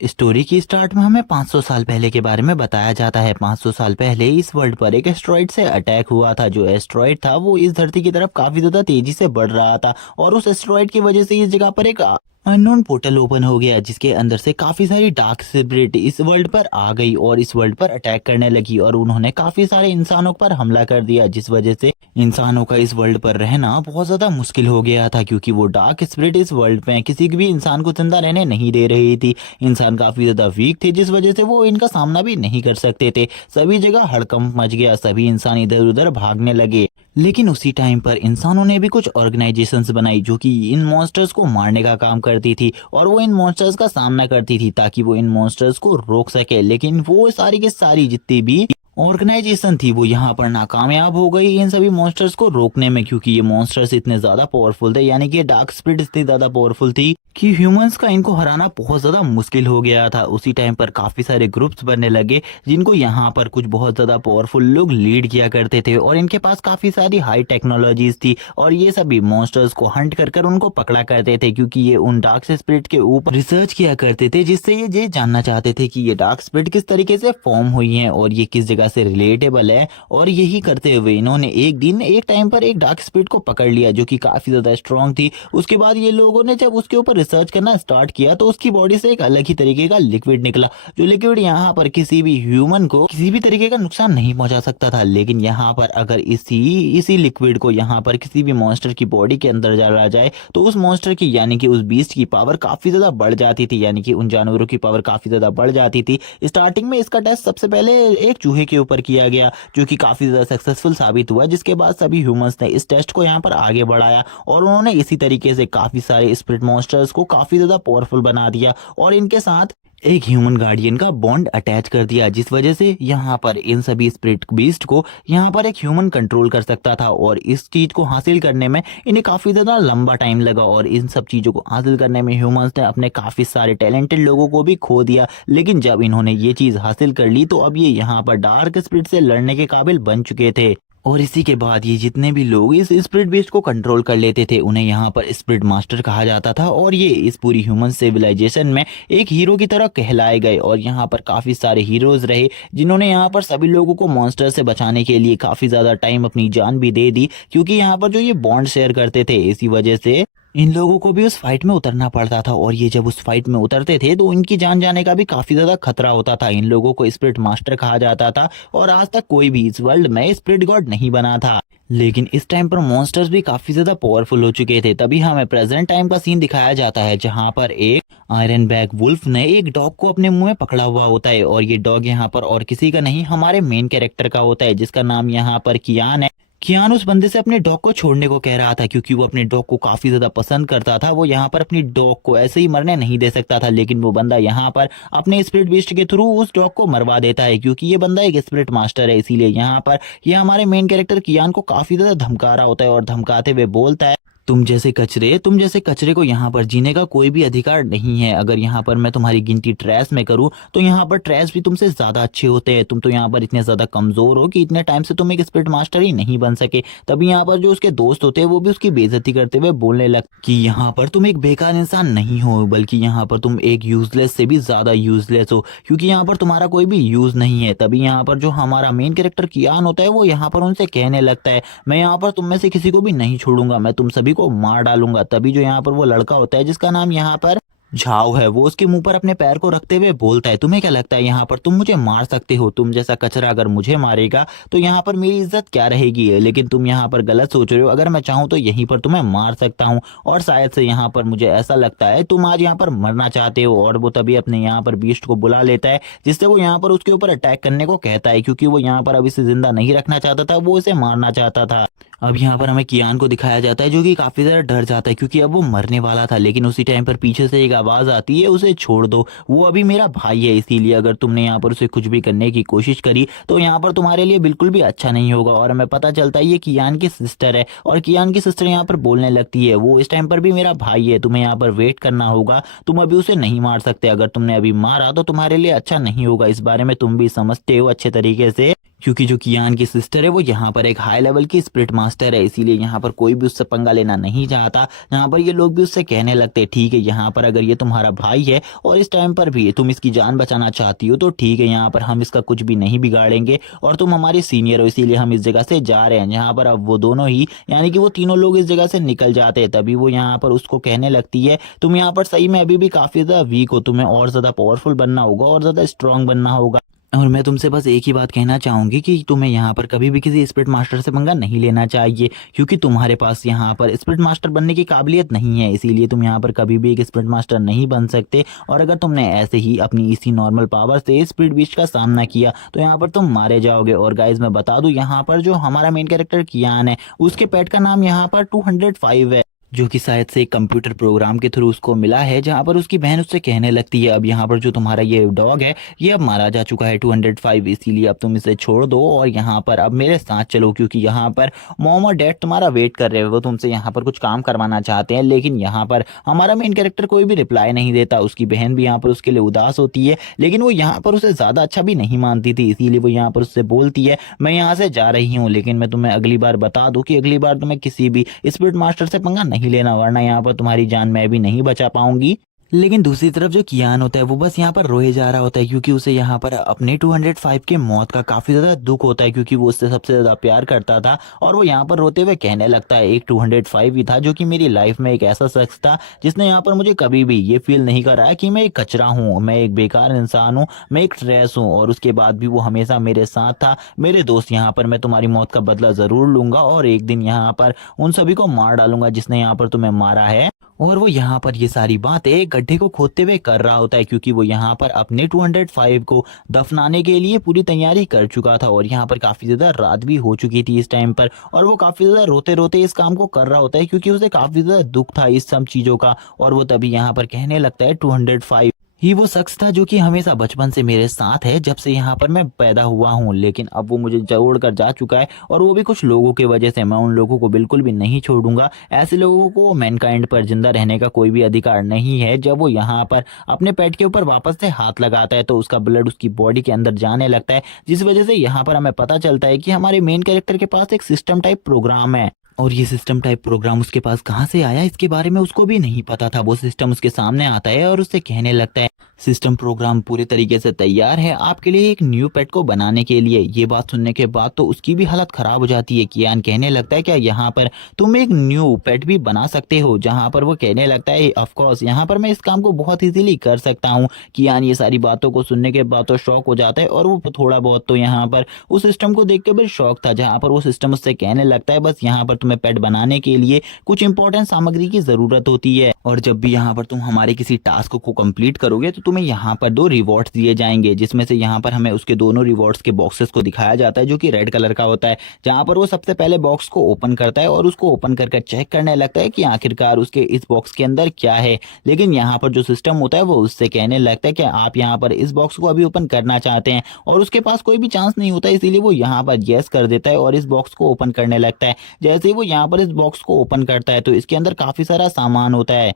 Story की start में हमें 500 साल पहले के बारे में बताया जाता है। 500 साल पहले इस वर्ल्ड पर एक एस्ट्रॉइड से अटैक हुआ था। जो एस्ट्रॉइड था वो इस धरती की तरफ काफी ज्यादा तेजी से बढ़ रहा था और उस एस्ट्रॉइड की वजह से इस जगह पर एक अननोन पोर्टल ओपन हो गया, जिसके अंदर से काफी सारी डार्क स्पिरिट इस वर्ल्ड पर आ गई और इस वर्ल्ड पर अटैक करने लगी और उन्होंने काफी सारे इंसानों पर हमला कर दिया, जिस वजह से इंसानों का इस वर्ल्ड पर रहना बहुत ज्यादा मुश्किल हो गया था, क्योंकि वो डार्क स्पिरिट इस वर्ल्ड में किसी भी इंसान को जिंदा रहने नहीं दे रही थी। इंसान काफी ज्यादा वीक थे, जिस वजह से वो इनका सामना भी नहीं कर सकते थे। सभी जगह हड़कंप मच गया, सभी इंसान इधर उधर भागने लगे। लेकिन उसी टाइम पर इंसानों ने भी कुछ ऑर्गेनाइजेशंस बनाई जो कि इन मॉन्स्टर्स को मारने का काम करती थी और वो इन मॉन्स्टर्स का सामना करती थी ताकि वो इन मॉन्स्टर्स को रोक सके। लेकिन वो सारी की सारी जितनी भी ऑर्गेनाइजेशन थी वो यहाँ पर नाकामयाब हो गई इन सभी मॉन्स्टर्स को रोकने में, क्योंकि ये मॉन्स्टर्स इतने ज्यादा पावरफुल थे, यानी कि डार्क स्पिरिट इतनी ज्यादा पावरफुल थी कि ह्यूमंस का इनको हराना बहुत ज्यादा मुश्किल हो गया था। उसी टाइम पर काफी सारे ग्रुप्स बनने लगे, जिनको यहाँ पर कुछ बहुत ज्यादा पावरफुल लोग लीड किया करते थे और इनके पास काफी सारी हाई टेक्नोलॉजीज थी और ये सभी मॉन्स्टर्स को हंट कर कर उनको पकड़ा करते थे, क्योंकि ये उन डार्क स्पिरिट के ऊपर रिसर्च किया करते थे, जिससे ये जानना चाहते थे कि ये डार्क स्पिरिट किस तरीके से फॉर्म हुई है और ये किस जगह से रिलेटेबल है। और यही करते हुए इन्होंने एक टाइम पर एक डार्क स्पिरिट को पकड़ लिया जो कि काफी ज्यादा स्ट्रांग थी। उसके बाद ये लोगों ने जब उसके ऊपर रिसर्च करना स्टार्ट किया तो उसकी बॉडी से एक अलग ही तरीके का लिक्विड निकला, जो लिक्विड यहाँ पर किसी भी ह्यूमन को किसी भी तरीके का नुकसान नहीं पहुंचा सकता था। लेकिन यहाँ पर अगर इसी लिक्विड को यहाँ पर किसी भी मॉन्स्टर की बॉडी के अंदर डाला जाए तो उस मॉन्स्टर की यानी कि उस बीस्ट की पावर काफी ज्यादा बढ़ जाती थी, यानी कि उन जानवरों की पावर काफी ज्यादा बढ़ जाती थी। स्टार्टिंग में इसका टेस्ट सबसे पहले एक चूहे के ऊपर किया गया, जो कि काफी ज्यादा सक्सेसफुल साबित हुआ, जिसके बाद सभी ह्यूमंस ने इस टेस्ट को यहाँ पर आगे बढ़ाया और उन्होंने इसी तरीके से काफी सारे स्पिरिट मॉन्स्टर्स को काफी ज्यादा पावरफुल बना दिया और इनके साथ एक ह्यूमन गार्डियन का बॉन्ड अटैच कर दिया, जिस वजह से यहाँ पर इन सभी स्पिरिट बीस्ट को यहाँ पर एक ह्यूमन कंट्रोल कर सकता था। और इस चीज को हासिल करने में इन्हें काफी ज्यादा लंबा टाइम लगा और इन सब चीजों को हासिल करने में ह्यूमंस ने अपने काफी सारे टैलेंटेड लोगों को भी खो दिया। लेकिन जब इन्होंने ये चीज हासिल कर ली तो अब ये यहाँ पर डार्क स्पिरिट से लड़ने के काबिल बन चुके थे। और इसी के बाद ये जितने भी लोग इस स्पिरिट बीस्ट को कंट्रोल कर लेते थे उन्हें यहाँ पर स्पिरिट मास्टर कहा जाता था और ये इस पूरी ह्यूमन सिविलाइजेशन में एक हीरो की तरह कहलाए गए। और यहाँ पर काफी सारे हीरोज रहे जिन्होंने यहाँ पर सभी लोगों को मॉन्स्टर से बचाने के लिए काफी ज्यादा टाइम अपनी जान भी दे दी, क्योंकि यहाँ पर जो ये बॉन्ड शेयर करते थे इसी वजह से इन लोगों को भी उस फाइट में उतरना पड़ता था। और ये जब उस फाइट में उतरते थे तो इनकी जान जाने का भी काफी ज्यादा खतरा होता था। इन लोगों को स्पिरिट मास्टर कहा जाता था और आज तक कोई भी इस वर्ल्ड में स्पिरिट गॉड नहीं बना था। लेकिन इस टाइम पर मॉन्स्टर्स भी काफी ज्यादा पावरफुल हो चुके थे। तभी हमें प्रेजेंट टाइम का सीन दिखाया जाता है, जहां पर एक आयरन बैक वुल्फ ने एक डॉग को अपने मुंह में पकड़ा हुआ होता है और ये डॉग यहाँ पर और किसी का नहीं हमारे मेन कैरेक्टर का होता है, जिसका नाम यहाँ पर कियान है। कियान उस बंदे से अपने डॉग को छोड़ने को कह रहा था, क्योंकि वो अपने डॉग को काफी ज्यादा पसंद करता था। वो यहाँ पर अपनी डॉग को ऐसे ही मरने नहीं दे सकता था, लेकिन वो बंदा यहाँ पर अपने स्पिरिट बीस्ट के थ्रू उस डॉग को मरवा देता है, क्योंकि ये बंदा एक स्पिरिट मास्टर है। इसीलिए यहाँ पर ये हमारे मेन कैरेक्टर कियान को काफी ज्यादा धमका रहा होता है और धमकाते हुए बोलता है, तुम जैसे कचरे को यहाँ पर जीने का कोई भी अधिकार नहीं है। अगर यहाँ पर मैं तुम्हारी गिनती ट्रैश में करूँ तो यहाँ पर ट्रैश भी तुमसे ज्यादा अच्छे होते हैं। तुम तो यहाँ पर इतने ज्यादा कमजोर हो कि इतने टाइम से तुम एक स्पिरिट मास्टर ही नहीं बन सके। तभी यहाँ पर जो उसके दोस्त होते हैं वो भी उसकी बेइज्जती करते हुए बोलने लग कि यहाँ पर तुम एक बेकार इंसान नहीं हो, बल्कि यहाँ पर तुम एक यूजलेस से भी ज्यादा यूजलेस हो, क्योंकि यहाँ पर तुम्हारा कोई भी यूज नहीं है। तभी यहाँ पर जो हमारा मेन कैरेक्टर कियान होता है वो यहाँ पर उनसे कहने लगता है, मैं यहाँ पर तुम में से किसी को भी नहीं छोड़ूंगा, मैं तुम सभी को मार डालूंगा। तभी जो यहाँ पर वो लड़का होता है जिसका नाम यहाँ पर झाव है, वो उसके मुंह पर अपने पैर को रखते हुए बोलता है, तुम्हें क्या लगता है यहाँ पर तुम मुझे मार सकते हो? तुम जैसा कचरा अगर मुझे मारेगा तो यहाँ पर मेरी इज्जत क्या रहेगी? लेकिन तुम यहाँ पर गलत सोच रहे हो, अगर मैं चाहूँ तो यहीं पर तुम्हें मार सकता हूँ। और शायद से यहाँ पर मुझे ऐसा लगता है तुम आज यहाँ पर मरना चाहते हो। और वो तभी अपने यहाँ पर बीस्ट को बुला लेता है, जिससे वो यहाँ पर उसके ऊपर अटैक करने को कहता है, क्योंकि वो यहाँ पर अब इसे जिंदा नहीं रखना चाहता था, वो इसे मारना चाहता था। अब यहाँ पर हमें कियान को दिखाया जाता है जो कि काफी ज्यादा डर जाता है, क्योंकि अब वो मरने वाला था। लेकिन उसी टाइम पर पीछे से एक आवाज आती है, उसे छोड़ दो, वो अभी मेरा भाई है, इसीलिए अगर तुमने यहाँ पर उसे कुछ भी करने की कोशिश करी तो यहाँ पर तुम्हारे लिए बिल्कुल भी अच्छा नहीं होगा। और हमें पता चलता है ये कियान की सिस्टर है और कियान की सिस्टर यहाँ पर बोलने लगती है, वो इस टाइम पर भी मेरा भाई है, तुम्हें यहाँ पर वेट करना होगा, तुम अभी उसे नहीं मार सकते। अगर तुमने अभी मारा तो तुम्हारे लिए अच्छा नहीं होगा, इस बारे में तुम भी समझते हो अच्छे तरीके से। क्योंकि जो कियान की सिस्टर है वो यहाँ पर एक हाई लेवल की स्पिरिट मास्टर है, इसीलिए यहाँ पर कोई भी उससे पंगा लेना नहीं चाहता। यहाँ पर ये लोग भी उससे कहने लगते हैं ठीक है, यहाँ पर अगर ये तुम्हारा भाई है और इस टाइम पर भी तुम इसकी जान बचाना चाहती हो तो ठीक है, यहाँ पर हम इसका कुछ भी नहीं बिगाड़ेंगे और तुम हमारे सीनियर हो इसीलिए हम इस जगह से जा रहे हैं। यहाँ पर अब वो दोनों ही यानी कि वो तीनों लोग इस जगह से निकल जाते हैं। तभी वो यहाँ पर उसको कहने लगती है तुम यहाँ पर सही में अभी भी काफी ज्यादा वीक हो, तुम्हें और ज्यादा पावरफुल बनना होगा और ज्यादा स्ट्रांग बनना होगा। और मैं तुमसे बस एक ही बात कहना चाहूंगी कि तुम्हें यहाँ पर कभी भी किसी स्पिरिट मास्टर से पंगा नहीं लेना चाहिए, क्योंकि तुम्हारे पास यहाँ पर स्पिरिट मास्टर बनने की काबिलियत नहीं है, इसीलिए तुम यहाँ पर कभी भी एक स्पिरिट मास्टर नहीं बन सकते। और अगर तुमने ऐसे ही अपनी इसी नॉर्मल पावर से स्पिरिट बीस्ट का सामना किया तो यहाँ पर तुम मारे जाओगे। और गाइज मैं बता दूं, यहाँ पर जो हमारा मेन कैरेक्टर कियान है उसके पेट का नाम यहाँ पर 205 है, जो कि शायद से एक कंप्यूटर प्रोग्राम के थ्रू उसको मिला है। जहां पर उसकी बहन उससे कहने लगती है अब यहाँ पर जो तुम्हारा ये डॉग है ये अब मारा जा चुका है 205, इसीलिए अब तुम इसे छोड़ दो और यहाँ पर अब मेरे साथ चलो, क्योंकि यहाँ पर मॉम और डैड तुम्हारा वेट कर रहे हैं, वो तुमसे यहाँ पर कुछ काम करवाना चाहते हैं। लेकिन यहाँ पर हमारा मेन कैरेक्टर कोई भी रिप्लाई नहीं देता, उसकी बहन भी यहाँ पर उसके लिए उदास होती है, लेकिन वो यहाँ पर उसे ज्यादा अच्छा भी नहीं मानती थी, इसीलिए वो यहाँ पर उससे बोलती है मैं यहाँ से जा रही हूँ, लेकिन मैं तुम्हें अगली बार बता दूं कि अगली बार तुम्हें किसी भी स्पिरिट मास्टर से पंगा नहीं लेना, वरना यहाँ पर तुम्हारी जान मैं भी नहीं बचा पाऊंगी। लेकिन दूसरी तरफ जो कियान होता है वो बस यहाँ पर रोए जा रहा होता है, क्योंकि उसे यहाँ पर अपने 205 के मौत का काफी ज्यादा दुख होता है, क्योंकि वो उससे सबसे ज्यादा प्यार करता था। और वो यहाँ पर रोते हुए कहने लगता है एक 205 ही था जो कि मेरी लाइफ में एक ऐसा शख्स था जिसने यहाँ पर मुझे कभी भी ये फील नहीं कराया कि मैं एक कचरा हूँ, मैं एक बेकार इंसान हूँ, मैं एक ट्रेस हूँ, और उसके बाद भी वो हमेशा मेरे साथ था। मेरे दोस्त, यहाँ पर मैं तुम्हारी मौत का बदला जरूर लूंगा और एक दिन यहाँ पर उन सभी को मार डालूंगा जिसने यहाँ पर तुम्हें मारा है। और वो यहाँ पर ये सारी बातें एक गड्ढे को खोदते हुए कर रहा होता है, क्योंकि वो यहाँ पर अपने 205 को दफनाने के लिए पूरी तैयारी कर चुका था। और यहाँ पर काफी ज्यादा रात भी हो चुकी थी इस टाइम पर, और वो काफी ज्यादा रोते रोते इस काम को कर रहा होता है, क्योंकि उसे काफी ज्यादा दुख था इस सब चीजों का। और वो तभी यहाँ पर कहने लगता है 205 ही वो शख्स था जो कि हमेशा बचपन से मेरे साथ है, जब से यहाँ पर मैं पैदा हुआ हूँ, लेकिन अब वो मुझे छोड़ कर जा चुका है, और वो भी कुछ लोगों की वजह से। मैं उन लोगों को बिल्कुल भी नहीं छोड़ूंगा, ऐसे लोगों को मैनकाइंड पर जिंदा रहने का कोई भी अधिकार नहीं है। जब वो यहाँ पर अपने पेट के ऊपर वापस से हाथ लगाता है तो उसका ब्लड उसकी बॉडी के अंदर जाने लगता है, जिस वजह से यहाँ पर हमें पता चलता है कि हमारे मेन कैरेक्टर के पास एक सिस्टम टाइप प्रोग्राम है। और ये सिस्टम टाइप प्रोग्राम उसके पास कहाँ से आया इसके बारे में उसको भी नहीं पता था। वो सिस्टम उसके सामने आता है और उससे कहने लगता है सिस्टम प्रोग्राम पूरे तरीके से तैयार है आपके लिए एक न्यू पेट को बनाने के लिए। ये बात सुनने के बाद तो उसकी भी हालत खराब हो जाती है। कियान कहने लगता है क्या यहाँ पर तुम एक न्यू पेट भी बना सकते हो? जहाँ पर वो कहने लगता है ऑफ कोर्स यहाँ पर मैं इस काम को बहुत इजीली कर सकता हूँ। कियान ये सारी बातों को सुनने के बाद तो शौक हो जाता है, और वो थोड़ा बहुत तो यहाँ पर उस सिस्टम को देख के भी शौक था। जहाँ पर वो सिस्टम उससे कहने लगता है बस यहाँ पर तुम्हें पेट बनाने के लिए कुछ इंपॉर्टेंट सामग्री की जरूरत होती है, और जब भी यहाँ पर तुम हमारे किसी टास्क को कंप्लीट करोगे तो तुम्हें यहाँ पर 2 रिवॉर्ड्स दिए जाएंगे, जिसमें से यहाँ पर हमें उसके दोनों रिवॉर्ड्स के बॉक्सेस को दिखाया जाता है जो कि रेड कलर का होता है। जहाँ पर वो सबसे पहले बॉक्स को ओपन करता है और उसको ओपन करके चेक करने लगता है कि आखिरकार उसके इस बॉक्स के अंदर क्या है। लेकिन यहाँ पर जो सिस्टम होता है वो उससे कहने लगता है कि आप यहाँ पर इस बॉक्स को अभी ओपन करना चाहते हैं, और उसके पास कोई भी चांस नहीं होता, इसीलिए वो यहाँ पर यस कर देता है और इस बॉक्स को ओपन करने लगता है। जैसे ही वो यहाँ पर इस बॉक्स को ओपन करता है तो इसके अंदर काफी सारा सामान होता है,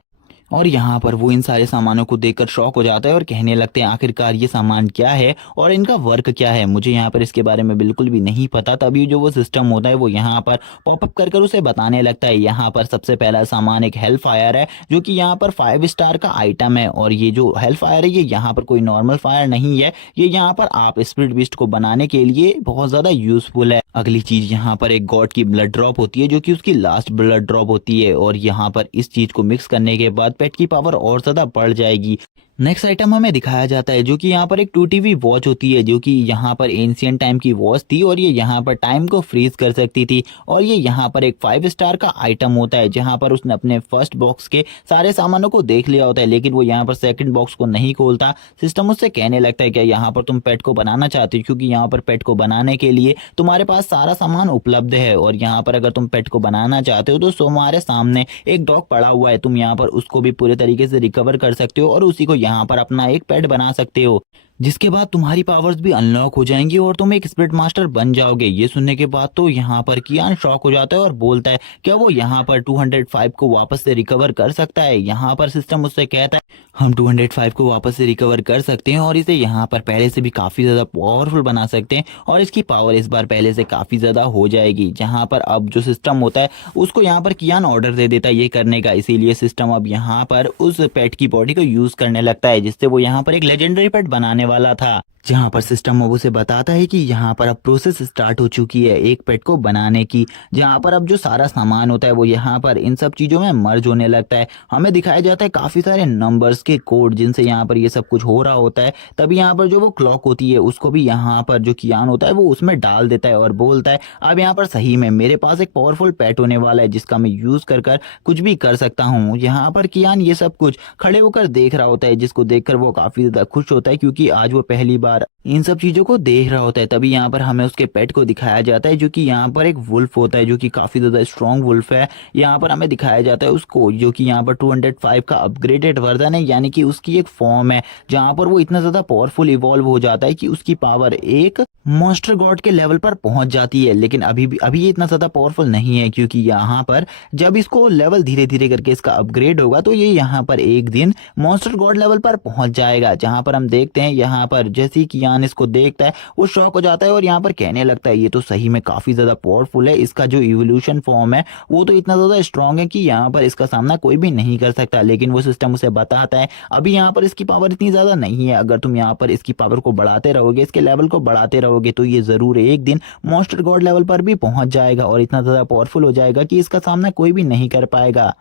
और यहाँ पर वो इन सारे सामानों को देखकर शॉक हो जाता है और कहने लगते हैं आखिरकार ये सामान क्या है और इनका वर्क क्या है, मुझे यहाँ पर इसके बारे में बिल्कुल भी नहीं पता। तभी जो वो सिस्टम होता है वो यहाँ पर पॉपअप कर उसे बताने लगता है। यहाँ पर सबसे पहला सामान एक हेल फायर है जो कि यहाँ पर 5 स्टार का आइटम है, और ये जो हेल फायर है ये यहाँ पर कोई नॉर्मल फायर नहीं है, ये यहाँ पर आप स्पिरिट बीस्ट को बनाने के लिए बहुत ज्यादा यूजफुल है। अगली चीज यहाँ पर एक गॉड की ब्लड ड्रॉप होती है जो कि उसकी लास्ट ब्लड ड्रॉप होती है, और यहाँ पर इस चीज को मिक्स करने के बाद पेट की पावर और ज्यादा बढ़ जाएगी। नेक्स्ट आइटम हमें दिखाया जाता है जो कि यहाँ पर एक 2TV वॉच होती है, जो कि यहाँ पर एंशियंट टाइम की वॉच थी और ये यहाँ पर टाइम को फ्रीज कर सकती थी। और ये यहाँ पर एक 5 स्टार का आइटम होता है, जहाँ पर उसने अपने फर्स्ट बॉक्स के सारे सामानों को देख लिया होता है, लेकिन वो यहाँ पर सेकंड बॉक्स को नहीं खोलता। सिस्टम उससे कहने लगता है क्या यहाँ पर तुम पेट को बनाना चाहते हो, क्योंकि यहाँ पर पेट को बनाने के लिए तुम्हारे पास सारा सामान उपलब्ध है, और यहाँ पर अगर तुम पेट को बनाना चाहते हो तो तुम्हारे सामने एक डॉग पड़ा हुआ है, तुम यहाँ पर उसको भी पूरे तरीके से रिकवर कर सकते हो और उसी को यहाँ पर अपना एक पेट बना सकते हो। जिसके बाद तुम्हारी पावर्स भी अनलॉक हो जाएंगी और तुम एक स्पिरिट मास्टर बन जाओगे। ये सुनने के बाद तो यहाँ पर कियान शॉक हो जाता है और बोलता है क्या वो यहाँ पर 205 को वापस से रिकवर कर सकता है। यहाँ पर सिस्टम उससे कहता है हम 205 को वापस से रिकवर कर सकते हैं और इसे यहाँ पर पहले से भी काफ़ी ज़्यादा पावरफुल बना सकते हैं और इसकी पावर इस बार पहले से काफ़ी ज़्यादा हो जाएगी। जहाँ पर अब जो सिस्टम होता है उसको यहाँ पर कियान ऑर्डर दे देता है ये करने का, इसीलिए सिस्टम अब यहाँ पर उस पेट की बॉडी को यूज़ करने लगता है जिससे वो यहाँ पर एक लेजेंडरी पेट बनाने वाला था। जहाँ पर सिस्टम अब उसे बताता है कि यहाँ पर अब प्रोसेस स्टार्ट हो चुकी है एक पेट को बनाने की, जहाँ पर अब जो सारा सामान होता है वो यहाँ पर इन सब चीज़ों में मर्ज होने लगता है। हमें दिखाया जाता है काफ़ी सारे नंबर्स के कोड जिनसे यहाँ पर ये सब कुछ हो रहा होता है। तभी यहाँ पर जो वो क्लॉक होती है उसको भी यहाँ पर जो कियान होता है वो उसमें डाल देता है और बोलता है अब यहाँ पर सही में मेरे पास एक पावरफुल पेट होने वाला है जिसका मैं यूज़ कर कर कुछ भी कर सकता हूँ। यहाँ पर कियान ये सब कुछ खड़े होकर देख रहा होता है जिसको देखकर वो काफ़ी ज़्यादा खुश होता है क्योंकि आज वो पहली बार इन सब चीजों को देख रहा होता है। तभी यहाँ पर हमें उसके पेट को दिखाया जाता है जो कि यहाँ पर एक वुल्फ होता है जो कि काफी ज्यादा स्ट्रॉन्ग वुल्फ है। यहाँ पर हमें दिखाया जाता है उसको जो कि यहाँ पर 205 का अपग्रेडेड वर्जन है, यानी कि उसकी एक फॉर्म है जहाँ पर वो इतना ज्यादा पावरफुल इवॉल्व हो जाता है कि उसकी पावर एक मॉन्स्टर गॉड के लेवल पर पहुंच जाती है। लेकिन अभी ये इतना ज्यादा पावरफुल नहीं है क्योंकि यहाँ पर जब इसको लेवल धीरे धीरे करके इसका अपग्रेड होगा तो ये यहाँ पर एक दिन मॉन्स्टर गॉड लेवल पर पहुंच जाएगा। जहाँ पर हम देखते हैं यहाँ पर जैसे ही कियान इसको देखता है वो शॉक हो जाता है और यहाँ पर कहने लगता है ये तो सही में काफी ज्यादा पावरफुल है, इसका जो इवोल्यूशन फॉर्म है वो तो इतना ज्यादा स्ट्रांग है कि यहाँ पर इसका सामना कोई भी नहीं कर सकता। लेकिन वो सिस्टम उसे बताता है अभी यहाँ पर इसकी पावर इतनी ज्यादा नहीं है, अगर तुम यहाँ पर इसकी पावर को बढ़ाते रहोगे, इसके लेवल को बढ़ाते रहोगे तो ये जरूर एक दिन मॉन्स्टर गॉड लेवल पर भी पहुंच जाएगा और इतना ज्यादा पावरफुल हो जाएगा कि इसका सामना कोई भी नहीं कर पाएगा।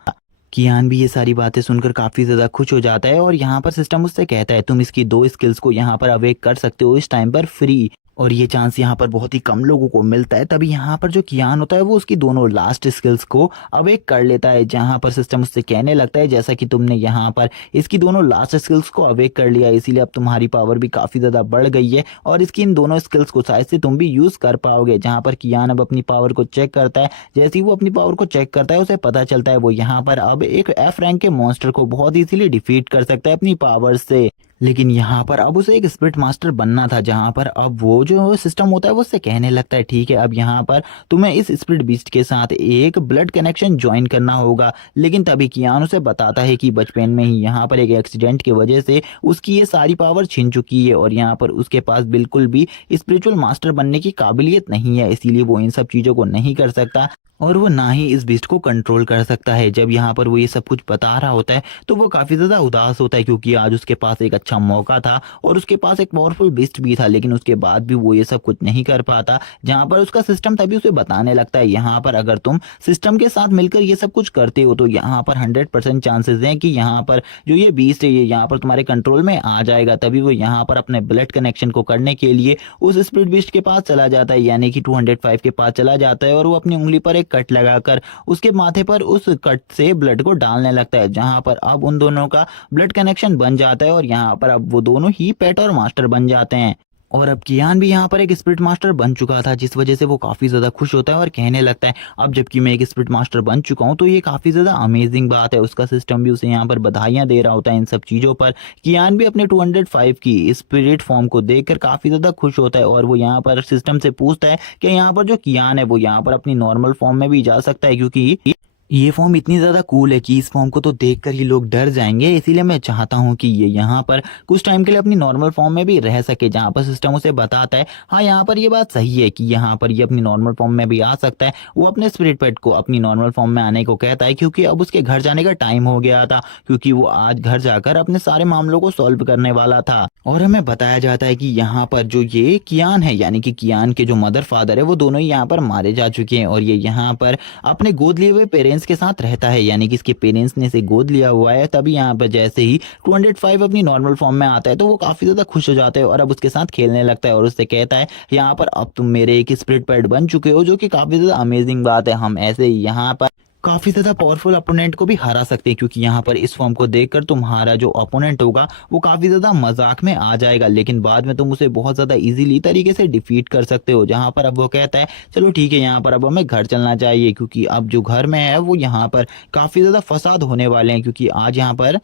कियान भी ये सारी बातें सुनकर काफी ज्यादा खुश हो जाता है और यहाँ पर सिस्टम उससे कहता है तुम इसकी 2 स्किल्स को यहाँ पर अवेक कर सकते हो इस टाइम पर फ्री, और ये चांस यहाँ पर बहुत ही कम लोगों को मिलता है। तभी यहाँ पर जो कियान होता है वो उसकी दोनों लास्ट स्किल्स को अवेक कर लेता है। जहाँ पर सिस्टम उससे कहने लगता है जैसा कि तुमने यहाँ पर इसकी दोनों लास्ट स्किल्स को अवेक कर लिया इसीलिए अब तुम्हारी पावर भी काफी ज्यादा बढ़ गई है और इसकी इन दोनों स्किल्स को शायद से तुम भी यूज कर पाओगे। जहाँ पर कियान अब अपनी पावर को चेक करता है, जैसे ही वो अपनी पावर को चेक करता है उसे पता चलता है वो यहाँ पर अब एक एफ रैंक के मॉन्स्टर को बहुत इजीली डिफीट कर सकता है अपनी पावर से। लेकिन यहाँ पर अब उसे एक स्पिरिट मास्टर बनना था, जहाँ पर अब वो जो सिस्टम होता है वो उससे कहने लगता है ठीक है अब यहाँ पर तुम्हें इस स्पिरिट बीस्ट के साथ एक ब्लड कनेक्शन ज्वाइन करना होगा। लेकिन तभी कियान उसे बताता है कि बचपन में ही यहाँ पर एक एक्सीडेंट की वजह से उसकी ये सारी पावर छिन चुकी है और यहाँ पर उसके पास बिल्कुल भी स्पिरिचुअल मास्टर बनने की काबिलियत नहीं है, इसीलिए वो इन सब चीज़ों को नहीं कर सकता और वो ना ही इस बीस्ट को कंट्रोल कर सकता है। जब यहाँ पर वो ये सब कुछ बता रहा होता है तो वो काफ़ी ज़्यादा उदास होता है क्योंकि आज उसके पास एक अच्छा मौका था और उसके पास एक पावरफुल बीस्ट भी था, लेकिन उसके बाद भी वो ये सब कुछ नहीं कर पाता। जहाँ पर उसका सिस्टम तभी उसे बताने लगता है यहाँ पर अगर तुम सिस्टम के साथ मिलकर ये सब कुछ करते हो तो यहाँ पर 100% चांसेस हैं कि यहाँ पर जो ये बीस्ट है ये यहाँ पर तुम्हारे कंट्रोल में आ जाएगा। तभी वो यहाँ पर अपने ब्लड कनेक्शन को करने के लिए उस स्पिरिट बीस्ट के पास चला जाता है, यानी कि 205 के पास चला जाता है और वो अपनी उंगली पर एक कट लगाकर उसके माथे पर उस कट से ब्लड को डालने लगता है। जहां पर अब उन दोनों का ब्लड कनेक्शन बन जाता है और यहाँ पर अब वो दोनों ही पेट और मास्टर बन जाते हैं। और अब कियान भी यहाँ पर एक स्पिरिट मास्टर बन चुका था जिस वजह से वो काफ़ी ज़्यादा खुश होता है और कहने लगता है अब जबकि मैं एक स्पिरिट मास्टर बन चुका हूँ तो ये काफ़ी ज़्यादा अमेजिंग बात है। उसका सिस्टम भी उसे यहाँ पर बधाइयाँ दे रहा होता है इन सब चीज़ों पर। कियान भी अपने 205 की स्पिरिट फॉर्म को देखकर काफ़ी ज़्यादा खुश होता है और वो यहाँ पर सिस्टम से पूछता है कि यहाँ पर जो कियान है वो यहाँ पर अपनी नॉर्मल फॉर्म में भी जा सकता है, क्योंकि ये फॉर्म इतनी ज़्यादा कूल है कि इस फॉर्म को तो देखकर ही लोग डर जाएंगे। इसीलिए मैं चाहता हूँ कि ये यहाँ पर कुछ टाइम के लिए अपनी नॉर्मल फॉर्म में भी रह सके। जहाँ पर सिस्टम उसे बताता है हाँ यहाँ पर ये बात सही है कि यहाँ पर ये अपनी नॉर्मल फॉर्म में भी आ सकता है। वो अपने स्पिरिट पेट को अपनी नॉर्मल फॉर्म में आने को कहता है क्योंकि अब उसके घर जाने का टाइम हो गया था, क्योंकि वो आज घर जाकर अपने सारे मामलों को सॉल्व करने वाला था। और हमें बताया जाता है कि यहाँ पर जो ये कियान है यानी कि कियान के जो मदर फादर है वो दोनों ही यहाँ पर मारे जा चुके हैं और ये यहाँ पर अपने गोद लिए हुए पेरेंट्स के साथ रहता है, यानी कि इसके पेरेंट्स ने इसे गोद लिया हुआ है। तभी यहाँ पर जैसे ही 205 अपनी नॉर्मल फॉर्म में आता है तो वो काफी ज्यादा खुश हो जाता है और अब उसके साथ खेलने लगता है और उससे कहता है यहाँ पर अब तुम मेरे एक स्पिरिट पेट बन चुके हो, जो कि काफी ज्यादा अमेजिंग बात है। हम ऐसे ही यहाँ पर काफी ज्यादा पावरफुल अपोनेंट को भी हरा सकते हैं, क्योंकि यहाँ पर इस फॉर्म को देखकर तुम्हारा जो अपोनेंट होगा वो काफी ज्यादा मजाक में आ जाएगा, लेकिन बाद में तुम उसे बहुत ज्यादा इजीली तरीके से डिफीट कर सकते हो। जहाँ पर अब वो कहता है चलो ठीक है यहाँ पर अब हमें घर चलना चाहिए, क्योंकि अब जो घर में है वो यहाँ पर काफी ज्यादा फसाद होने वाले हैं, क्योंकि आज यहाँ पर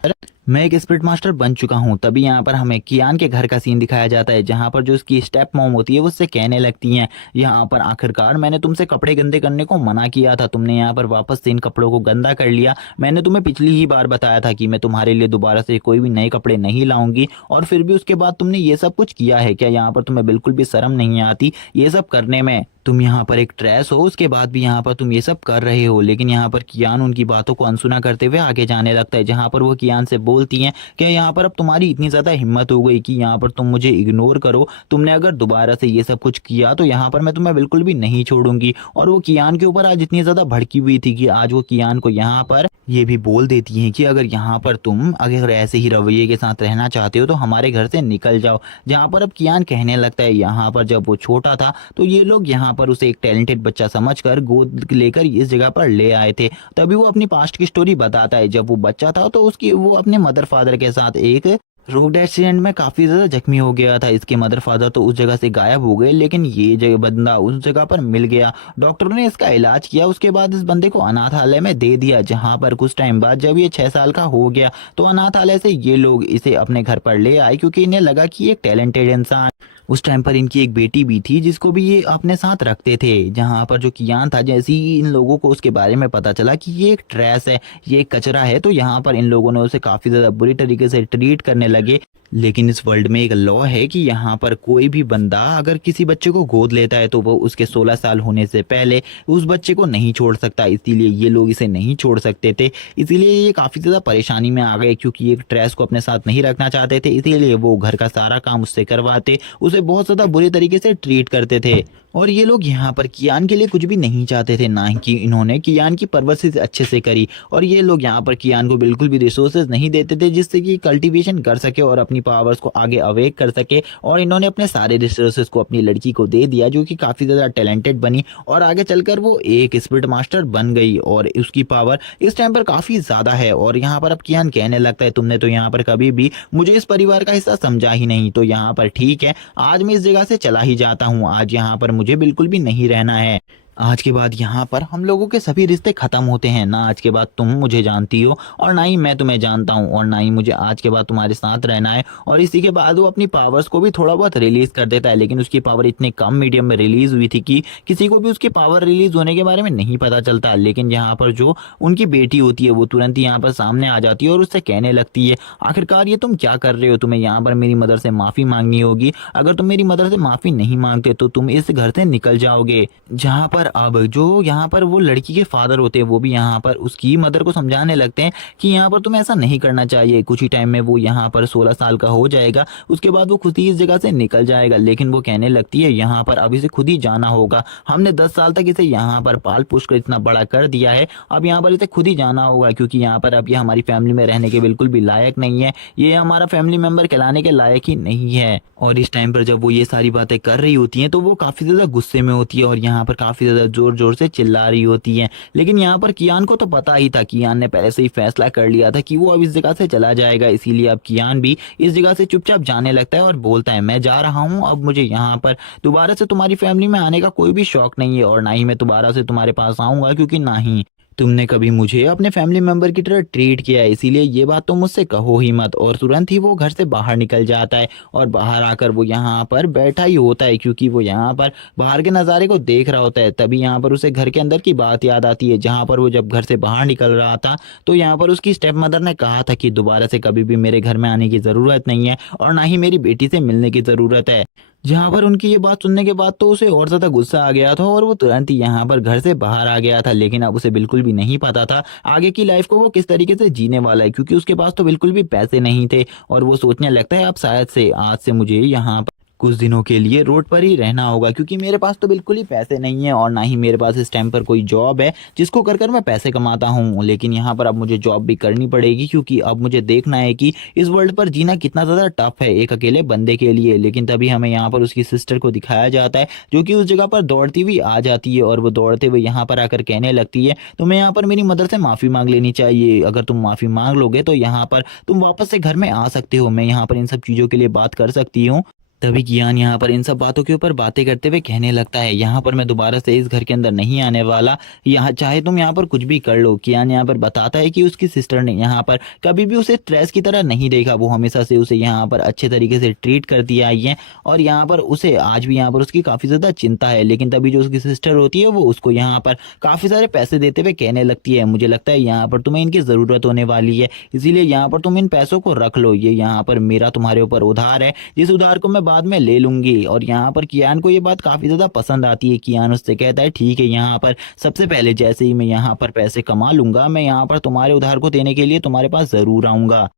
मैं एक स्पिरिट मास्टर बन चुका हूँ। तभी यहाँ पर हमें कियान के घर का सीन दिखाया जाता है जहाँ पर जो उसकी स्टेप मॉम होती है वो उससे कहने लगती हैं, यहाँ पर आखिरकार मैंने तुमसे कपड़े गंदे करने को मना किया था, तुमने यहाँ पर वापस से इन कपड़ों को गंदा कर लिया। मैंने तुम्हें पिछली ही बार बताया था कि मैं तुम्हारे लिए दोबारा से कोई भी नए कपड़े नहीं लाऊंगी, और फिर भी उसके बाद तुमने ये सब कुछ किया है। क्या यहाँ पर तुम्हें बिल्कुल भी शर्म नहीं आती ये सब करने में? तुम यहाँ पर एक ट्रेस हो, उसके बाद भी यहाँ पर तुम ये सब कर रहे हो। लेकिन यहाँ पर कियान उनकी बातों को अनसुना करते हुए आगे जाने लगता है, जहाँ पर वो कियान से बोलती हैं कि यहाँ पर अब तुम्हारी इतनी ज्यादा हिम्मत हो गई कि यहाँ पर तुम मुझे इग्नोर करो, तुमने अगर दोबारा से ये सब कुछ किया तो यहाँ पर मैं तुम्हें बिल्कुल भी नहीं छोड़ूंगी। और वो कियान के ऊपर आज इतनी ज्यादा भड़की हुई थी कि आज वो कियान को यहाँ पर ये भी बोल देती हैं कि अगर यहाँ पर तुम अगर ऐसे ही रवैये के साथ रहना चाहते हो तो हमारे घर से निकल जाओ। जहाँ पर अब कियान कहने लगता है, यहाँ पर जब वो छोटा था तो ये लोग यहाँ पर उसे एक टैलेंटेड बच्चा समझकर गोद लेकर इस जगह पर ले आए थे। तभी वो अपनी पास्ट की स्टोरी बताता है, जब वो बच्चा था तो उसकी वो अपने मदर फादर के साथ एक रोड एक्सीडेंट में काफी ज्यादा जख्मी हो गया था। इसके मदर फादर तो उस जगह से गायब हो गए, लेकिन ये जगह बंदा उस जगह पर मिल गया। डॉक्टरों ने इसका इलाज किया, उसके बाद इस बंदे को अनाथालय में दे दिया। जहां पर कुछ टाइम बाद जब ये 6 साल का हो गया तो अनाथालय से ये लोग इसे अपने घर पर ले आए, क्योंकि इन्हें लगा कि ये एक टैलेंटेड इंसान। उस टाइम पर इनकी एक बेटी भी थी जिसको भी ये अपने साथ रखते थे। जहां पर जो कियान था, जैसे ही इन लोगों को उसके बारे में पता चला कि ये एक ट्रैश है, ये एक कचरा है, तो यहाँ पर इन लोगों ने उसे काफी ज्यादा बुरी तरीके से ट्रीट करने लगे। लेकिन इस वर्ल्ड में एक लॉ है कि यहाँ पर कोई भी बंदा अगर किसी बच्चे को गोद लेता है तो वो उसके 16 साल होने से पहले उस बच्चे को नहीं छोड़ सकता। इसीलिए ये लोग इसे नहीं छोड़ सकते थे। इसीलिए ये काफी ज्यादा परेशानी में आ गए, क्योंकि ये ट्रेस को अपने साथ नहीं रखना चाहते थे। इसीलिए वो घर का सारा काम उससे करवाते, उसे बहुत ज्यादा बुरे तरीके से ट्रीट करते थे। और ये लोग यहाँ पर कियान के लिए कुछ भी नहीं चाहते थे, ना ही कि इन्होंने कियान की परवरिश अच्छे से करी। और ये लोग यहाँ पर कियान को बिल्कुल भी रिसोर्सेज नहीं देते थे जिससे कि कल्टीवेशन कर सके और अपनी पावर्स को आगे अवेक कर सके। और इन्होंने अपने सारे रिसोर्सेज को अपनी लड़की को दे दिया, जो कि काफी ज्यादा टैलेंटेड बनी और आगे चलकर वो एक स्पिरिट मास्टर बन गई। और उसकी पावर इस टाइम पर काफी ज्यादा है। और यहाँ पर अब कियान कहने लगता है, तुमने तो यहाँ पर कभी भी मुझे इस परिवार का हिस्सा समझा ही नहीं, तो यहाँ पर ठीक है, आज मैं इस जगह से चला ही जाता हूँ। आज यहाँ पर मुझे बिल्कुल भी नहीं रहना है। आज के बाद यहाँ पर हम लोगों के सभी रिश्ते खत्म होते हैं। ना आज के बाद तुम मुझे जानती हो और ना ही मैं तुम्हें जानता हूँ, और ना ही मुझे आज के बाद तुम्हारे साथ रहना है। और इसी के बाद वो अपनी पावर्स को भी थोड़ा बहुत रिलीज कर देता है, लेकिन उसकी पावर इतनी कम मीडियम में रिलीज हुई थी कि किसी को भी उसकी पावर रिलीज होने के बारे में नहीं पता चलता। लेकिन यहाँ पर जो उनकी बेटी होती है वो तुरंत ही यहाँ पर सामने आ जाती है और उससे कहने लगती है, आखिरकार ये तुम क्या कर रहे हो? तुम्हें यहाँ पर मेरी मदर से माफी मांगनी होगी। अगर तुम मेरी मदर से माफी नहीं मांगते तो तुम इस घर से निकल जाओगे। जहाँ पर अब जो यहाँ पर वो लड़की के फादर होते हैं वो भी यहाँ पर उसकी मदर को समझाने लगते हैं कि यहाँ पर तुम्हें ऐसा नहीं करना चाहिए। कुछ ही टाइम में वो यहाँ पर 16 साल का हो जाएगा, उसके बाद वो खुद ही इस जगह से निकल जाएगा। लेकिन वो कहने लगती है, यहाँ पर अब इसे खुद ही जाना होगा। हमने 10 साल तक इसे यहाँ पर पाल पोस कर इतना बड़ा कर दिया है, अब यहाँ पर इसे खुद ही जाना होगा, क्योंकि यहाँ पर अब ये हमारी फैमिली में रहने के बिल्कुल भी लायक नहीं है। ये हमारा फैमिली मेंबर कहलाने के लायक ही नहीं है। और इस टाइम पर जब वो ये सारी बातें कर रही होती हैं तो वो काफी ज्यादा गुस्से में होती है और यहाँ पर काफी ज्यादा जोर जोर से चिल्ला रही होती है। लेकिन यहाँ पर कियान को तो पता ही था, कियान ने पहले से ही फैसला कर लिया था कि वो अब इस जगह से चला जाएगा। इसीलिए अब कियान भी इस जगह से चुपचाप जाने लगता है और बोलता है, मैं जा रहा हूँ, अब मुझे यहाँ पर दोबारा से तुम्हारी फैमिली में आने का कोई भी शौक नहीं है, और ना ही मैं दोबारा से तुम्हारे पास आऊंगा, क्योंकि ना ही तुमने कभी मुझे अपने फैमिली मेंबर की तरह ट्रीट किया है। इसीलिए ये बात तो मुझसे कहो ही मत। और तुरंत ही वो घर से बाहर निकल जाता है और बाहर आकर वो यहाँ पर बैठा ही होता है, क्योंकि वो यहाँ पर बाहर के नज़ारे को देख रहा होता है। तभी यहाँ पर उसे घर के अंदर की बात याद आती है, जहाँ पर वो जब घर से बाहर निकल रहा था तो यहाँ पर उसकी स्टेप मदर ने कहा था कि दोबारा से कभी भी मेरे घर में आने की ज़रूरत नहीं है और ना ही मेरी बेटी से मिलने की ज़रूरत है। जहाँ पर उनकी ये बात सुनने के बाद तो उसे और ज्यादा गुस्सा आ गया था और वो तुरंत ही यहाँ पर घर से बाहर आ गया था। लेकिन अब उसे बिल्कुल भी नहीं पता था आगे की लाइफ को वो किस तरीके से जीने वाला है, क्योंकि उसके पास तो बिल्कुल भी पैसे नहीं थे। और वो सोचने लगता है, अब शायद से आज से मुझे यहाँ कुछ दिनों के लिए रोड पर ही रहना होगा, क्योंकि मेरे पास तो बिल्कुल ही पैसे नहीं है और ना ही मेरे पास इस टाइम पर कोई जॉब है जिसको कर कर मैं पैसे कमाता हूँ। लेकिन यहाँ पर अब मुझे जॉब भी करनी पड़ेगी, क्योंकि अब मुझे देखना है कि इस वर्ल्ड पर जीना कितना ज़्यादा टफ है एक अकेले बंदे के लिए। लेकिन तभी हमें यहाँ पर उसकी सिस्टर को दिखाया जाता है, जो कि उस जगह पर दौड़ती हुई आ जाती है और वो दौड़ते हुए यहाँ पर आकर कहने लगती है, तुम्हें यहाँ पर मेरी मदर से माफ़ी मांग लेनी चाहिए। अगर तुम माफ़ी मांग लोगे तो यहाँ पर तुम वापस से घर में आ सकते हो, मैं यहाँ पर इन सब चीज़ों के लिए बात कर सकती हूँ। तभी कियान यहाँ पर इन सब बातों के ऊपर बातें करते हुए कहने लगता है, यहाँ पर मैं दोबारा से इस घर के अंदर नहीं आने वाला, यहाँ चाहे तुम यहाँ पर कुछ भी कर लो। कियान यहाँ पर बताता है कि उसकी सिस्टर ने यहाँ पर कभी भी उसे स्ट्रेस की तरह नहीं देखा, वो हमेशा से उसे यहाँ पर अच्छे तरीके से ट्रीट करती आई है और यहाँ पर उसे आज भी यहाँ पर उसकी काफ़ी ज़्यादा चिंता है। लेकिन तभी जो उसकी सिस्टर होती है वो उसको यहाँ पर काफ़ी सारे पैसे देते हुए कहने लगती है, मुझे लगता है यहाँ पर तुम्हें इनकी ज़रूरत होने वाली है, इसीलिए यहाँ पर तुम इन पैसों को रख लो, ये यहाँ पर मेरा तुम्हारे ऊपर उधार है, जिस उधार को मैं बाद में ले लूंगी। और यहाँ पर कियान को ये बात काफी ज्यादा पसंद आती है। कियान उससे कहता है, ठीक है, यहाँ पर सबसे पहले जैसे ही मैं यहाँ पर पैसे कमा लूंगा, मैं यहाँ पर तुम्हारे उधार को देने के लिए तुम्हारे पास जरूर आऊंगा।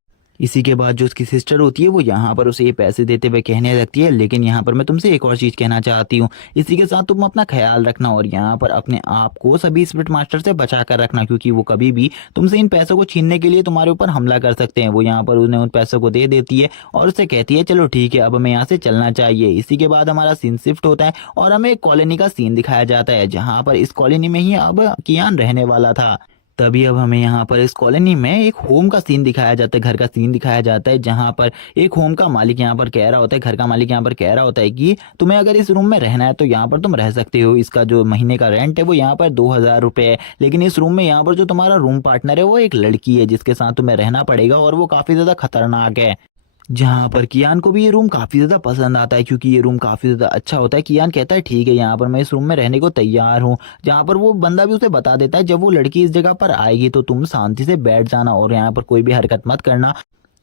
इसी के बाद जो उसकी सिस्टर होती है वो यहाँ पर उसे ये पैसे देते हुए कहने लगती है, लेकिन यहाँ पर मैं तुमसे एक और चीज़ कहना चाहती हूँ, इसी के साथ तुम अपना ख्याल रखना और यहाँ पर अपने आप को सभी स्पिरिट मास्टर से बचा कर रखना, क्योंकि वो कभी भी तुमसे इन पैसों को छीनने के लिए तुम्हारे ऊपर हमला कर सकते हैं। वो यहाँ पर उन्हें उन पैसों को दे देती है और उससे कहती है, चलो ठीक है, अब हमें यहाँ से चलना चाहिए। इसी के बाद हमारा सीन शिफ्ट होता है और हमें एक कॉलोनी का सीन दिखाया जाता है, जहाँ पर इस कॉलोनी में ही अब कियान रहने वाला था। तभी अब हमें यहाँ पर इस कॉलोनी में एक होम का सीन दिखाया जाता है, घर का सीन दिखाया जाता है, जहाँ पर एक होम का मालिक यहाँ पर कह रहा होता है, घर का मालिक यहाँ पर कह रहा होता है कि तुम्हें अगर इस रूम में रहना है तो यहाँ पर तुम रह सकते हो, इसका जो महीने का रेंट है वो यहाँ पर 2,000 रुपये है, लेकिन इस रूम में यहाँ पर जो तुम्हारा रूम पार्टनर है वो एक लड़की है जिसके साथ तुम्हें रहना पड़ेगा और वो काफी ज्यादा खतरनाक है। जहाँ पर कियान को भी ये रूम काफ़ी ज़्यादा पसंद आता है, क्योंकि ये रूम काफ़ी ज़्यादा अच्छा होता है। कियान कहता है, ठीक है, यहाँ पर मैं इस रूम में रहने को तैयार हूँ। जहाँ पर वो बंदा भी उसे बता देता है, जब वो लड़की इस जगह पर आएगी तो तुम शांति से बैठ जाना और यहाँ पर कोई भी हरकत मत करना,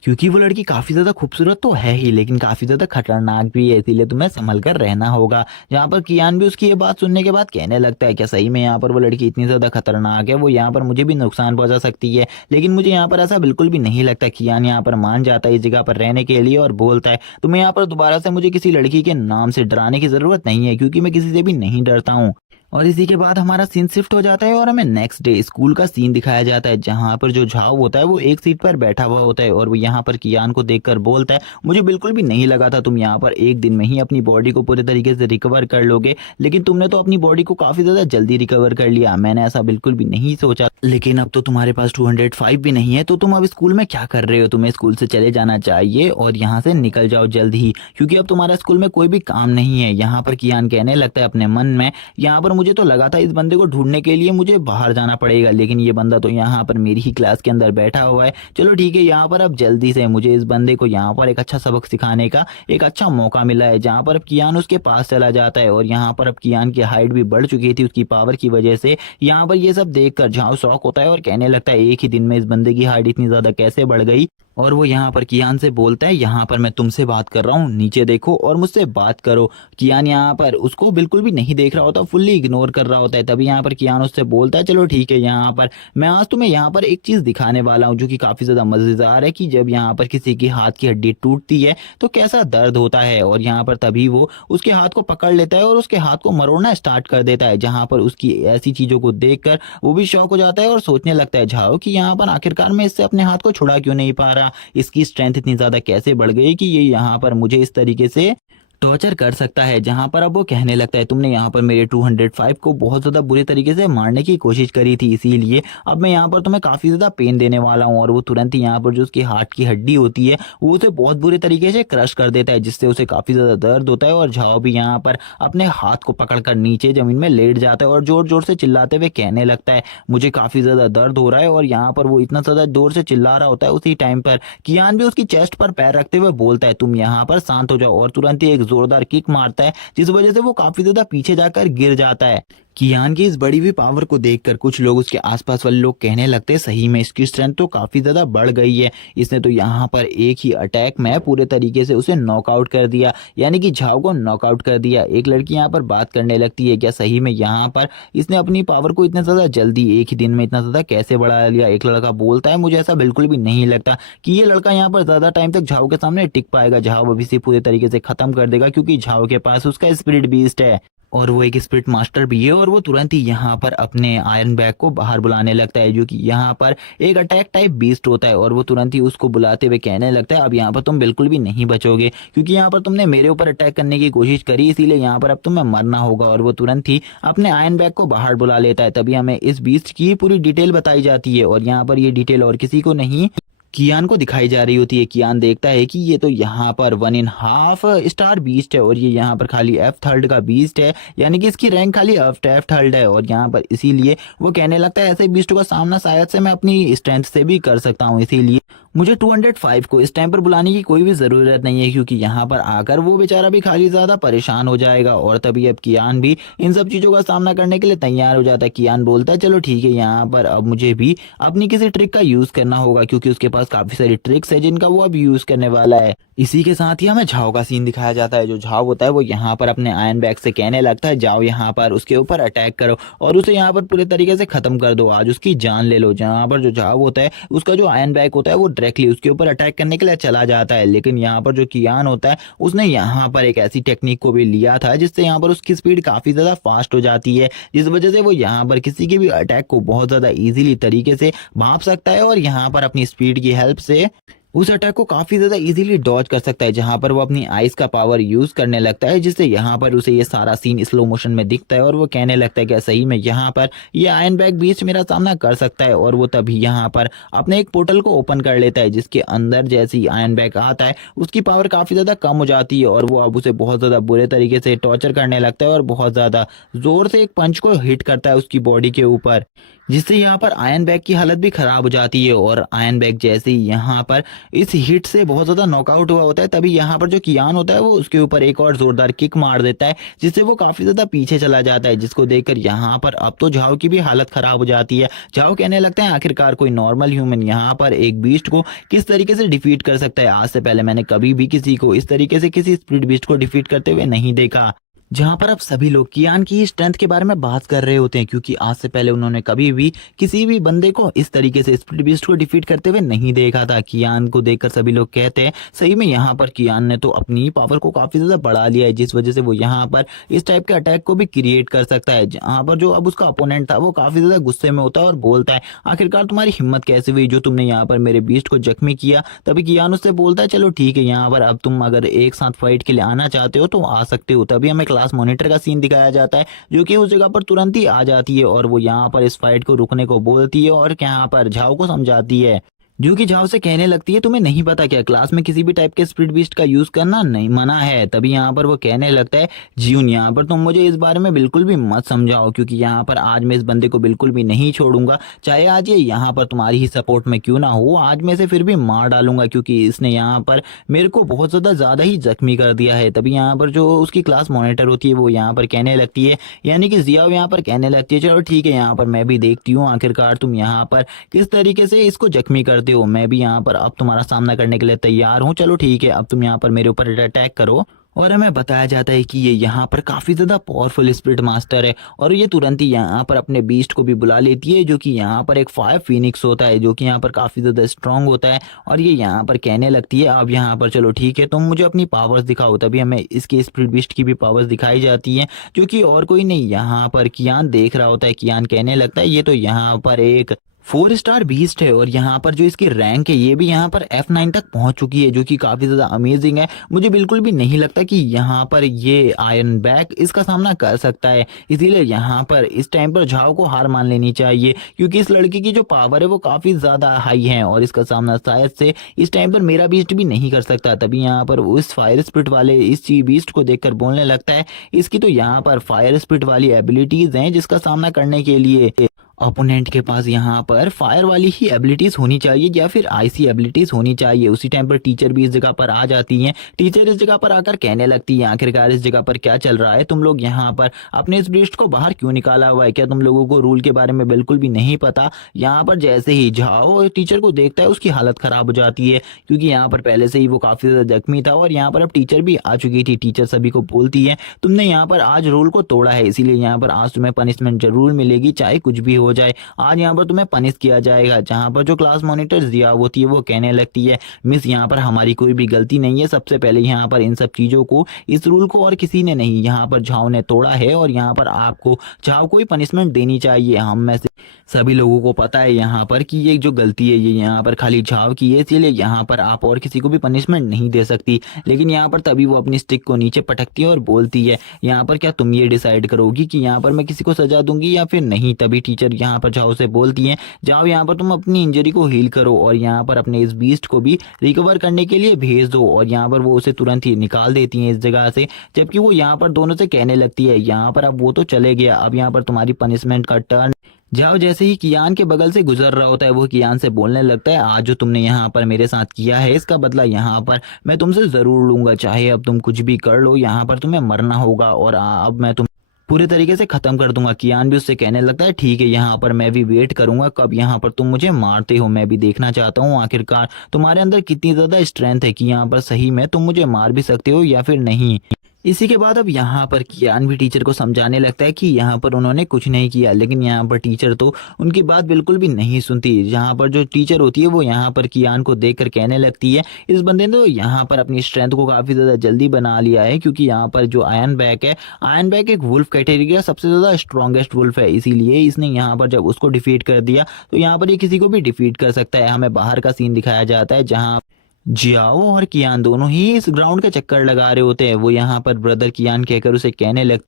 क्योंकि वो लड़की काफी ज्यादा खूबसूरत तो है ही, लेकिन काफी ज्यादा खतरनाक भी है, इसीलिए तुम्हें संभल कर रहना होगा। जहाँ पर कियान भी उसकी ये बात सुनने के बाद कहने लगता है, क्या सही में यहाँ पर वो लड़की इतनी ज्यादा खतरनाक है, वो यहाँ पर मुझे भी नुकसान पहुंचा सकती है। लेकिन मुझे यहाँ पर ऐसा बिल्कुल भी नहीं लगता। कियान यहाँ पर मान जाता है इस जगह पर रहने के लिए और बोलता है, तुम्हें यहाँ पर दोबारा से मुझे किसी लड़की के नाम से डराने की जरूरत नहीं है, क्योंकि मैं किसी से भी नहीं डरता हूँ। और इसी के बाद हमारा सीन शिफ्ट हो जाता है और हमें नेक्स्ट डे स्कूल का सीन दिखाया जाता है, जहाँ पर जो झाओ होता है वो एक सीट पर बैठा हुआ होता है और वो यहाँ पर कियान को देखकर बोलता है, मुझे बिल्कुल भी नहीं लगा था तुम यहाँ पर एक दिन में ही अपनी बॉडी को पूरे तरीके से रिकवर कर लोगे, लेकिन तुमने तो अपनी बॉडी को काफी ज्यादा जल्दी रिकवर कर लिया, मैंने ऐसा बिल्कुल भी नहीं सोचा। लेकिन अब तो तुम्हारे पास 205 भी नहीं है, तो तुम अब स्कूल में क्या कर रहे हो, तुम्हें स्कूल से चले जाना चाहिए और यहाँ से निकल जाओ जल्द ही, क्योंकि अब तुम्हारा स्कूल में कोई भी काम नहीं है। यहाँ पर कियान कहने लगता है अपने मन में, यहाँ पर मुझे तो लगा था इस बंदे को ढूंढने के लिए मुझे बाहर जाना पड़ेगा, लेकिन ये बंदा तो यहाँ पर मेरी ही क्लास के अंदर बैठा हुआ है। चलो ठीक है, यहाँ पर अब जल्दी से मुझे इस बंदे को यहाँ पर एक अच्छा सबक सिखाने का एक अच्छा मौका मिला है। जहाँ पर अब कियान उसके पास चला जाता है और यहाँ पर अब कियान की हाइट भी बढ़ चुकी थी उसकी पावर की वजह से। यहाँ पर ये सब देखकर झाओ शौक होता है और कहने लगता है, एक ही दिन में इस बंदे की हाइट इतनी ज्यादा कैसे बढ़ गई। और वो यहाँ पर कियान से बोलता है, यहाँ पर मैं तुमसे बात कर रहा हूँ, नीचे देखो और मुझसे बात करो। कियान यहाँ पर उसको बिल्कुल भी नहीं देख रहा होता, फुल्ली इग्नोर कर रहा होता है। तभी यहाँ पर कियान उससे बोलता है, चलो ठीक है, यहाँ पर मैं आज तुम्हें यहाँ पर एक चीज दिखाने वाला हूँ जो कि काफी ज्यादा मजेदार है, कि जब यहाँ पर किसी की हाथ की हड्डी टूटती है तो कैसा दर्द होता है। और यहाँ पर तभी वो उसके हाथ को पकड़ लेता है और उसके हाथ को मरोड़ना स्टार्ट कर देता है। जहाँ पर उसकी ऐसी चीजों को देखकर वो भी शौक हो जाता है और सोचने लगता है झाओ कि यहाँ पर आखिरकार मैं इससे अपने हाथ को छुड़ा क्यों नहीं पा रहा, इसकी स्ट्रेंथ इतनी ज्यादा कैसे बढ़ गई कि ये यहाँ पर मुझे इस तरीके से टॉर्चर कर सकता है। जहां पर अब वो कहने लगता है, तुमने यहाँ पर मेरे 205 को बहुत ज्यादा बुरे तरीके से मारने की कोशिश करी थी, इसीलिए अब मैं यहाँ पर तुम्हें काफी ज्यादा पेन देने वाला हूँ। और वो तुरंत ही यहाँ पर जो उसकी हार्ट की हड्डी होती है वो उसे बहुत बुरे तरीके से क्रश कर देता है, जिससे उसे काफी ज्यादा दर्द होता है। और झाओ भी यहाँ पर अपने हाथ को पकड़कर नीचे जमीन में लेट जाता है और जोर जोर से चिल्लाते हुए कहने लगता है, मुझे काफी ज्यादा दर्द हो रहा है। और यहाँ पर वो इतना ज्यादा जोर से चिल्ला रहा होता है, उसी टाइम पर कियान भी उसकी चेस्ट पर पैर रखते हुए बोलता है, तुम यहाँ पर शांत हो जाओ। और तुरंत ही एक जोरदार किक मारता है, जिस वजह से वो काफी ज्यादा पीछे जाकर गिर जाता है। कियान की इस बड़ी हुई पावर को देखकर कुछ लोग, उसके आसपास वाले लोग कहने लगते हैं, सही में इसकी स्ट्रेंथ तो काफी ज्यादा बढ़ गई है, इसने तो यहाँ पर एक ही अटैक में पूरे तरीके से उसे नॉकआउट कर दिया, यानी कि झाओ को नॉकआउट कर दिया। एक लड़की यहाँ पर बात करने लगती है, क्या सही में यहाँ पर इसने अपनी पावर को इतना ज्यादा जल्दी एक ही दिन में इतना ज्यादा कैसे बढ़ा लिया। एक लड़का बोलता है, मुझे ऐसा बिल्कुल भी नहीं लगता कि ये लड़का यहाँ पर ज्यादा टाइम तक झाओ के सामने टिक पाएगा, झाओ अभी से पूरे तरीके से खत्म कर देगा, क्योंकि झाओ के पास उसका स्पिरिट बीस्ट है और वो एक स्पिरिट मास्टर भी है। और वो तुरंत ही यहाँ पर अपने आयरन बैग को बाहर बुलाने लगता है, जो कि यहाँ पर एक अटैक टाइप बीस्ट होता है। और वो तुरंत ही उसको बुलाते हुए कहने लगता है, अब यहाँ पर तुम बिल्कुल भी नहीं बचोगे, क्योंकि यहाँ पर तुमने मेरे ऊपर अटैक करने की कोशिश करी, इसीलिए यहाँ पर अब तुम्हें मरना होगा। और वो तुरंत ही अपने आयरन बैग को बाहर बुला लेता है। तभी हमें इस बीस्ट की पूरी डिटेल बताई जाती है और यहाँ पर ये डिटेल और किसी को नहीं, कियान को दिखाई जा रही होती है। कियान देखता है कि ये तो यहाँ पर 1.5 स्टार बीस्ट है और ये यहाँ पर खाली एफ थर्ड का बीस्ट है, यानी कि इसकी रैंक खाली एफ थर्ड है। और यहाँ पर इसीलिए वो कहने लगता है ऐसे बीस्टों का सामना शायद से मैं अपनी स्ट्रेंथ से भी कर सकता हूँ, इसीलिए मुझे 205 को इस टाइम पर बुलाने की कोई भी ज़रूरत नहीं है, क्योंकि यहाँ पर आकर वो बेचारा भी खाली ज़्यादा परेशान हो जाएगा। और तभी अब कियान भी इन सब चीज़ों का सामना करने के लिए तैयार हो जाता है। कियान बोलता है चलो ठीक है, यहाँ पर अब मुझे भी अपनी किसी ट्रिक का यूज़ करना होगा, क्योंकि उसके पास काफ़ी सारी ट्रिक्स है जिनका वो अब यूज़ करने वाला है। इसी के साथ ही हमें झाओ का सीन दिखाया जाता है। जो झाओ होता है वो यहाँ पर अपने आयरन बैग से कहने लगता है जाओ यहाँ पर उसके ऊपर अटैक करो और उसे यहाँ पर पूरे तरीके से खत्म कर दो, आज उसकी जान ले लो। जहाँ पर जो झाओ होता है उसका जो आयरन बैग होता है वो डायरेक्टली उसके ऊपर अटैक करने के लिए चला जाता है, लेकिन यहाँ पर जो कियान होता है उसने यहाँ पर एक ऐसी टेक्निक को भी लिया था जिससे यहाँ पर उसकी स्पीड काफी ज्यादा फास्ट हो जाती है, जिस वजह से वो यहाँ पर किसी के भी अटैक को बहुत ज्यादा इजीली तरीके से भांप सकता है और यहाँ पर अपनी स्पीड की हेल्प से उस अटैक को काफी ज्यादा इजीली डॉज कर सकता है। जहां पर वो अपनी आइस का पावर यूज करने लगता है, जिससे यहाँ पर उसे ये सारा सीन स्लो मोशन में दिखता है और वो कहने लगता है कि सही में यहाँ पर ये आयरन बैग बीस्ट मेरा सामना कर सकता है। और वो तभी यहाँ पर अपने एक पोर्टल को ओपन कर लेता है, जिसके अंदर जैसे ही आयरन बैग आता है उसकी पावर काफी ज्यादा कम हो जाती है और वो अब उसे बहुत ज्यादा बुरे तरीके से टॉर्चर करने लगता है और बहुत ज्यादा जोर से एक पंच को हिट करता है उसकी बॉडी के ऊपर, जिससे यहाँ पर आयरन बैग की हालत भी खराब हो जाती है। और आयरन बैग जैसे ही यहाँ पर इस हिट से बहुत ज्यादा नॉकआउट हुआ होता है, तभी यहाँ पर जो कियान होता है वो उसके ऊपर एक और जोरदार किक मार देता है, जिससे वो काफी ज्यादा पीछे चला जाता है। जिसको देखकर यहाँ पर अब तो झाओ की भी हालत खराब हो जाती है। झाओ कहने लगते हैं आखिरकार कोई नॉर्मल ह्यूमन यहाँ पर एक बीस्ट को किस तरीके से डिफीट कर सकता है, आज से पहले मैंने कभी भी किसी को इस तरीके से किसी स्पीड बीस्ट को डिफीट करते हुए नहीं देखा। जहां पर अब सभी लोग कियान की स्ट्रेंथ के बारे में बात कर रहे होते हैं, क्योंकि आज से पहले उन्होंने कभी भी किसी भी बंदे को इस तरीके से स्प्लिट बीस्ट को डिफीट करते हुए नहीं देखा था। कियान को देखकर सभी लोग कहते हैं सही में यहाँ पर कियान ने तो अपनी पावर को काफी ज्यादा बढ़ा लिया है, जिस वजह से वो यहाँ पर इस टाइप के अटैक को भी क्रिएट कर सकता है। जहाँ पर जो अब उसका अपोनेंट था वो काफी ज्यादा गुस्से में होता है और बोलता है आखिरकार तुम्हारी हिम्मत कैसे हुई जो तुमने यहाँ पर मेरे बीस्ट को जख्मी किया। तभी कियान उससे बोलता है चलो ठीक है, यहाँ पर अब तुम अगर एक साथ फाइट के लिए आना चाहते हो तो आ सकते हो। तभी हमें क्लास मॉनिटर का सीन दिखाया जाता है, जो कि उस जगह पर तुरंत ही आ जाती है और वो यहाँ पर इस फाइट को रुकने को बोलती है और यहाँ पर झाओ को समझाती है, जो कि झाओ से कहने लगती है तुम्हें नहीं पता क्या क्लास में किसी भी टाइप के स्प्लिट बीस्ट का यूज करना नहीं मना है। तभी यहाँ पर वो कहने लगता है जियून यहाँ पर तुम मुझे इस बारे में बिल्कुल भी मत समझाओ, क्योंकि यहाँ पर आज मैं इस बंदे को बिल्कुल भी नहीं छोड़ूंगा, चाहे आज ये यहाँ पर तुम्हारी ही सपोर्ट में क्यों ना हो, आज मैं इसे फिर भी मार डालूंगा, क्योंकि इसने यहाँ पर मेरे को बहुत ज्यादा ही जख्मी कर दिया है। तभी यहाँ पर जो उसकी क्लास मॉनिटर होती है वो यहाँ पर कहने लगती है, यानी कि जियाओ यहाँ पर कहने लगती है चलो ठीक है, यहाँ पर मैं भी देखती हूँ आखिरकार तुम यहाँ पर किस तरीके से इसको जख्मी कर हो, मैं भी यहाँ पर अब तुम्हारा सामना करने के लिए तैयार हूँ। चलो ठीक है, अब तुम यहाँ पर मेरे ऊपर अटैक करो। और हमें बताया जाता है कि ये यहाँ पर काफी ज्यादा पावरफुल स्पिरिट मास्टर है और ये तुरंत ही यहाँ पर अपने बीस्ट को भी बुला लेती है, जो कि यहाँ पर एक फायर फिनिक्स होता है, जो कि यहाँ पर काफी ज्यादा स्ट्रांग होता है। और ये यहाँ पर कहने लगती है अब यहाँ पर चलो ठीक है तुम मुझे अपनी पावर्स दिखाओ। तभी हमें इसके स्पिरिट बीस्ट की भी पावर्स दिखाई जाती है, जो कि और कोई नहीं यहाँ पर कियान देख रहा होता है। कियान कहने लगता है ये तो यहाँ पर एक 4 स्टार बीस्ट है और यहाँ पर जो इसकी रैंक है ये भी यहाँ पर F9 तक पहुंच चुकी है, जो कि काफी ज्यादा अमेजिंग है। मुझे बिल्कुल भी नहीं लगता कि यहाँ पर ये आयरन बैग इसका सामना कर सकता है, इसीलिए यहाँ पर इस टाइम पर झाओ को हार मान लेनी चाहिए, क्योंकि इस लड़की की जो पावर है वो काफी ज्यादा हाई है और इसका सामना शायद से इस टाइम पर मेरा बीस्ट भी नहीं कर सकता। तभी यहाँ पर उस फायर स्पिरिट वाले इस बीस्ट को देखकर बोलने लगता है इसकी तो यहाँ पर फायर स्पिरिट वाली एबिलिटीज हैं, जिसका सामना करने के लिए अपोनेंट के पास यहाँ पर फायर वाली ही एबिलिटीज होनी चाहिए या फिर आईसी एबिलिटीज होनी चाहिए। उसी टाइम पर टीचर भी इस जगह पर आ जाती हैं। टीचर इस जगह पर आकर कहने लगती है आखिरकार इस जगह पर क्या चल रहा है, तुम लोग यहाँ पर अपने इस ब्रिस्ट को बाहर क्यों निकाला हुआ है, क्या तुम लोगों को रूल के बारे में बिल्कुल भी नहीं पता। यहाँ पर जैसे ही झाओ टीचर को देखता है उसकी हालत खराब हो जाती है, क्योंकि यहाँ पर पहले से ही वो काफी ज्यादा जख्मी था और यहाँ पर अब टीचर भी आ चुकी थी। टीचर सभी को बोलती है तुमने यहाँ पर आज रूल को तोड़ा है, इसीलिए यहाँ पर आज तुम्हें पनिशमेंट जरूर मिलेगी, चाहे कुछ भी हो जाए आज यहाँ पर तुम्हें पनिश किया जाएगा। जहाँ पर जो क्लास मॉनिटर जिया होती है वो कहने लगती है मिस यहाँ पर हमारी कोई भी गलती नहीं है, सबसे पहले यहाँ पर इन सब चीजों को इस रूल को और किसी ने नहीं, यहाँ पर झाओ ने तोड़ा है और यहाँ पर आपको झाओ को ही पनिशमेंट देनी चाहिए। हम में से सभी लोगों को पता है यहाँ पर कि ये जो गलती है ये यहाँ पर खाली झाव की है, इसीलिए यहाँ पर आप और किसी को भी पनिशमेंट नहीं दे सकती। लेकिन यहाँ पर तभी वो अपनी स्टिक को नीचे पटकती है और बोलती है, यहाँ पर क्या तुम ये डिसाइड करोगी कि यहाँ पर मैं किसी को सजा दूंगी या फिर नहीं। तभी टीचर यहाँ पर झाव से बोलती है, जाओ यहाँ पर तुम अपनी इंजरी को हील करो और यहाँ पर अपने इस बीस्ट को भी रिकवर करने के लिए भेज दो। और यहाँ पर वो उसे तुरंत ही निकाल देती है इस जगह से। जबकि वो यहाँ पर दोनों से कहने लगती है, यहाँ पर अब वो तो चले गया, अब यहाँ पर तुम्हारी पनिशमेंट का टर्न। जाओ जैसे ही कियान के बगल से गुजर रहा होता है वो कियान से बोलने लगता है, आज जो तुमने यहाँ पर मेरे साथ किया है इसका बदला यहाँ पर मैं तुमसे जरूर लूंगा, चाहे अब तुम कुछ भी कर लो, यहाँ पर तुम्हें मरना होगा और अब मैं तुम पूरे तरीके से खत्म कर दूंगा। कियान भी उससे कहने लगता है, ठीक है यहाँ पर मैं भी वेट करूंगा कब यहाँ पर तुम मुझे मारते हो, मैं भी देखना चाहता हूँ आखिरकार तुम्हारे अंदर कितनी ज्यादा स्ट्रेंथ है कि यहाँ पर सही में तुम मुझे मार भी सकते हो या फिर नहीं। इसी के बाद अब यहाँ पर कियान भी टीचर को समझाने लगता है कि यहाँ पर उन्होंने कुछ नहीं किया। लेकिन यहाँ पर टीचर तो उनकी बात बिल्कुल भी नहीं सुनती। यहाँ पर जो टीचर होती है वो यहाँ पर कियान को देखकर कहने लगती है, इस बंदे ने तो यहाँ पर अपनी स्ट्रेंथ को काफी ज्यादा जल्दी बना लिया है, क्योंकि यहाँ पर जो आयरन बैक है, आयरन बैक एक वुल्फ कैटेगरी का सबसे ज्यादा स्ट्रॉन्गेस्ट वुल्फ है, इसीलिए इसने यहाँ पर जब उसको डिफीट कर दिया तो यहाँ पर ये किसी को भी डिफीट कर सकता है। हमें बाहर का सीन दिखाया जाता है जहाँ जियाओ और कियान दोनों ही इस ग्राउंड के चक्कर लगा रहे होते हैं। वो यहाँ पर ब्रदर कियान कहकर उसे कहने लग,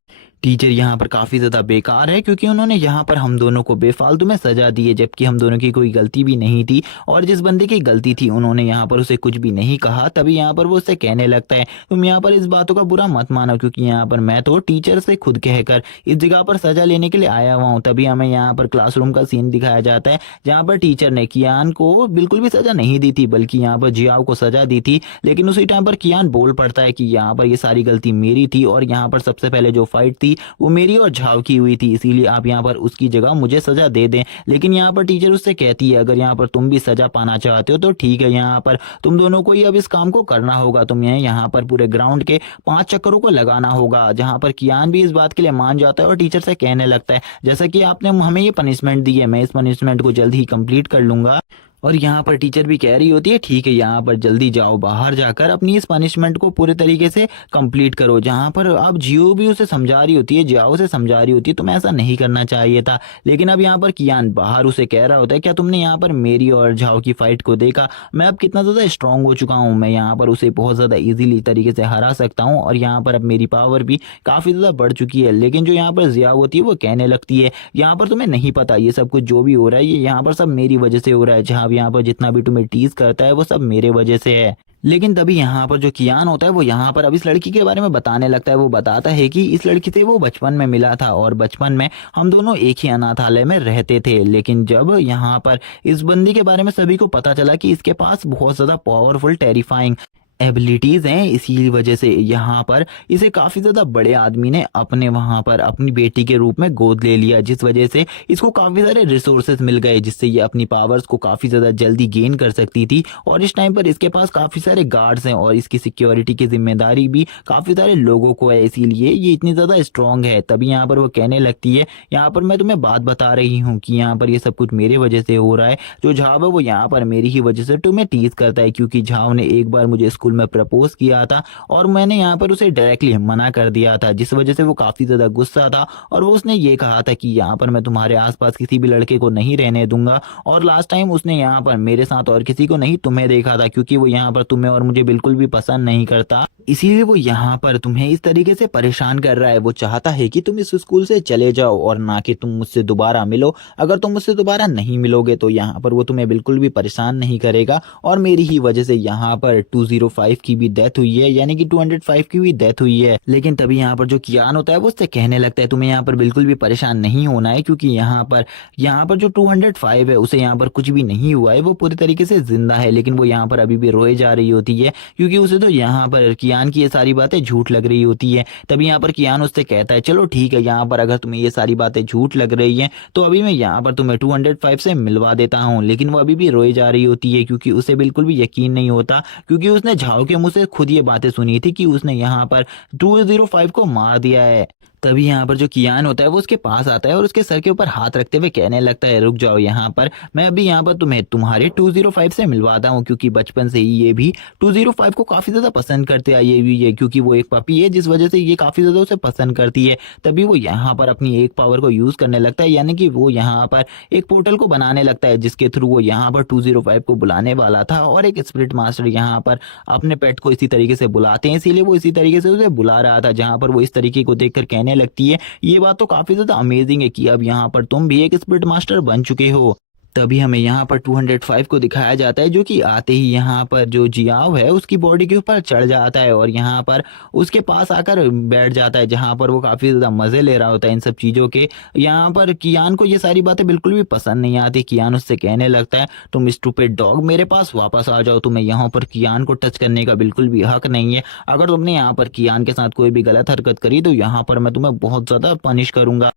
टीचर यहाँ पर काफी ज्यादा बेकार है, क्योंकि उन्होंने यहाँ पर हम दोनों को बेफालतू में सजा दी है, जबकि हम दोनों की कोई गलती भी नहीं थी। और जिस बंदे की गलती थी उन्होंने यहाँ पर उसे कुछ भी नहीं कहा। तभी यहाँ पर वो उससे कहने लगता है, तुम यहाँ पर इस बातों का बुरा मत मानो, क्योंकि यहाँ पर मैं तो टीचर से खुद कहकर इस जगह पर सजा लेने के लिए आया हुआ हूँ। तभी हमें यहाँ पर क्लासरूम का सीन दिखाया जाता है जहाँ पर टीचर ने कियान को बिल्कुल भी सजा नहीं दी थी, बल्कि यहाँ पर जियाओ को सजा दी थी। लेकिन उसी टाइम पर कियान बोल पड़ता है कि यहाँ पर ये सारी गलती मेरी थी और यहाँ पर सबसे पहले जो फाइट थी वो मेरी और झाव की हुई थी, इसीलिए आप यहाँ पर उसकी जगह मुझे सजा दे दें। लेकिन यहाँ पर टीचर उससे कहती है, अगर यहाँ पर तुम भी सजा पाना चाहते हो तो ठीक है, यहाँ पर तुम दोनों को ही अब इस काम को करना होगा, तुम्हें यहाँ पर पूरे ग्राउंड के 5 चक्करों को लगाना होगा। जहाँ पर कियान भी इस बात के लिए मान जाता है और टीचर से कहने लगता है, जैसा कि आपने हमें ये पनिशमेंट दी है, मैं इस पनिशमेंट को जल्द ही कंप्लीट कर लूंगा। और यहाँ पर टीचर भी कह रही होती है, ठीक है यहाँ पर जल्दी जाओ, बाहर जाकर अपनी इस पनिशमेंट को पूरे तरीके से कंप्लीट करो। जहाँ पर अब जियो भी उसे समझा रही होती है, जियाओ से समझा रही होती है, तुम्हें ऐसा नहीं करना चाहिए था। लेकिन अब यहाँ पर कियान बाहर उसे कह रहा होता है, क्या तुमने यहाँ पर मेरी और झाओ की फाइट को देखा, मैं अब कितना ज्यादा स्ट्रांग हो चुका हूँ, मैं यहाँ पर उसे बहुत ज्यादा इजीली तरीके से हरा सकता हूँ और यहाँ पर अब मेरी पावर भी काफी ज्यादा बढ़ चुकी है। लेकिन जो यहाँ पर जिया होती है वो कहने लगती है, यहाँ पर तुम्हें नहीं पता ये सब कुछ जो भी हो रहा है ये यहाँ पर सब मेरी वजह से हो रहा है, जहाँ यहाँ पर जितना भी तुम्हें टीज करता है वो सब मेरे वजह से है। लेकिन तभी यहाँ पर जो कियान होता है वो यहाँ पर अब इस लड़की के बारे में बताने लगता है। वो बताता है कि इस लड़की से वो बचपन में मिला था और बचपन में हम दोनों एक ही अनाथालय में रहते थे। लेकिन जब यहाँ पर इस बंदी के बारे में सभी को पता चला कि इसके पास बहुत ज्यादा पावरफुल टेरिफाइंग एबिलिटीज हैं, इसी वजह से यहाँ पर इसे काफी ज्यादा बड़े आदमी ने अपने वहां पर अपनी बेटी के रूप में गोद ले लिया, जिस वजह से इसको काफी सारे रिसोर्सेज मिल गए, जिससे ये अपनी पावर्स को काफी ज्यादा जल्दी गेन कर सकती थी। और इस टाइम पर इसके पास काफी सारे गार्ड्स हैं और इसकी सिक्योरिटी की जिम्मेदारी भी काफी सारे लोगों को है, इसीलिए ये इतनी ज्यादा स्ट्रांग है। तभी यहाँ पर वो कहने लगती है, यहाँ पर मैं तुम्हें बात बता रही हूँ कि यहाँ पर ये सब कुछ मेरे वजह से हो रहा है। जो झाव है वो यहाँ पर मेरी ही वजह से तुम्हें टीज करता है, क्योंकि झाव ने एक बार मुझे स्कूल में प्रपोज किया था और मैंने यहाँ पर उसे डायरेक्टली मना कर दिया था, जिस वजह से वो काफी ज्यादा गुस्सा था और वो उसने ये कहा था कि यहाँ पर मैं तुम्हारे आसपास किसी भी लड़के को नहीं रहने दूंगा। और लास्ट टाइम उसने यहाँ पर मेरे साथ और किसी को नहीं तुम्हें देखा था, क्योंकि वो यहाँ पर तुम्हें और मुझे बिल्कुल भी पसंद नहीं करता, इसीलिए वो यहाँ पर तुम्हें इस तरीके से परेशान कर रहा है। वो चाहता है कि तुम इस स्कूल से चले जाओ और ना कि तुम मुझसे दोबारा मिलो। अगर तुम मुझसे दोबारा नहीं मिलोगे तो यहाँ पर वो तुम्हें बिल्कुल भी परेशान नहीं करेगा और मेरी ही वजह से यहाँ पर 205 की भी डेथ हुई है, यानी कि 205 की भी डेथ हुई है। लेकिन तभी यहाँ पर जो कियान होता है वो उससे कहने लगता है, तुम्हें यहाँ पर बिल्कुल भी परेशान नहीं होना है, क्योंकि यहाँ पर जो 205 है उसे यहाँ पर कुछ भी नहीं हुआ है, वो पूरी तरीके से जिंदा है। लेकिन वो यहाँ पर अभी भी रोए जा रही होती है, क्योंकि उसे तो यहाँ पर कियान की ये सारी बातें झूठ लग रही होती है। तभी यहाँ पर कियान उससे कहता है, चलो ठीक है, यहाँ पर अगर तुम्हें ये सारी बातें झूठ लग रही हैं तो अभी मैं यहाँ पर तुम्हें 205 से मिलवा देता हूँ। लेकिन वो अभी भी रोए जा रही होती है, क्योंकि उसे बिल्कुल भी यकीन नहीं होता, क्योंकि उसने झाओ के मुंह से खुद ये बातें सुनी थी कि उसने यहाँ पर 205 को मार दिया है। तभी यहाँ पर जो कियान होता है वो उसके पास आता है और उसके सर के ऊपर हाथ रखते हुए कहने लगता है, रुक जाओ यहाँ पर, मैं अभी यहाँ पर तुम्हें तुम्हारे 205 से मिलवाता हूँ, क्योंकि बचपन से ही ये भी 205 को काफी ज्यादा पसंद करते आई ये भी है, क्योंकि वो एक पपी है जिस वजह से ये काफी ज्यादा उसे पसंद करती है। तभी वो यहाँ पर अपनी एक पावर को यूज करने लगता है, यानी कि वो यहाँ पर एक पोर्टल को बनाने लगता है जिसके थ्रू वो यहाँ पर 205 को बुलाने वाला था। और एक स्पिरिट मास्टर यहाँ पर अपने पेट को इसी तरीके से बुलाते हैं, इसीलिए वो इसी तरीके से उसे बुला रहा था, जहां पर वो इस तरीके को देखकर कहने लगती है, ये बात तो काफी ज्यादा अमेजिंग है कि अब यहाँ पर तुम भी एक स्पिरिट मास्टर बन चुके हो। तभी हमें यहाँ पर 205 को दिखाया जाता है, जो कि आते ही यहाँ पर जो जियाव है उसकी बॉडी के ऊपर चढ़ जाता है और यहाँ पर उसके पास आकर बैठ जाता है, जहाँ पर वो काफी ज्यादा मजे ले रहा होता है इन सब चीजों के। यहाँ पर कियान को ये सारी बातें बिल्कुल भी पसंद नहीं आती। कियान उससे कहने लगता है, तुम स्टूपिड डॉग मेरे पास वापस आ जाओ, तुम्हें यहाँ पर कियान को टच करने का बिल्कुल भी हक नहीं है। अगर तुमने यहाँ पर कियान के साथ कोई भी गलत हरकत करी तो यहाँ पर मैं तुम्हें बहुत ज्यादा पनिश करूंगा।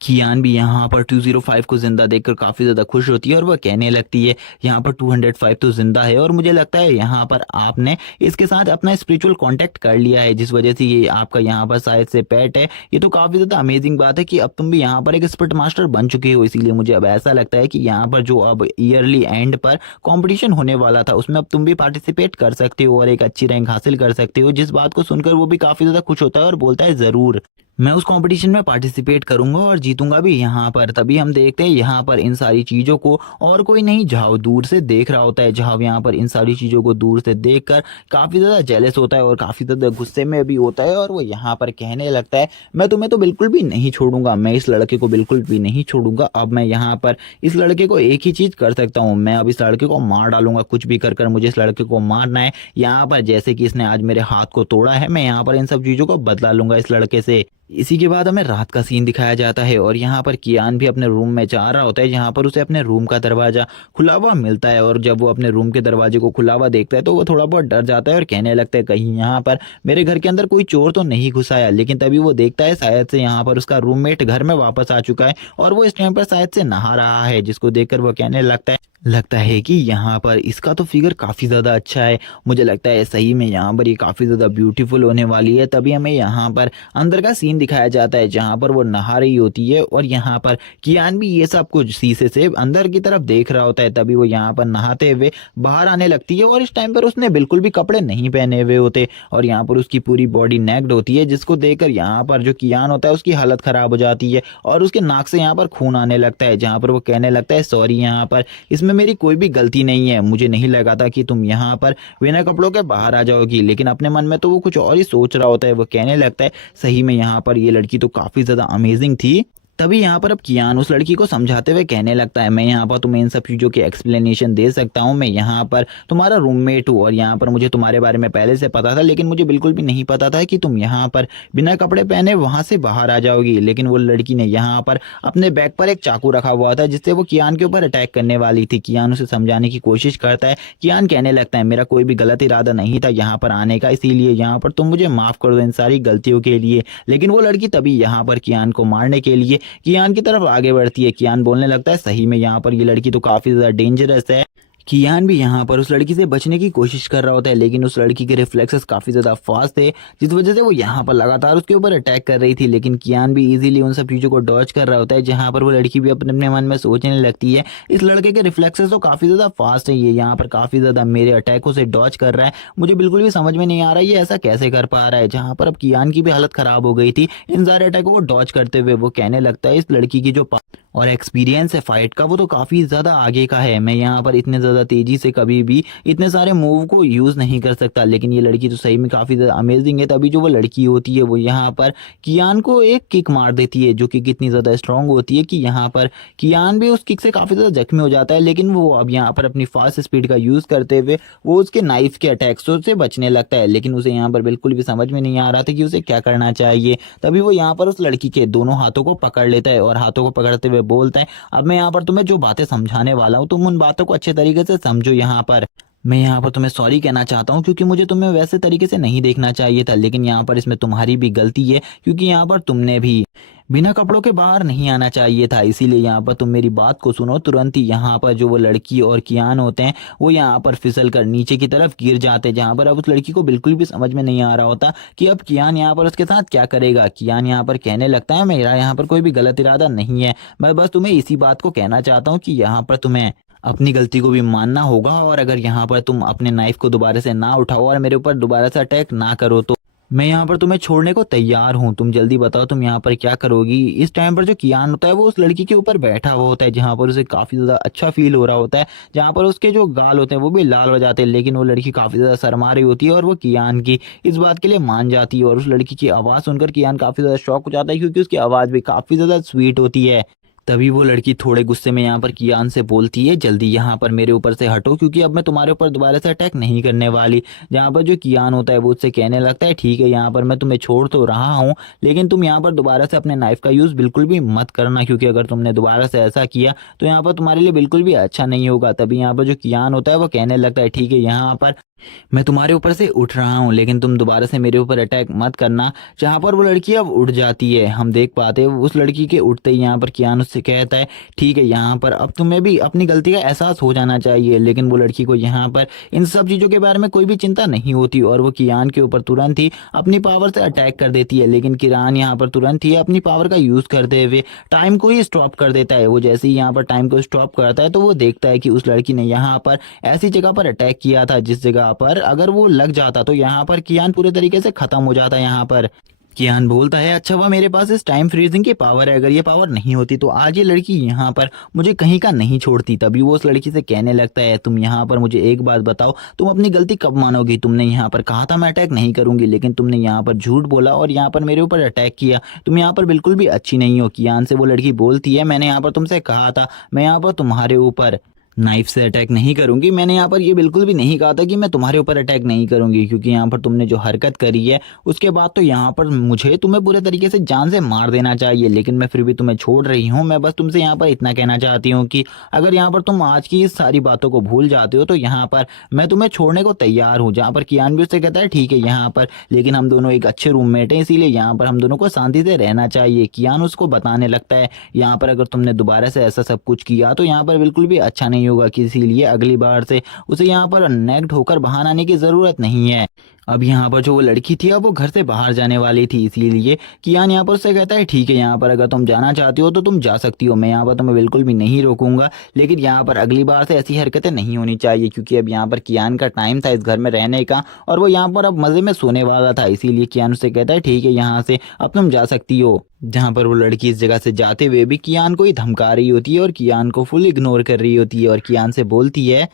कियान भी यहाँ पर 205 को जिंदा देखकर काफी ज्यादा खुश होती है और वह कहने लगती है, यहाँ पर 205 तो जिंदा है और मुझे लगता है यहाँ पर आपने इसके साथ अपना स्पिरिचुअल कांटेक्ट कर लिया है, जिस वजह से ये आपका यहाँ पर शायद से पेट है। ये तो काफी ज्यादा अमेजिंग बात है कि अब तुम भी यहाँ पर एक स्पिरिट मास्टर बन चुके हो। इसीलिए मुझे अब ऐसा लगता है कि यहाँ पर जो अब ईयरली एंड पर कॉम्पिटिशन होने वाला था उसमें अब तुम भी पार्टिसिपेट कर सकते हो और एक अच्छी रैंक हासिल कर सकते हो। जिस बात को सुनकर वो भी काफी ज्यादा खुश होता है और बोलता है, जरूर मैं उस कंपटीशन में पार्टिसिपेट करूंगा और जीतूंगा भी यहाँ पर। तभी हम देखते हैं यहाँ पर इन सारी चीजों को और कोई नहीं झाव दूर से देख रहा होता है। झाव यहाँ पर इन सारी चीजों को दूर से देखकर काफी ज्यादा जेलस होता है और काफी ज्यादा गुस्से में भी होता है और वो यहाँ पर कहने लगता है, मैं तुम्हें तो बिल्कुल भी नहीं छोड़ूंगा, मैं इस लड़के को बिल्कुल भी नहीं छोड़ूंगा। अब मैं यहाँ पर इस लड़के को एक ही चीज कर सकता हूँ, मैं अब इस लड़के को मार डालूंगा, कुछ भी कर कर मुझे इस लड़के को मारना है। यहाँ पर जैसे कि इसने आज मेरे हाथ को तोड़ा है, मैं यहाँ पर इन सब चीजों को बदला लूंगा इस लड़के से। इसी के बाद हमें रात का सीन दिखाया जाता है और यहाँ पर कियान भी अपने रूम में जा रहा होता है, जहाँ पर उसे अपने रूम का दरवाजा खुला हुआ मिलता है। और जब वो अपने रूम के दरवाजे को खुला हुआ देखता है तो वो थोड़ा बहुत डर जाता है और कहने लगता है, कहीं यहाँ पर मेरे घर के अंदर कोई चोर तो नहीं घुस आया। लेकिन तभी वो देखता है शायद से यहाँ पर उसका रूममेट घर में वापस आ चुका है और वो इस टाइम पर शायद से नहा रहा है, जिसको देखकर वो कहने लगता है कि यहाँ पर इसका तो फिगर काफी ज्यादा अच्छा है, मुझे लगता है सही में यहाँ पर ये काफी ज्यादा ब्यूटीफुल होने वाली है। तभी हमें यहाँ पर अंदर का सीन दिखाया जाता है, जहाँ पर वो नहा रही होती है और यहाँ पर कियान भी ये सब कुछ शीशे से अंदर की तरफ देख रहा होता है। तभी वो यहाँ पर नहाते हुए बाहर आने लगती है और इस टाइम पर उसने बिल्कुल भी कपड़े नहीं पहने हुए होते और यहाँ पर उसकी पूरी बॉडी नेक्ड होती है, जिसको देखकर यहाँ पर जो कियान होता है उसकी हालत खराब हो जाती है और उसके नाक से यहाँ पर खून आने लगता है। जहाँ पर वो कहने लगता है, सॉरी, यहाँ पर इसमें मेरी कोई भी गलती नहीं है, मुझे नहीं लगा था कि तुम यहाँ पर बिना कपड़ों के बाहर आ जाओगी। लेकिन अपने मन में तो वो कुछ और ही सोच रहा होता है। वो कहने लगता है, सही में यहाँ पर ये लड़की तो काफी ज्यादा अमेजिंग थी। तभी यहाँ पर अब कियान उस लड़की को समझाते हुए कहने लगता है, मैं यहाँ पर तुम्हें इन सब चीज़ों की एक्सप्लेनेशन दे सकता हूँ, मैं यहाँ पर तुम्हारा रूममेट हूँ और यहाँ पर मुझे तुम्हारे बारे में पहले से पता था, लेकिन मुझे बिल्कुल भी नहीं पता था कि तुम यहाँ पर बिना कपड़े पहने वहां से बाहर आ जाओगी। लेकिन वो लड़की ने यहाँ पर अपने बैग पर एक चाकू रखा हुआ था जिससे वो कियान के ऊपर अटैक करने वाली थी। कियान उसे समझाने की कोशिश करता है। कियान कहने लगता है, मेरा कोई भी गलत इरादा नहीं था यहाँ पर आने का, इसीलिए यहाँ पर तुम मुझे माफ कर दो इन सारी गलतियों के लिए। लेकिन वो लड़की तभी यहाँ पर कियान को मारने के लिए कियान की तरफ आगे बढ़ती है। कियान बोलने लगता है, सही में यहाँ पर ये लड़की तो काफी ज्यादा डेंजरस है। कियान भी यहाँ पर उस लड़की से बचने की कोशिश कर रहा होता है, लेकिन उस लड़की के रिफ्लेक्सेस काफी ज्यादा फास्ट थे, जिस वजह से वो यहाँ पर लगातार उसके ऊपर अटैक कर रही थी। लेकिन कियान भी इजीली उन सब चीजों को डॉज कर रहा होता है, जहाँ पर वो लड़की भी अपने अपने मन में सोचने लगती है, इस लड़के के रिफ्लेक्सेस तो काफी ज्यादा फास्ट है, ये यहाँ पर काफी ज्यादा मेरे अटैकों से डॉज कर रहा है, मुझे बिल्कुल भी समझ में नहीं आ रहा है ये ऐसा कैसे कर पा रहा है। जहाँ पर अब कियान की भी हालत खराब हो गई थी इन सारे अटैकों को डॉज करते हुए। वो कहने लगता है, इस लड़की की जो और एक्सपीरियंस है फाइट का वो तो काफी ज्यादा आगे का है, मैं यहाँ पर इतने ज्यादा तेजी से कभी भी इतने सारे मूव को यूज नहीं कर सकता। लेकिन ये लड़की तो सही में काफी ज्यादा अमेजिंग है। तभी जो वो लड़की होती है वो यहाँ पर कियान को एक किक मार देती है, जो कि कितनी ज्यादा स्ट्रांग होती है कि यहाँ पर कियान भी उस किक से काफी ज्यादा जख्मी हो जाता है। लेकिन वो अब यहाँ पर अपनी फास्ट स्पीड का यूज करते हुए वो उसके नाइफ के अटैक्सों से बचने लगता है, लेकिन उसे यहाँ पर बिल्कुल भी समझ में नहीं आ रहा था कि उसे क्या करना चाहिए। तभी वो यहाँ पर उस लड़की के दोनों हाथों को पकड़ लेता है और हाथों को पकड़ते हुए बोलता है, अब मैं यहाँ पर तुम्हें जो बातें समझाने वाला हूँ तुम उन बातों को अच्छे तरीके से समझो। यहाँ पर मैं यहाँ पर तुम्हें सॉरी कहना चाहता हूँ, क्योंकि मुझे तुम्हें वैसे तरीके से नहीं देखना चाहिए था, लेकिन यहाँ पर इसमें तुम्हारी भी गलती है, क्योंकि यहाँ पर तुमने भी बिना कपड़ों के बाहर नहीं आना चाहिए था, इसीलिए यहाँ पर तुम मेरी बात को सुनो। तुरंत ही यहाँ पर जो वो लड़की और कियान होते हैं वो यहाँ पर फिसल कर नीचे की तरफ गिर जाते हैं, जहाँ पर अब उस लड़की को बिल्कुल भी समझ में नहीं आ रहा होता कि अब कियान यहाँ पर उसके साथ क्या करेगा। कियान यहाँ पर कहने लगता है मेरा यहाँ पर कोई भी गलत इरादा नहीं है, मैं बस तुम्हें इसी बात को कहना चाहता हूँ कि यहाँ पर तुम्हें अपनी गलती को भी मानना होगा, और अगर यहाँ पर तुम अपने नाइफ को दोबारा से ना उठाओ और मेरे ऊपर दोबारा से अटैक ना करो तो मैं यहाँ पर तुम्हें छोड़ने को तैयार हूँ। तुम जल्दी बताओ तुम यहाँ पर क्या करोगी। इस टाइम पर जो कियान होता है वो उस लड़की के ऊपर बैठा हुआ होता है, जहाँ पर उसे काफी ज्यादा अच्छा फील हो रहा होता है, जहाँ पर उसके जो गाल होते हैं वो भी लाल हो जाते हैं, लेकिन वो लड़की काफी ज्यादा शर्मा रही होती है और वो कियान की इस बात के लिए मान जाती है। और उस लड़की की आवाज सुनकर कियान काफी ज्यादा शॉक हो जाता है, क्योंकि उसकी आवाज भी काफी ज्यादा स्वीट होती है। तभी वो लड़की थोड़े गुस्से में यहाँ पर कियान से बोलती है जल्दी यहाँ पर मेरे ऊपर से हटो, क्योंकि अब मैं तुम्हारे ऊपर दोबारा से अटैक नहीं करने वाली। जहाँ पर जो कियान होता है वो उससे कहने लगता है ठीक है यहाँ पर मैं तुम्हें छोड़ तो रहा हूँ, लेकिन तुम यहाँ पर दोबारा से अपने नाइफ का यूज बिल्कुल भी मत करना, क्योंकि अगर तुमने दोबारा से ऐसा किया तो यहाँ पर तुम्हारे लिए बिल्कुल भी अच्छा नहीं होगा। तभी यहाँ पर जो कियान होता है वो कहने लगता है ठीक है यहाँ पर मैं तुम्हारे ऊपर से उठ रहा हूँ, लेकिन तुम दोबारा से मेरे ऊपर अटैक मत करना। जहाँ पर वो लड़की अब उठ जाती है, हम देख पाते हैं उस लड़की के उठते ही यहाँ पर कियान उससे कहता है ठीक है यहाँ पर अब तुम्हें भी अपनी गलती का एहसास हो जाना चाहिए। लेकिन वो लड़की को यहाँ पर इन सब चीज़ों के बारे में कोई भी चिंता नहीं होती और वो कियान के ऊपर तुरंत ही अपनी पावर से अटैक कर देती है। लेकिन कियान यहाँ पर तुरंत ही अपनी पावर का यूज़ करते हुए टाइम को ही स्टॉप कर देता है। वो जैसे ही यहाँ पर टाइम को स्टॉप करता है तो वो देखता है कि उस लड़की ने यहाँ पर ऐसी जगह पर अटैक किया था जिस जगह पर अगर वो लग जाता तो यहाँ पर कियान पूरे तरीके से खत्म हो जाता। यहाँ पर कियान बोलता है अच्छा हुआ मेरे पास इस टाइम फ्रीजिंग की पावर है, अगर ये पावर नहीं होती तो आज ये लड़की यहाँ पर मुझे कहीं का नहीं छोड़ती। तभी वो उस लड़की से कहने लगता है तुम यहाँ पर मुझे एक बात बताओ, तुम अपनी गलती कब मानोगी। तुमने यहाँ पर कहा था मैं अटैक नहीं करूंगी, लेकिन तुमने यहाँ पर झूठ बोला और यहाँ पर मेरे ऊपर अटैक किया। तुम यहाँ पर बिल्कुल भी अच्छी नहीं हो। कियान से वो लड़की बोलती है मैंने यहाँ पर तुमसे कहा था मैं यहाँ पर तुम्हारे ऊपर नाइफ से अटैक नहीं करूंगी, मैंने यहाँ पर ये बिल्कुल भी नहीं कहा था कि मैं तुम्हारे ऊपर अटैक नहीं करूंगी, क्योंकि यहाँ पर तुमने जो हरकत करी है उसके बाद तो यहाँ पर मुझे तुम्हें पूरे तरीके से जान से मार देना चाहिए, लेकिन मैं फिर भी तुम्हें छोड़ रही हूँ। मैं बस तुमसे यहाँ पर इतना कहना चाहती हूँ कि अगर यहाँ पर तुम आज की इस सारी बातों को भूल जाते हो तो यहाँ पर मैं तुम्हें छोड़ने को तैयार हूँ। जहाँ पर कियान भी उससे कहता है ठीक है यहाँ पर लेकिन हम दोनों एक अच्छे रूममेट हैं, इसीलिए यहाँ पर हम दोनों को शांति से रहना चाहिए। कियान उसको बताने लगता है यहाँ पर अगर तुमने दोबारा से ऐसा सब कुछ किया तो यहाँ पर बिल्कुल भी अच्छा नहीं होगा, इसीलिए अगली बार से उसे यहाँ पर नेक्ड होकर बाहर आने की जरूरत नहीं है। अब यहाँ पर जो वो लड़की थी अब वो घर से बाहर जाने वाली थी, इसीलिए कियान यहाँ पर उससे कहता है ठीक है यहाँ पर अगर तुम जाना चाहती हो तो तुम जा सकती हो, मैं यहाँ पर तुम्हें बिल्कुल भी नहीं रोकूंगा, लेकिन यहाँ पर अगली बार से ऐसी हरकतें नहीं होनी चाहिए, क्योंकि अब यहाँ पर कियान का टाइम था इस घर में रहने का और वो यहाँ पर अब मजे में सोने वाला था। इसीलिए कियान उससे कहता है ठीक है यहाँ से अब तुम जा सकती हो। जहाँ पर वो लड़की इस जगह से जाते हुए भी कियान को ही धमका रही होती है और कियान को फुल इग्नोर कर रही होती है और कियान से बोलती है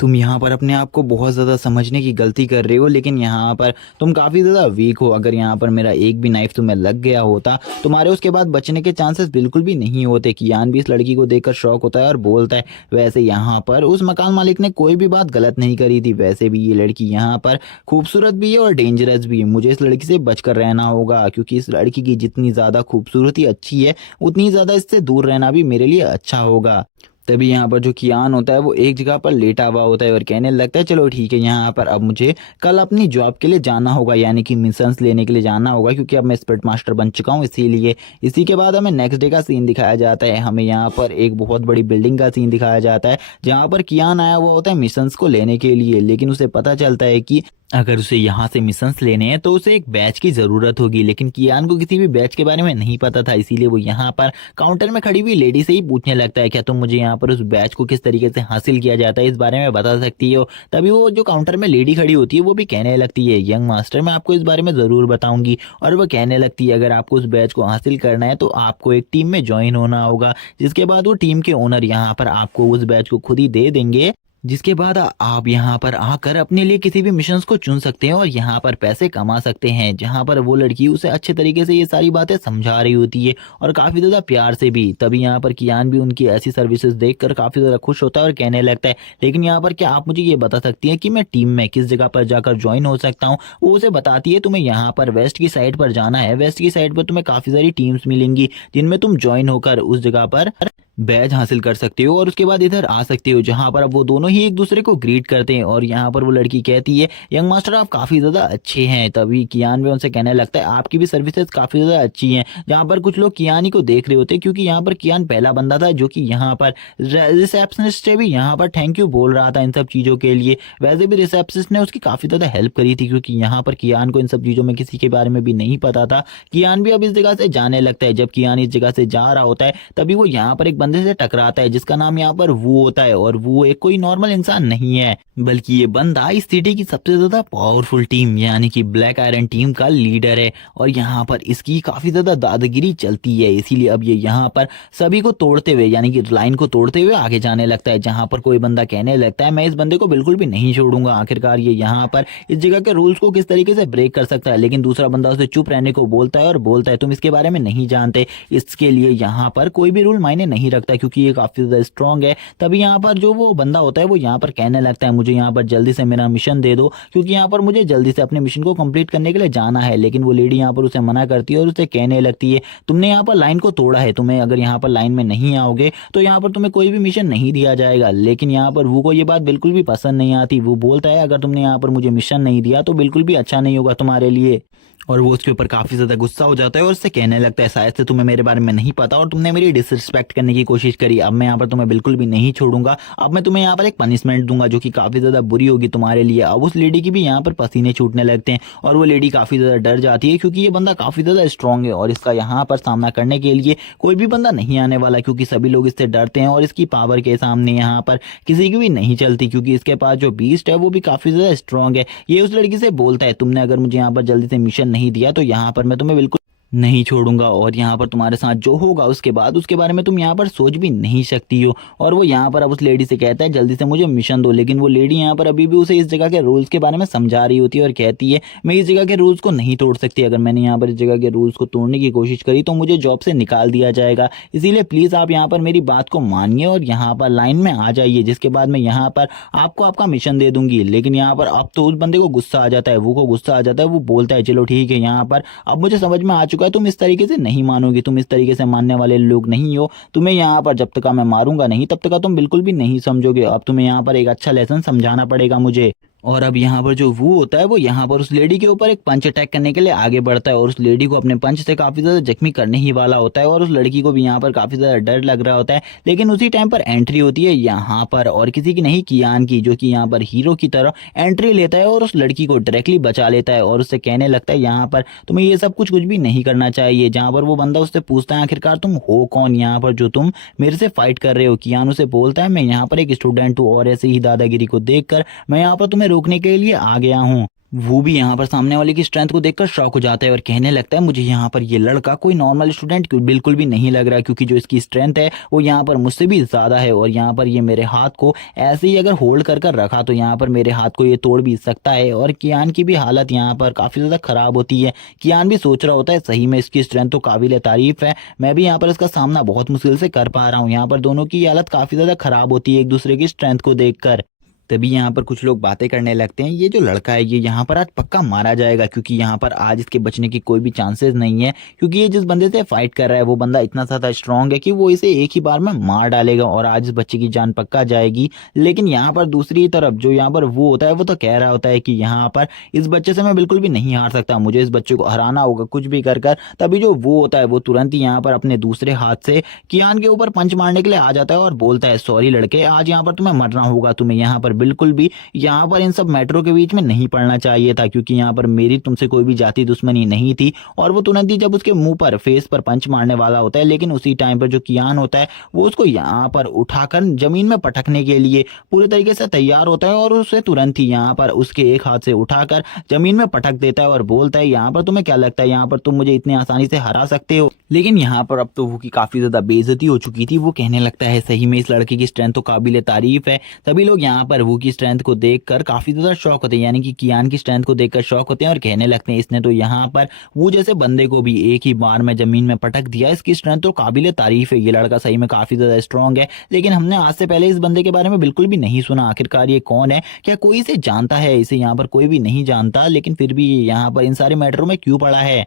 तुम यहाँ पर अपने आप को बहुत ज़्यादा समझने की गलती कर रहे हो, लेकिन यहाँ पर तुम काफ़ी ज़्यादा वीक हो। अगर यहाँ पर मेरा एक भी नाइफ तुम्हें लग गया होता तुम्हारे उसके बाद बचने के चांसेस बिल्कुल भी नहीं होते। कियान भी इस लड़की को देखकर शॉक होता है और बोलता है वैसे यहाँ पर उस मकान मालिक ने कोई भी बात गलत नहीं करी थी, वैसे भी ये लड़की यहाँ पर खूबसूरत भी है और डेंजरस भी है, मुझे इस लड़की से बचकर रहना होगा, क्योंकि इस लड़की की जितनी ज़्यादा खूबसूरती अच्छी है उतनी ज़्यादा इससे दूर रहना भी मेरे लिए अच्छा होगा। तभी यहाँ पर जो कियान होता है वो एक जगह पर लेटा हुआ होता है और कहने लगता है चलो ठीक है यहाँ पर अब मुझे कल अपनी जॉब के लिए जाना होगा, यानी कि मिशंस लेने के लिए जाना होगा, क्योंकि अब मैं स्पिरिट मास्टर बन चुका हूँ। इसीलिए इसी के बाद हमें नेक्स्ट डे का सीन दिखाया जाता है। हमें यहाँ पर एक बहुत बड़ी बिल्डिंग का सीन दिखाया जाता है जहाँ पर कियान आया हुआ होता है मिशंस को लेने के लिए, लेकिन उसे पता चलता है कि अगर उसे यहाँ से मिशंस लेने हैं तो उसे एक बैच की ज़रूरत होगी, लेकिन कियान को किसी भी बैच के बारे में नहीं पता था। इसीलिए वो यहाँ पर काउंटर में खड़ी हुई लेडी से ही पूछने लगता है क्या तुम मुझे यहाँ पर उस बैच को किस तरीके से हासिल किया जाता है इस बारे में बता सकती हो। तभी वो जो काउंटर में लेडी खड़ी होती है वो भी कहने लगती है यंग मास्टर मैं आपको इस बारे में ज़रूर बताऊंगी, और वो कहने लगती है अगर आपको उस बैच को हासिल करना है तो आपको एक टीम में ज्वाइन होना होगा, जिसके बाद वो टीम के ओनर यहाँ पर आपको उस बैच को खुद ही दे देंगे, जिसके बाद आप यहाँ पर आकर अपने लिए किसी भी मिशंस को चुन सकते हैं और यहाँ पर पैसे कमा सकते हैं। जहाँ पर वो लड़की उसे अच्छे तरीके से ये सारी बातें समझा रही होती है और काफ़ी ज़्यादा प्यार से भी। तभी यहाँ पर कियान भी उनकी ऐसी सर्विसेज देखकर काफ़ी ज़्यादा खुश होता है और कहने लगता है लेकिन यहाँ पर क्या आप मुझे ये बता सकती हैं कि मैं टीम में किस जगह पर जाकर ज्वाइन हो सकता हूँ। वो उसे बताती है तुम्हें यहाँ पर वेस्ट की साइड पर जाना है, वेस्ट की साइड पर तुम्हें काफ़ी सारी टीम्स मिलेंगी जिनमें तुम ज्वाइन होकर उस जगह पर बैज हासिल कर सकते हो और उसके बाद इधर आ सकते हो, जहाँ पर अब वो दोनों ही एक दूसरे को ग्रीट करते हैं। और यहाँ पर वो लड़की कहती है यंग मास्टर आप काफ़ी ज़्यादा अच्छे हैं। तभी कियान भी उनसे कहने लगता है आपकी भी सर्विसेज काफ़ी ज़्यादा अच्छी हैं। जहाँ पर कुछ लोग कियान ही को देख रहे होते हैं, क्योंकि यहाँ पर कियान पहला बंदा था जो कि यहाँ पर रिसेप्शनिस्ट से भी यहाँ पर थैंक यू बोल रहा था इन सब चीज़ों के लिए। वैसे भी रिसेप्शनिस्ट ने उसकी काफ़ी ज़्यादा हेल्प करी थी, क्योंकि यहाँ पर कियान को इन सब चीज़ों में किसी के बारे में भी नहीं पता था। कियान भी अब इस जगह से जाने लगता है। जब कियान इस जगह से जा रहा होता है तभी वो यहाँ पर एक बंदे से टकराता है जिसका नाम यहाँ पर वो होता है। और वो एक कोई नॉर्मल इंसान नहीं है, बल्कि ये बंदा इस सिटी की सबसे ज्यादा पावरफुल टीम यानी कि ब्लैक आयरन टीम का लीडर है। और यहाँ पर इसकी काफी ज्यादा दादागिरी चलती है, इसीलिए अब ये यहाँ पर सभी को तोड़ते हुए यानी कि लाइन को तोड़ते हुए आगे जाने लगता है। जहाँ पर कोई बंदा कहने लगता है मैं इस बंदे को बिल्कुल भी नहीं छोड़ूंगा। आखिरकार ये यहाँ पर इस जगह के रूल्स को किस तरीके से ब्रेक कर सकता है, लेकिन दूसरा बंदा उसे चुप रहने को बोलता है और बोलता है तुम इसके बारे में नहीं जानते, इसके लिए यहाँ पर कोई भी रूल मायने नहीं रखता क्योंकि ये काफी ज्यादा स्ट्रांग है। तभी यहाँ पर जो वो बंदा होता है वो यहाँ पर कहने लगता है मुझे यहाँ पर जल्दी से मेरा मिशन दे दो, क्योंकि यहाँ पर मुझे जल्दी से अपने मिशन को कंप्लीट करने के लिए जाना है। लेकिन वो लेडी यहाँ पर उसे मना करती है और उसे कहने लगती है तुमने यहाँ पर लाइन को तोड़ा है, तुम्हें अगर यहाँ पर लाइन में नहीं आओगे तो यहाँ पर तुम्हें कोई भी मिशन नहीं दिया जाएगा। लेकिन यहाँ पर वो को ये बात बिल्कुल भी पसंद नहीं आती। वो बोलता है अगर तुमने यहाँ पर मुझे मिशन नहीं दिया तो बिल्कुल भी अच्छा नहीं होगा तुम्हारे लिए। और वो उसके ऊपर काफी ज्यादा गुस्सा हो जाता है और उससे कहने लगता है शायद से तुम्हें मेरे बारे में नहीं पता और तुमने मेरी डिसरिस्पेक्ट करने की कोशिश करी। अब मैं यहाँ पर तुम्हें बिल्कुल भी नहीं छोड़ूंगा। अब मैं तुम्हें यहाँ पर एक पनिशमेंट दूंगा जो कि काफी ज्यादा बुरी होगी तुम्हारे लिए। अब उस लेडी की भी यहाँ पर पसीने छूटने लगते हैं और वो लेडी काफी ज्यादा डर जाती है, क्योंकि ये बंदा काफी ज्यादा स्ट्रांग है और इसका यहाँ पर सामना करने के लिए कोई भी बंदा नहीं आने वाला, क्योंकि सभी लोग इससे डरते हैं और इसकी पावर के सामने यहाँ पर किसी की भी नहीं चलती, क्योंकि इसके पास जो बीस्ट है वो भी काफी ज्यादा स्ट्रांग है। ये उस लड़की से बोलता है तुमने अगर मुझे यहाँ पर जल्दी से मिशन नहीं दिया तो यहाँ पर मैं तुम्हें बिल्कुल नहीं छोड़ूंगा और यहाँ पर तुम्हारे साथ जो होगा उसके बाद उसके बारे में तुम यहाँ पर सोच भी नहीं सकती हो। और वो यहाँ पर अब उस लेडी से कहता है जल्दी से मुझे मिशन दो, लेकिन वो लेडी यहाँ पर अभी भी उसे इस जगह के रूल्स के बारे में समझा रही होती है और कहती है मैं इस जगह के रूल्स को नहीं तोड़ सकती। अगर मैंने यहाँ पर इस जगह के रूल्स को तोड़ने की कोशिश करी तो मुझे जॉब से निकाल दिया जाएगा, इसीलिए प्लीज आप यहाँ पर मेरी बात को मानिए और यहाँ पर लाइन में आ जाइए, जिसके बाद मैं यहाँ पर आपको आपका मिशन दे दूंगी। लेकिन यहाँ पर अब तो उस बंदे को गुस्सा आ जाता है, वो को गुस्सा आ जाता है। वो बोलता है चलो ठीक है, यहाँ पर अब मुझे समझ में आ चुका है तुम इस तरीके से नहीं मानोगी, तुम इस तरीके से मानने वाले लोग नहीं हो। तुम्हें यहाँ पर जब तक मैं मारूंगा नहीं तब तक तुम बिल्कुल भी नहीं समझोगे। अब तुम्हें यहाँ पर एक अच्छा लेसन समझाना पड़ेगा मुझे। और अब यहाँ पर जो वो होता है वो यहाँ पर उस लेडी के ऊपर एक पंच अटैक करने के लिए आगे बढ़ता है और उस लेडी को अपने पंच से काफी ज्यादा जख्मी करने ही वाला होता है और उस लड़की को भी यहाँ पर काफी ज्यादा डर लग रहा होता है। लेकिन उसी टाइम पर एंट्री होती है यहाँ पर, और किसी की नहीं कियान की, जो कि यहाँ पर हीरो की तरह एंट्री लेता है और उस लड़की को डायरेक्टली बचा लेता है और उससे कहने लगता है यहाँ पर तुम्हें ये सब कुछ भी नहीं करना चाहिए। जहाँ पर वो बंदा उससे पूछता है आखिरकार तुम हो कौन यहाँ पर जो तुम मेरे से फाइट कर रहे हो। कियान उसे बोलता है मैं यहाँ पर एक स्टूडेंट हूँ और ऐसे ही दादागिरी को देखकर मैं यहाँ पर तुम्हें रोकने के लिए आ गया हूँ। वो भी यहाँ पर सामने वाले की स्ट्रेंथ को देखकर शॉक हो जाता है और कहने लगता है मुझे यहाँ पर ये लड़का कोई नॉर्मल स्टूडेंट बिल्कुल भी नहीं लग रहा, क्योंकि जो इसकी स्ट्रेंथ है वो यहाँ पर मुझसे भी ज्यादा है और यहाँ पर ये मेरे हाथ को ऐसे ही अगर होल्ड कर रखा तो यहाँ पर मेरे हाथ को ये तोड़ भी सकता है। और कियान की भी हालत यहाँ पर काफी ज्यादा खराब होती है। कियान भी सोच रहा होता है सही में इसकी स्ट्रेंथ तो काबिल तारीफ है, मैं भी यहाँ पर इसका सामना बहुत मुश्किल से कर पा रहा हूँ। यहाँ पर दोनों की हालत काफी ज्यादा खराब होती है एक दूसरे की स्ट्रेंथ को देखकर। तभी यहाँ पर कुछ लोग बातें करने लगते हैं ये जो लड़का है ये यहाँ पर आज पक्का मारा जाएगा, क्योंकि यहाँ पर आज इसके बचने की कोई भी चांसेस नहीं है, क्योंकि ये जिस बंदे से फाइट कर रहा है वो बंदा इतना ज्यादा स्ट्रांग है कि वो इसे एक ही बार में मार डालेगा और आज इस बच्चे की जान पक्का जाएगी। लेकिन यहाँ पर दूसरी तरफ जो यहाँ पर वो होता है वो तो कह रहा होता है कि यहाँ पर इस बच्चे से मैं बिल्कुल भी नहीं हार सकता, मुझे इस बच्चे को हराना होगा कुछ भी कर कर। तभी जो वो होता है वो तुरंत ही यहाँ पर अपने दूसरे हाथ से कियान के ऊपर पंच मारने के लिए आ जाता है और बोलता है सॉरी लड़के, आज यहाँ पर तुम्हें मरना होगा, तुम्हें यहाँ पर बिल्कुल भी यहाँ पर इन सब मैटरों के बीच में नहीं पड़ना चाहिए था, क्योंकि यहाँ पर मेरी तुमसे कोई भी जाति दुश्मनी नहीं थी। और वो तुरंत ही जब उसके मुंह पर फेस पर पंच मारने वाला होता है, लेकिन उसी टाइम पर जो कियान होता है वो उसको यहाँ पर उठाकर जमीन में पटकने के लिए पूरे तरीके से तैयार होता है और उसे तुरंत ही यहाँ पर उसके एक हाथ से उठाकर जमीन में पटक देता है और बोलता है यहाँ पर तुम्हें क्या लगता है यहाँ पर तुम मुझे इतनी आसानी से हरा सकते हो। लेकिन यहाँ पर अब तो वो की काफी ज्यादा बेइज्जती हो चुकी थी। वो कहने लगता है सही में इस लड़के की स्ट्रेंथ तो काबिल तारीफ है। सभी लोग यहाँ पर वो की स्ट्रेंथ को देखकर काफी ज्यादा शॉक होते हैं, यानी कि कियान की स्ट्रेंथ को देखकर शॉक होते हैं और कहने लगते हैं इसने तो यहाँ पर वो जैसे बंदे को भी एक ही बार में जमीन में पटक दिया, इसकी स्ट्रेंथ तो काबिल तारीफ है, ये लड़का सही में काफी ज्यादा स्ट्रांग है। लेकिन हमने आज से पहले इस बंदे के बारे में बिल्कुल भी नहीं सुना, आखिरकार ये कौन है, क्या कोई इसे जानता है? इसे यहाँ पर कोई भी नहीं जानता, लेकिन फिर भी यहाँ पर इन सारे मैटरों में क्यों पड़ा है?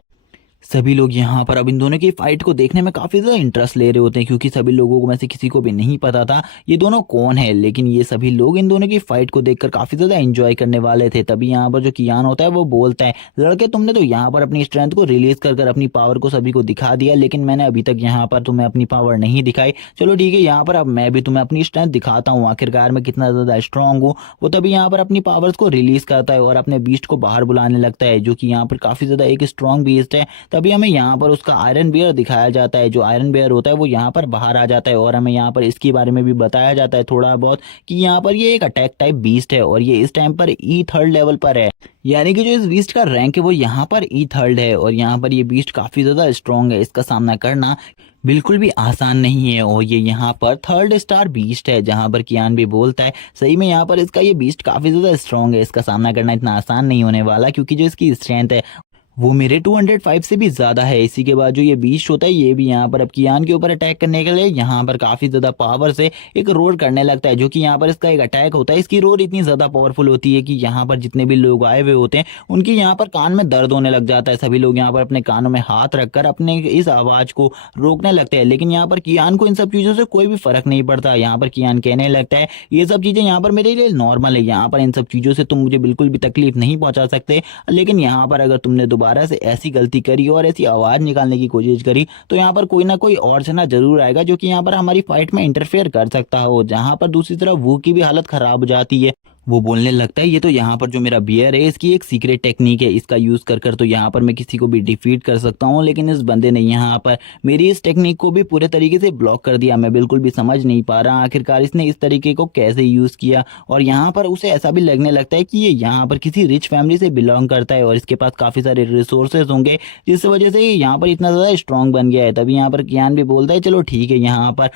सभी लोग यहाँ पर अब इन दोनों की फाइट को देखने में काफी ज्यादा इंटरेस्ट ले रहे होते हैं, क्योंकि सभी लोगों को में से किसी को भी नहीं पता था ये दोनों कौन है। लेकिन ये सभी लोग इन दोनों की फाइट को देखकर काफी ज्यादा एंजॉय करने वाले थे। तभी यहाँ पर जो कियान होता है वो बोलता है, लड़के तुमने तो यहाँ पर अपनी स्ट्रेंथ को रिलीज कर अपनी पावर को सभी को दिखा दिया, लेकिन मैंने अभी तक यहाँ पर तुम्हें अपनी पावर नहीं दिखाई। चलो ठीक है, यहाँ पर अब मैं भी तुम्हें अपनी स्ट्रेंथ दिखाता हूँ, आखिरकार मैं कितना ज्यादा स्ट्रांग हूँ। वो तभी यहाँ पर अपनी पावर्स को रिलीज करता है और अपने बीस्ट को बाहर बुलाने लगता है, जो कि यहाँ पर काफी ज्यादा एक स्ट्रांग बीस्ट है। तभी हमें यहाँ पर उसका आयरन बियर दिखाया जाता है। जो आयरन बियर होता है वो यहाँ पर बाहर आ जाता है और हमें यहाँ पर इसके बारे में भी बताया जाता है थोड़ा बहुत, कि यहाँ पर ये एक अटैक टाइप बीस्ट है और ये इस टाइम पर E3 लेवल पर है। यानी कि जो इस बीस्ट का रैंक है वो यहाँ पर E3 है और यहाँ पर ये बीस्ट काफी ज्यादा स्ट्रांग है। इसका सामना करना बिल्कुल भी आसान नहीं है और ये यहाँ पर 3rd स्टार बीस्ट है, जहां पर कियान भी बोलता है सही में यहाँ पर इसका ये बीस्ट काफी ज्यादा स्ट्रांग है, इसका सामना करना इतना आसान नहीं होने वाला, क्योंकि जो इसकी स्ट्रेंथ है वो मेरे 205 से भी ज्यादा है। इसी के बाद जो ये बीस्ट होता है ये भी यहाँ पर अब कियान के ऊपर अटैक करने के लिए यहाँ पर काफी ज्यादा पावर से एक रोर करने लगता है, जो कि यहाँ पर इसका एक अटैक होता है। इसकी रोर इतनी ज्यादा पावरफुल होती है कि यहाँ पर जितने भी लोग आए हुए होते हैं उनकी यहाँ पर कान में दर्द होने लग जाता है। सभी लोग यहाँ पर अपने कानों में हाथ रखकर अपने इस आवाज को रोकने लगते हैं, लेकिन यहाँ पर कियान को इन सब चीजों से कोई भी फर्क नहीं पड़ता। यहाँ पर कियान कहने लगता है ये सब चीजें यहाँ पर मेरे लिए नॉर्मल है, यहाँ पर इन सब चीजों से तुम मुझे बिल्कुल भी तकलीफ नहीं पहुंचा सकते, लेकिन यहाँ पर अगर तुमने दोबारा से ऐसी गलती करी और ऐसी आवाज निकालने की कोशिश करी तो यहाँ पर कोई ना कोई और सेना जरूर आएगा जो कि यहाँ पर हमारी फाइट में इंटरफेयर कर सकता हो। जहां पर दूसरी तरफ वो की भी हालत खराब हो जाती है। वो बोलने लगता है ये तो यहाँ पर जो मेरा बियर है इसकी एक सीक्रेट टेक्निक है, इसका यूज कर तो यहाँ पर मैं किसी को भी डिफीट कर सकता हूँ, लेकिन इस बंदे ने यहाँ पर मेरी इस टेक्निक को भी पूरे तरीके से ब्लॉक कर दिया। मैं बिल्कुल भी समझ नहीं पा रहा आखिरकार इसने इस तरीके को कैसे यूज किया। और यहाँ पर उसे ऐसा भी लगने लगता है कि ये यहाँ पर किसी रिच फैमिली से बिलोंग करता है और इसके पास काफी सारे रिसोर्सेज होंगे, जिस वजह से ये यहाँ पर इतना ज्यादा स्ट्रांग बन गया है। तभी यहाँ पर कियान भी बोलता है चलो ठीक है, यहाँ पर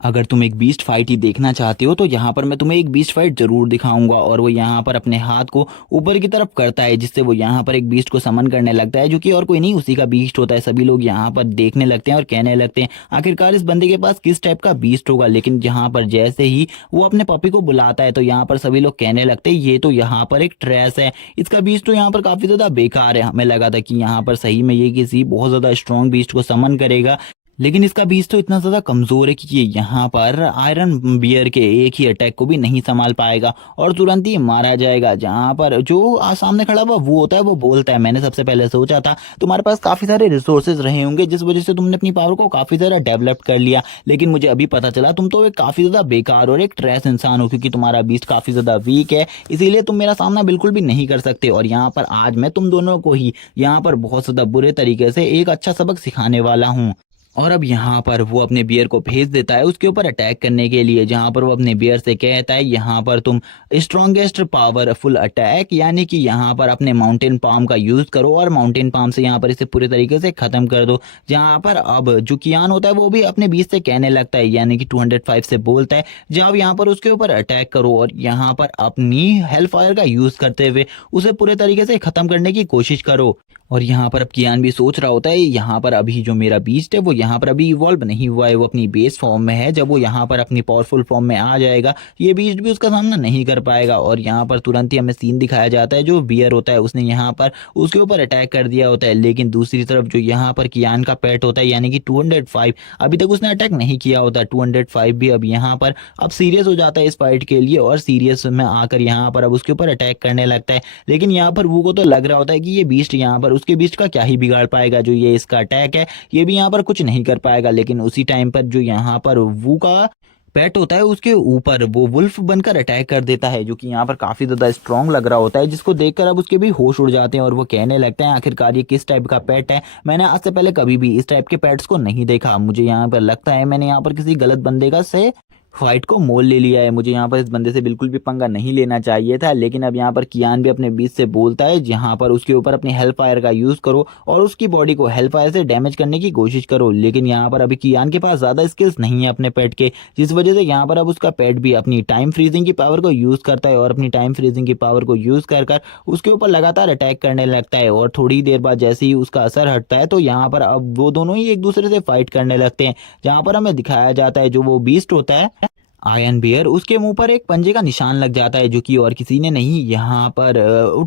अगर तुम एक बीस्ट फाइट ही देखना चाहते हो तो यहाँ पर मैं तुम्हें एक बीस्ट फाइट जरूर दिखाऊंगा। और वो यहाँ पर अपने हाथ को ऊपर की तरफ करता है, जिससे वो यहाँ पर एक बीस्ट को समन करने लगता है, जो कि और कोई नहीं उसी का बीस्ट होता है। सभी लोग यहाँ पर देखने लगते हैं और कहने लगते हैं आखिरकार इस बंदे के पास किस टाइप का बीस्ट होगा। लेकिन यहाँ पर जैसे ही वो अपने पपी को बुलाता है तो यहाँ पर सभी लोग कहने लगते हैं ये तो यहाँ पर एक ट्रेस है, इसका बीस्ट तो यहाँ पर काफी ज्यादा बेकार है। हमें लगा था कि यहाँ पर सही में ये किसी बहुत ज्यादा स्ट्रॉन्ग बीस्ट को समन करेगा, लेकिन इसका बीज तो इतना ज्यादा कमजोर है कि ये यहाँ पर आयरन बियर के एक ही अटैक को भी नहीं संभाल पाएगा और तुरंत ही मारा जाएगा। जहाँ पर जो सामने खड़ा हुआ वो होता है वो बोलता है मैंने सबसे पहले सोचा था तुम्हारे पास काफी सारे रिसोर्सेज रहे होंगे जिस वजह से तुमने अपनी पावर को काफी ज्यादा डेवलप कर लिया, लेकिन मुझे अभी पता चला तुम तो एक काफी ज्यादा बेकार और एक ट्रैश इंसान हो, क्योंकि तुम्हारा बीस्ट काफी ज्यादा वीक है, इसीलिए तुम मेरा सामना बिल्कुल भी नहीं कर सकते। और यहाँ पर आज मैं तुम दोनों को ही यहाँ पर बहुत ज्यादा बुरे तरीके से एक अच्छा सबक सिखाने वाला हूँ। और अब यहाँ पर वो अपने बियर को भेज देता है उसके ऊपर अटैक करने के लिए, जहाँ पर वो अपने बियर से कहता है यहाँ पर तुम स्ट्रॉन्गेस्ट पावरफुल अटैक यानी कि यहाँ पर अपने माउंटेन पाम का यूज करो और माउंटेन पाम से यहाँ पर इसे पूरे तरीके से खत्म कर दो। जहाँ पर अब जो कियान होता है वो भी अपने बीच से कहने लगता है यानी कि 205 से बोलता है जाओ यहाँ पर उसके ऊपर अटैक करो और यहाँ पर अपनी हेल फायर का यूज करते हुए उसे पूरे तरीके से खत्म करने की कोशिश करो। और यहाँ पर अब कियान भी सोच रहा होता है यहाँ पर अभी जो मेरा बीस्ट है वो यहाँ पर अभी इवॉल्व नहीं हुआ है, वो अपनी बेस फॉर्म में है। जब वो यहाँ पर अपनी पावरफुल फॉर्म में आ जाएगा ये बीस्ट भी उसका सामना नहीं कर पाएगा। और यहाँ पर तुरंत ही हमें सीन दिखाया जाता है जो बियर होता है उसने यहाँ पर उसके ऊपर अटैक कर दिया होता है, लेकिन दूसरी तरफ जो यहाँ पर कियान का पेट होता है यानी कि 205 अभी तक उसने अटैक नहीं किया होता। 205 भी अब यहाँ पर अब सीरियस हो जाता है इस फाइट के लिए और सीरियस में आकर यहाँ पर अब उसके ऊपर अटैक करने लगता है। लेकिन यहाँ पर वो को तो लग रहा होता है कि ये बीस्ट यहाँ पर उसके बीस्ट का क्या ही बिगाड़ पाएगा, जो ये इसका अटैक है ये भी यहाँ पर कुछ नहीं कर पाएगा। लेकिन उसी टाइम पर जो यहाँ पर वू का पेट होता है उसके ऊपर वो वुल्फ बनकर अटैक कर देता है, जो कि यहाँ पर काफी ज्यादा स्ट्रांग लग रहा होता है, जिसको देखकर अब उसके भी होश उड़ जाते हैं और वो कहने लगते हैं आखिरकार ये किस टाइप का पेट है, मैंने आज से पहले कभी भी इस टाइप के पेट्स को नहीं देखा। मुझे यहाँ पर लगता है मैंने यहाँ पर किसी गलत बंदे का से फाइट को मोल ले लिया है, मुझे यहाँ पर इस बंदे से बिल्कुल भी पंगा नहीं लेना चाहिए था। लेकिन अब यहाँ पर कियान भी अपने बीच से बोलता है जहाँ पर उसके ऊपर अपनी हेल फायर का यूज करो और उसकी बॉडी को हेल फायर से डैमेज करने की कोशिश करो। लेकिन यहाँ पर अभी कियान के पास ज्यादा स्किल्स नहीं है अपने पेट के, जिस वजह से यहाँ पर अब उसका पेट भी अपनी टाइम फ्रीजिंग की पावर को यूज करता है और अपनी टाइम फ्रीजिंग की पावर को यूज कर उसके ऊपर लगातार अटैक करने लगता है। और थोड़ी देर बाद जैसे ही उसका असर हटता है तो यहाँ पर अब वो दोनों ही एक दूसरे से फाइट करने लगते हैं, जहाँ पर हमें दिखाया जाता है जो वो बीस्ट होता है आयरन बियर उसके मुंह पर एक पंजे का निशान लग जाता है जो कि और किसी ने नहीं यहाँ पर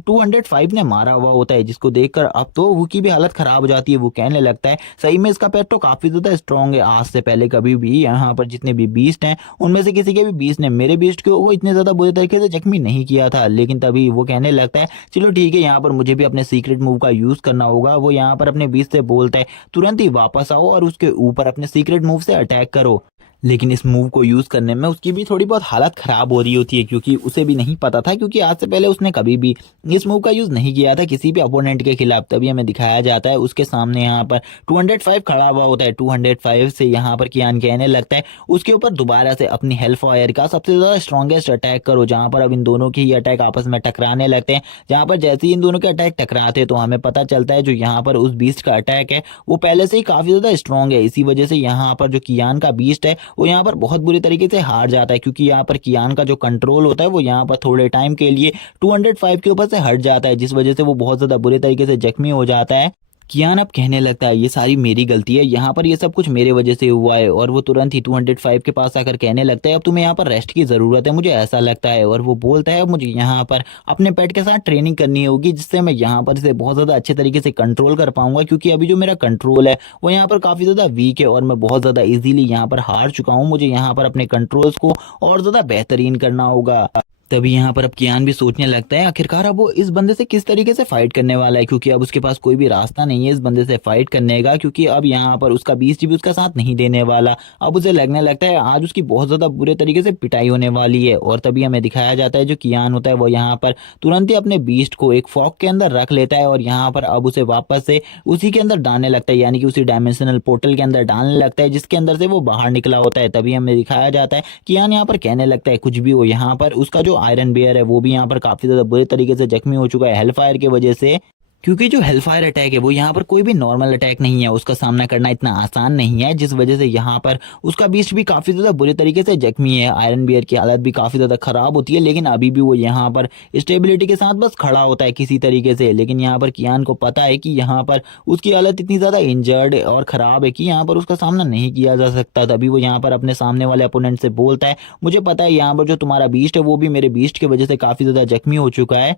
205 ने मारा हुआ होता है, जिसको देखकर अब तो वो की भी हालत खराब हो जाती है। वो कहने लगता है सही में इसका पेट तो काफी ज्यादा स्ट्रांग है, आज से पहले कभी भी यहाँ पर जितने भी बीस्ट हैं उनमें से किसी के भी बीस्ट ने मेरे बीस्ट को इतने ज्यादा बुरे तरीके से जख्मी नहीं किया था। लेकिन तभी वो कहने लगता है चलो ठीक है, यहाँ पर मुझे भी अपने सीक्रेट मूव का यूज करना होगा। वो यहाँ पर अपने बीस्ट से बोलता है तुरंत ही वापस आओ और उसके ऊपर अपने सीक्रेट मूव से अटैक करो। लेकिन इस मूव को यूज करने में उसकी भी थोड़ी बहुत हालत खराब हो रही होती है, क्योंकि उसे भी नहीं पता था, क्योंकि आज से पहले उसने कभी भी इस मूव का यूज नहीं किया था किसी भी अपोनेंट के खिलाफ। तभी हमें दिखाया जाता है उसके सामने यहाँ पर 205 खड़ा हुआ होता है। 205 से यहाँ पर कियान कहने लगता है उसके ऊपर दोबारा से अपनी हेल फायर का सबसे ज्यादा स्ट्रॉन्गेस्ट अटैक करो। जहां पर अब इन दोनों के ही अटैक आपस में टकराने लगते हैं। जहां पर जैसे ही इन दोनों के अटैक टकराते हैं तो हमें पता चलता है जो यहाँ पर उस बीस्ट का अटैक है वो पहले से ही काफी ज्यादा स्ट्रॉन्ग है। इसी वजह से यहाँ पर जो कियान का बीस्ट है वो यहाँ पर बहुत बुरी तरीके से हार जाता है, क्योंकि यहाँ पर कियान का जो कंट्रोल होता है वो यहाँ पर थोड़े टाइम के लिए 205 के ऊपर से हट जाता है, जिस वजह से वो बहुत ज्यादा बुरे तरीके से जख्मी हो जाता है। कियान अब कहने लगता है ये सारी मेरी गलती है, यहाँ पर ये सब कुछ मेरे वजह से हुआ है। और वो तुरंत ही 205 के पास आकर कहने लगता है अब तुम्हें यहाँ पर रेस्ट की जरूरत है, मुझे ऐसा लगता है। और वो बोलता है अब मुझे यहाँ पर अपने पेट के साथ ट्रेनिंग करनी होगी, जिससे मैं यहाँ पर इसे बहुत ज्यादा अच्छे तरीके से कंट्रोल कर पाऊंगा, क्योंकि अभी जो मेरा कंट्रोल है वो यहाँ पर काफी ज्यादा वीक है और मैं बहुत ज्यादा इजीली यहाँ पर हार चुका हूँ। मुझे यहाँ पर अपने कंट्रोल्स को और ज्यादा बेहतरीन करना होगा। तभी यहाँ पर अब कियान भी सोचने लगता है आखिरकार अब वो इस बंदे से किस तरीके से फाइट करने वाला है, क्योंकि अब उसके पास कोई भी रास्ता नहीं है इस बंदे से फाइट करने का, क्योंकि अब यहाँ पर उसका बीस्ट भी उसका साथ नहीं देने वाला। अब उसे लगने लगता है आज उसकी बहुत ज्यादा बुरे तरीके से पिटाई होने वाली है। और तभी हमें दिखाया जाता है जो कियान होता है वो यहाँ पर तुरंत ही अपने बीस्ट को एक फॉग के अंदर रख लेता है और यहाँ पर अब उसे वापस से उसी के अंदर डालने लगता है, यानी कि उसी डायमेंशनल पोर्टल के अंदर डालने लगता है जिसके अंदर से वो बाहर निकला होता है। तभी हमें दिखाया जाता है कियान यहाँ पर कहने लगता है कुछ भी हो, यहाँ पर उसका जो आयरन बियर है वो भी यहाँ पर काफी ज्यादा बुरे तरीके से जख्मी हो चुका है हेलफायर की वजह से, क्योंकि जो हेलफायर अटैक है वो यहाँ पर कोई भी नॉर्मल अटैक नहीं है, उसका सामना करना इतना आसान नहीं है, जिस वजह से यहाँ पर उसका बीस्ट भी काफी ज्यादा बुरे तरीके से जख्मी है। आयरन बियर की हालत भी काफी ज्यादा खराब होती है, लेकिन अभी भी वो यहाँ पर स्टेबिलिटी के साथ बस खड़ा होता है किसी तरीके से। लेकिन यहाँ पर कियान को पता है कि यहाँ पर उसकी हालत इतनी ज्यादा इंजर्ड और खराब है कि यहाँ पर उसका सामना नहीं किया जा सकता। तभी वो यहाँ पर अपने सामने वाले अपोनेंट से बोलता है मुझे पता है यहाँ पर जो तुम्हारा बीस्ट है वो भी मेरे बीस्ट की वजह से काफी ज्यादा जख्मी हो चुका है,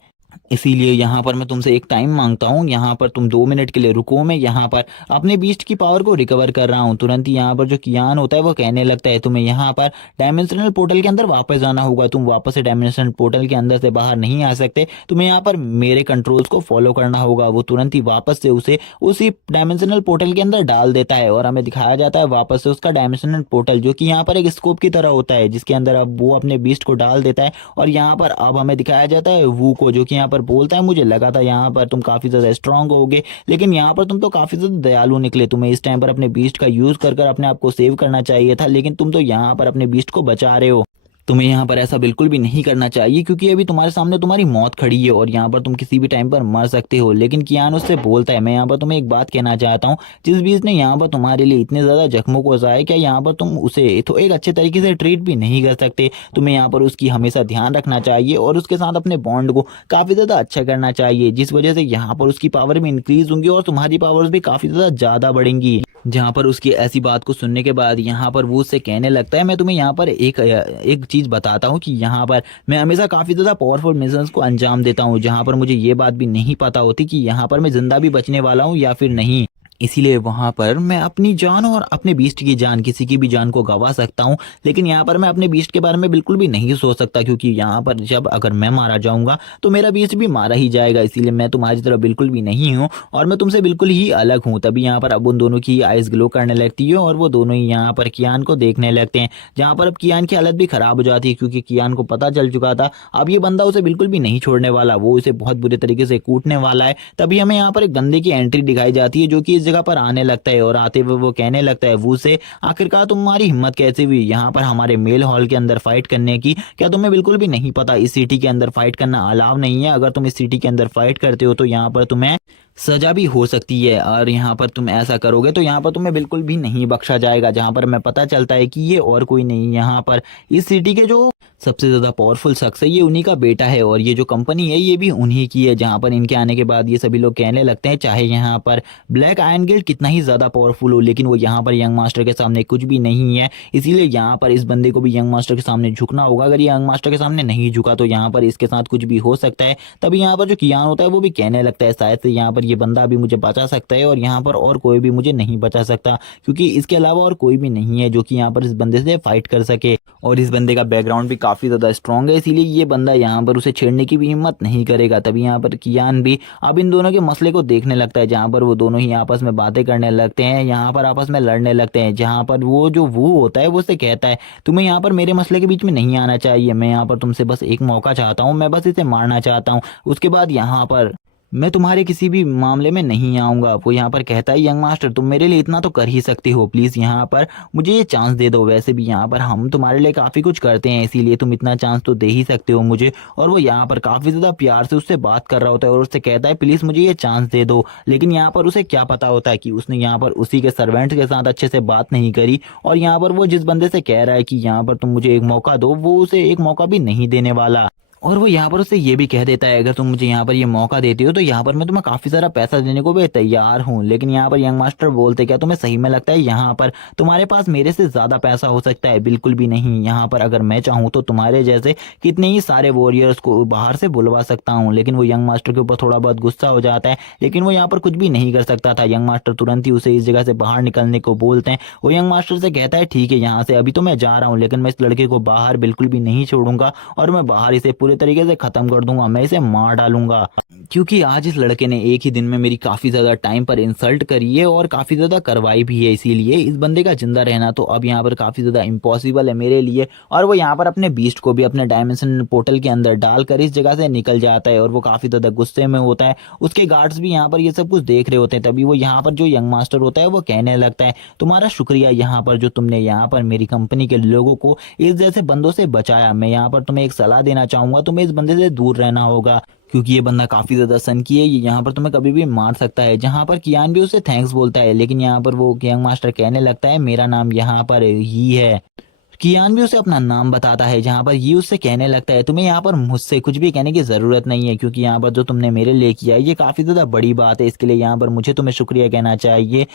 इसीलिए यहाँ पर मैं तुमसे एक टाइम मांगता हूँ, यहाँ पर तुम 2 मिनट के लिए रुको, मैं यहाँ पर अपने बीस्ट की पावर को रिकवर कर रहा हूँ। तुरंत ही यहाँ पर जो कियान होता है वो कहने लगता है तुम्हें यहाँ पर डायमेंशनल पोर्टल के अंदर वापस जाना होगा, तुम वापस से डायमेंशनल पोर्टल के अंदर से बाहर नहीं आ सकते, तुम्हें यहाँ पर मेरे कंट्रोल्स को फॉलो करना होगा। वो तुरंत ही वापस से उसे उसी डायमेंशनल पोर्टल के अंदर डाल देता है और हमें दिखाया जाता है वापस से उसका डायमेंशनल पोर्टल जो कि यहाँ पर एक स्कोप की तरह होता है, जिसके अंदर अब वो अपने बीस्ट को डाल देता है। और यहाँ पर अब हमें दिखाया जाता है वू को, जो कि यहाँ पर बोलता है मुझे लगा था यहाँ पर तुम काफी ज्यादा स्ट्रांग होगे, लेकिन यहाँ पर तुम तो काफी ज्यादा दयालु निकले, तुम्हें इस टाइम पर अपने बीस्ट का यूज कर अपने आप को सेव करना चाहिए था, लेकिन तुम तो यहाँ पर अपने बीस्ट को बचा रहे हो। तुम्हें यहाँ पर ऐसा बिल्कुल भी नहीं करना चाहिए, क्योंकि अभी तुम्हारे सामने तुम्हारी मौत खड़ी है और यहाँ पर तुम किसी भी टाइम पर मर सकते हो। लेकिन कियान उससे बोलता है मैं यहाँ पर तुम्हें एक बात कहना चाहता हूँ, जिस बीज ने यहाँ पर तुम्हारे लिए इतने ज्यादा जख्मों को सहा है, क्या यहाँ पर तुम उसे तो एक अच्छे तरीके से ट्रीट भी नहीं कर सकते? तुम्हें यहाँ पर उसकी हमेशा ध्यान रखना चाहिए और उसके साथ अपने बॉन्ड को काफी ज्यादा अच्छा करना चाहिए, जिस वजह से यहाँ पर उसकी पावर भी इंक्रीज होंगी और तुम्हारी पावर्स भी काफी ज्यादा बढ़ेंगी। जहाँ पर उसकी ऐसी बात को सुनने के बाद यहाँ पर वो उससे कहने लगता है मैं तुम्हें यहाँ पर एक चीज बताता हूँ कि यहाँ पर मैं हमेशा काफी ज्यादा पावरफुल मिशंस को अंजाम देता हूँ, जहाँ पर मुझे ये बात भी नहीं पता होती कि यहाँ पर मैं जिंदा भी बचने वाला हूँ या फिर नहीं। इसीलिए वहां पर मैं अपनी जान और अपने बीस्ट की जान, किसी की भी जान को गवा सकता हूँ, लेकिन यहाँ पर मैं अपने बीस्ट के बारे में बिल्कुल भी नहीं सोच सकता, क्योंकि यहाँ पर जब अगर मैं मारा जाऊंगा तो मेरा बीस्ट भी मारा ही जाएगा। इसीलिए मैं तुम्हारी तरह बिल्कुल भी नहीं हूँ और मैं तुमसे बिल्कुल ही अलग हूँ। तभी यहाँ पर अब उन दोनों की आइज ग्लो करने लगती है और वो दोनों ही यहाँ पर कियान को देखने लगते हैं, जहाँ पर अब कियान की हालत भी खराब हो जाती है, क्योंकि कियान को पता चल चुका था अब ये बंदा उसे बिल्कुल भी नहीं छोड़ने वाला, वो उसे बहुत बुरे तरीके से कूटने वाला है। तभी हमें यहाँ पर एक बंदे की एंट्री दिखाई जाती है जो कि इस जगह पर आने लगता है और आते हुए वो कहने लगता है वो से आखिरकार तुम्हारी हिम्मत कैसे हुई यहाँ पर हमारे मेल हॉल के अंदर फाइट करने की? क्या तुम्हें बिल्कुल भी नहीं पता इस सिटी के अंदर फाइट करना अलाउ नहीं है? अगर तुम इस सिटी के अंदर फाइट करते हो तो यहाँ पर तुम्हें सजा भी हो सकती है। और यहाँ पर तुम ऐसा करोगे तो यहाँ पर तुम्हें बिल्कुल भी नहीं बख्शा जाएगा। जहाँ पर हमें पता चलता है कि ये और कोई नहीं, यहाँ पर इस सिटी के जो सबसे ज़्यादा पावरफुल शख्स है ये उन्हीं का बेटा है, और ये जो कंपनी है ये भी उन्हीं की है। जहाँ पर इनके आने के बाद ये सभी लोग कहने लगते हैं चाहे यहाँ पर ब्लैक आयरन गिल्ड कितना ही ज़्यादा पावरफुल हो, लेकिन वो यहाँ पर यंग मास्टर के सामने कुछ भी नहीं है। इसीलिए यहाँ पर इस बंदे को भी यंग मास्टर के सामने झुकना होगा। अगर ये यंग मास्टर के सामने नहीं झुका तो यहाँ पर इसके साथ कुछ भी हो सकता है। तभी यहाँ पर जो कियान होता है वो भी कहने लगता है शायद से यहाँ पर ये बंदा भी मुझे बचा सकता है, और यहाँ पर और कोई भी मुझे नहीं बचा सकता, क्योंकि इसके अलावा और कोई भी नहीं है जो कि यहाँ पर इस बंदे से फाइट कर सके। और इस बंदे का बैकग्राउंड भी काफ़ी ज़्यादा स्ट्रांग है, इसीलिए ये बंदा यहाँ पर उसे छेड़ने की भी हिम्मत नहीं करेगा। तभी यहाँ पर कियान भी अब इन दोनों के मसले को देखने लगता है, जहाँ पर वो दोनों ही आपस में बातें करने लगते हैं, यहाँ पर आपस में लड़ने लगते हैं। जहाँ पर वो होता है वो उससे कहता है तुम्हें यहाँ पर मेरे मसले के बीच में नहीं आना चाहिए, मैं यहाँ पर तुमसे बस एक मौका चाहता हूँ, मैं बस इसे मारना चाहता हूँ, उसके बाद यहाँ पर मैं तुम्हारे किसी भी मामले में नहीं आऊँगा। वो यहाँ पर कहता है यंग मास्टर तुम मेरे लिए इतना तो कर ही सकते हो, प्लीज़ यहाँ पर मुझे ये चांस दे दो। वैसे भी यहाँ पर हम तुम्हारे लिए काफ़ी कुछ करते हैं, इसीलिए तुम इतना चांस तो दे ही सकते हो मुझे। और वो यहाँ पर काफ़ी ज़्यादा प्यार से उससे बात कर रहा होता है और उससे कहता है प्लीज़ मुझे ये चांस दे दो। लेकिन यहाँ पर उसे क्या पता होता है कि उसने यहाँ पर उसी के सर्वेंट के साथ अच्छे से बात नहीं करी, और यहाँ पर वो जिस बंदे से कह रहा है कि यहाँ पर तुम मुझे एक मौका दो, वो उसे एक मौका भी नहीं देने वाला। और वो यहाँ पर उससे ये भी कह देता है अगर तुम मुझे यहाँ पर ये मौका देते हो तो यहाँ पर मैं तुम्हें काफ़ी सारा पैसा देने को भी तैयार हूँ। लेकिन यहाँ पर यंग मास्टर बोलते क्या तुम्हें सही में लगता है यहाँ पर तुम्हारे पास मेरे से ज़्यादा पैसा हो सकता है? बिल्कुल भी नहीं। यहाँ पर अगर मैं चाहूँ तो तुम्हारे जैसे कितने ही सारे वॉरियर्स को बाहर से बुलवा सकता हूँ। लेकिन वो यंग मास्टर के ऊपर थोड़ा बहुत गुस्सा हो जाता है, लेकिन वो यहाँ पर कुछ भी नहीं कर सकता था। यंग मास्टर तुरंत ही उसे इस जगह से बाहर निकलने को बोलते हैं। वो यंग मास्टर से कहता है ठीक है यहाँ से अभी तो मैं जा रहा हूँ, लेकिन मैं इस लड़के को बाहर बिल्कुल भी नहीं छोड़ूंगा, और मैं बाहर इसे पूरे तरीके से खत्म कर दूंगा, मैं इसे मार डालूंगा। क्योंकि आज इस लड़के ने एक ही दिन में मेरी काफी ज्यादा टाइम पर इंसल्ट करी है और काफी ज्यादा करवाई भी है, इसीलिए इस बंदे का जिंदा रहना तो अब यहाँ पर काफी ज्यादा इम्पॉसिबल है मेरे लिए। और वो यहाँ पर अपने बीस्ट को भी अपने डायमेंशन पोर्टल के अंदर डालकर इस जगह से निकल जाता है, और वो काफी ज्यादा गुस्से में होता है। उसके गार्ड्स भी यहाँ पर ये सब कुछ देख रहे होते हैं। तभी वो यहाँ पर जो यंग मास्टर होता है वो कहने लगता है तुम्हारा शुक्रिया यहाँ पर जो तुमने यहाँ पर मेरी कंपनी के लोगों को इस जैसे बंदों से बचाया। मैं यहाँ पर तुम्हें एक सलाह देना चाहूंगा, तुम्हें इस बंदे से दूर रहना होगा, क्योंकि ये बंदा काफी ज्यादा सनकी है, ये यहाँ पर तुम्हें कभी भी मार सकता है। जहाँ पर कियान भी उसे थैंक्स बोलता है, लेकिन यहाँ पर वो यंग मास्टर कहने लगता है मेरा नाम यहाँ पर ही है। कियान भी उसे अपना नाम बताता है, जहाँ पर ये उससे कहने लगता है तुम्हें यहाँ पर मुझसे कुछ भी कहने की जरूरत नहीं है, क्योंकि यहाँ पर जो तुमने मेरे लिए किया है ये काफी ज्यादा बड़ी बात है, इसके लिए यहाँ पर मुझे तुम्हें शुक्रिया कहना चाहिए।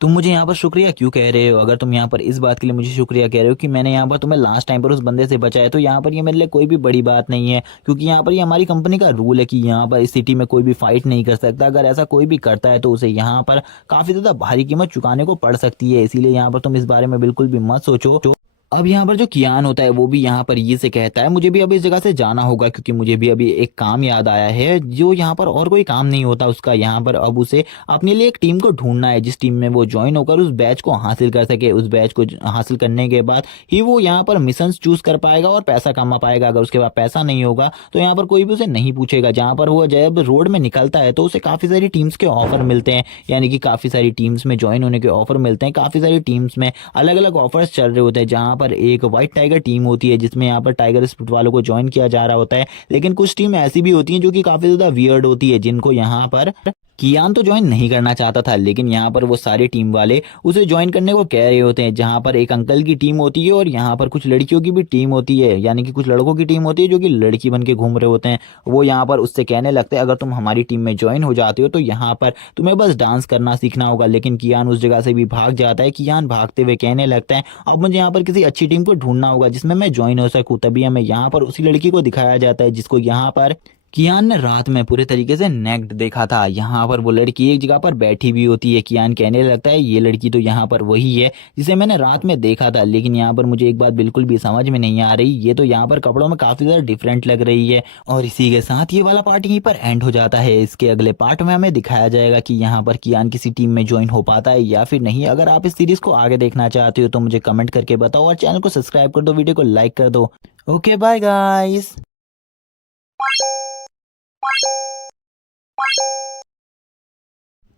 तुम मुझे यहाँ पर शुक्रिया क्यों कह रहे हो? अगर तुम यहाँ पर इस बात के लिए मुझे शुक्रिया कह रहे हो कि मैंने यहाँ पर तुम्हें लास्ट टाइम पर उस बंदे से बचाया, तो यहाँ पर ये मेरे लिए कोई भी बड़ी बात नहीं है, क्योंकि यहाँ पर ये हमारी कंपनी का रूल है कि यहाँ पर इस सिटी में कोई भी फाइट नहीं कर सकता। अगर ऐसा कोई भी करता है तो उसे यहाँ पर काफी ज्यादा भारी कीमत चुकाने को पड़ सकती है, इसीलिए यहाँ पर तुम इस बारे में बिल्कुल भी मत सोचो। अब यहाँ पर जो कियान होता है वो भी यहाँ पर ये से कहता है मुझे भी अब इस जगह से जाना होगा, क्योंकि मुझे भी अभी एक काम याद आया है जो यहाँ पर और कोई काम नहीं होता उसका। यहाँ पर अब उसे अपने लिए एक टीम को ढूंढना है जिस टीम में वो ज्वाइन होकर उस बैच को हासिल कर सके। उस बैच को हासिल करने के बाद ही वो यहाँ पर मिशन चूज कर पाएगा और पैसा कमा पाएगा। अगर उसके पास पैसा नहीं होगा तो यहाँ पर कोई भी उसे नहीं पूछेगा। जहाँ पर वो जब रोड में निकलता है तो उसे काफी सारी टीम्स के ऑफर मिलते हैं, यानी कि काफी सारी टीम्स में ज्वाइन होने के ऑफर मिलते हैं। काफी सारी टीम्स में अलग अलग ऑफर्स चल रहे होते हैं, जहाँ पर एक व्हाइट टाइगर टीम होती है जिसमें यहाँ पर टाइगर स्पिरिट वालों को ज्वाइन किया जा रहा होता है। लेकिन कुछ टीम ऐसी भी होती हैं जो कि काफी ज्यादा वियर्ड होती है, जिनको यहाँ पर कियान तो ज्वाइन नहीं करना चाहता था, लेकिन यहाँ पर वो सारे टीम वाले उसे ज्वाइन करने को कह रहे होते हैं। जहाँ पर एक अंकल की टीम होती है और यहाँ पर कुछ लड़कियों की भी टीम होती है, यानी कि कुछ लड़कों की टीम होती है जो कि लड़की बन के घूम रहे होते हैं। वो यहाँ पर उससे कहने लगते हैं अगर तुम हमारी टीम में ज्वाइन हो जाते हो तो यहाँ पर तुम्हें बस डांस करना सीखना होगा। लेकिन कियान उस जगह से भी भाग जाता है। कियान भागते हुए कहने लगता है अब मुझे यहाँ पर किसी अच्छी टीम को ढूंढना होगा जिसमें मैं ज्वाइन हो सकूँ। तभी हमें यहाँ पर उसी लड़की को दिखाया जाता है जिसको यहाँ पर कियान ने रात में पूरे तरीके से नेक्ड देखा था। यहाँ पर वो लड़की एक जगह पर बैठी हुई होती है। कियान कहने लगता है ये लड़की तो यहाँ पर वही है जिसे मैंने रात में देखा था, लेकिन यहाँ पर मुझे एक बात बिल्कुल भी समझ में नहीं आ रही, ये तो यहाँ पर कपड़ों में काफी ज्यादा डिफरेंट लग रही है। और इसी के साथ ये वाला पार्ट यहीं पर एंड हो जाता है। इसके अगले पार्ट में हमें दिखाया जाएगा कि यहाँ पर कियान किसी टीम में ज्वाइन हो पाता है या फिर नहीं। अगर आप इस सीरीज को आगे देखना चाहते हो तो मुझे कमेंट करके बताओ और चैनल को सब्सक्राइब कर दो, वीडियो को लाइक कर दो। Okay bye guys.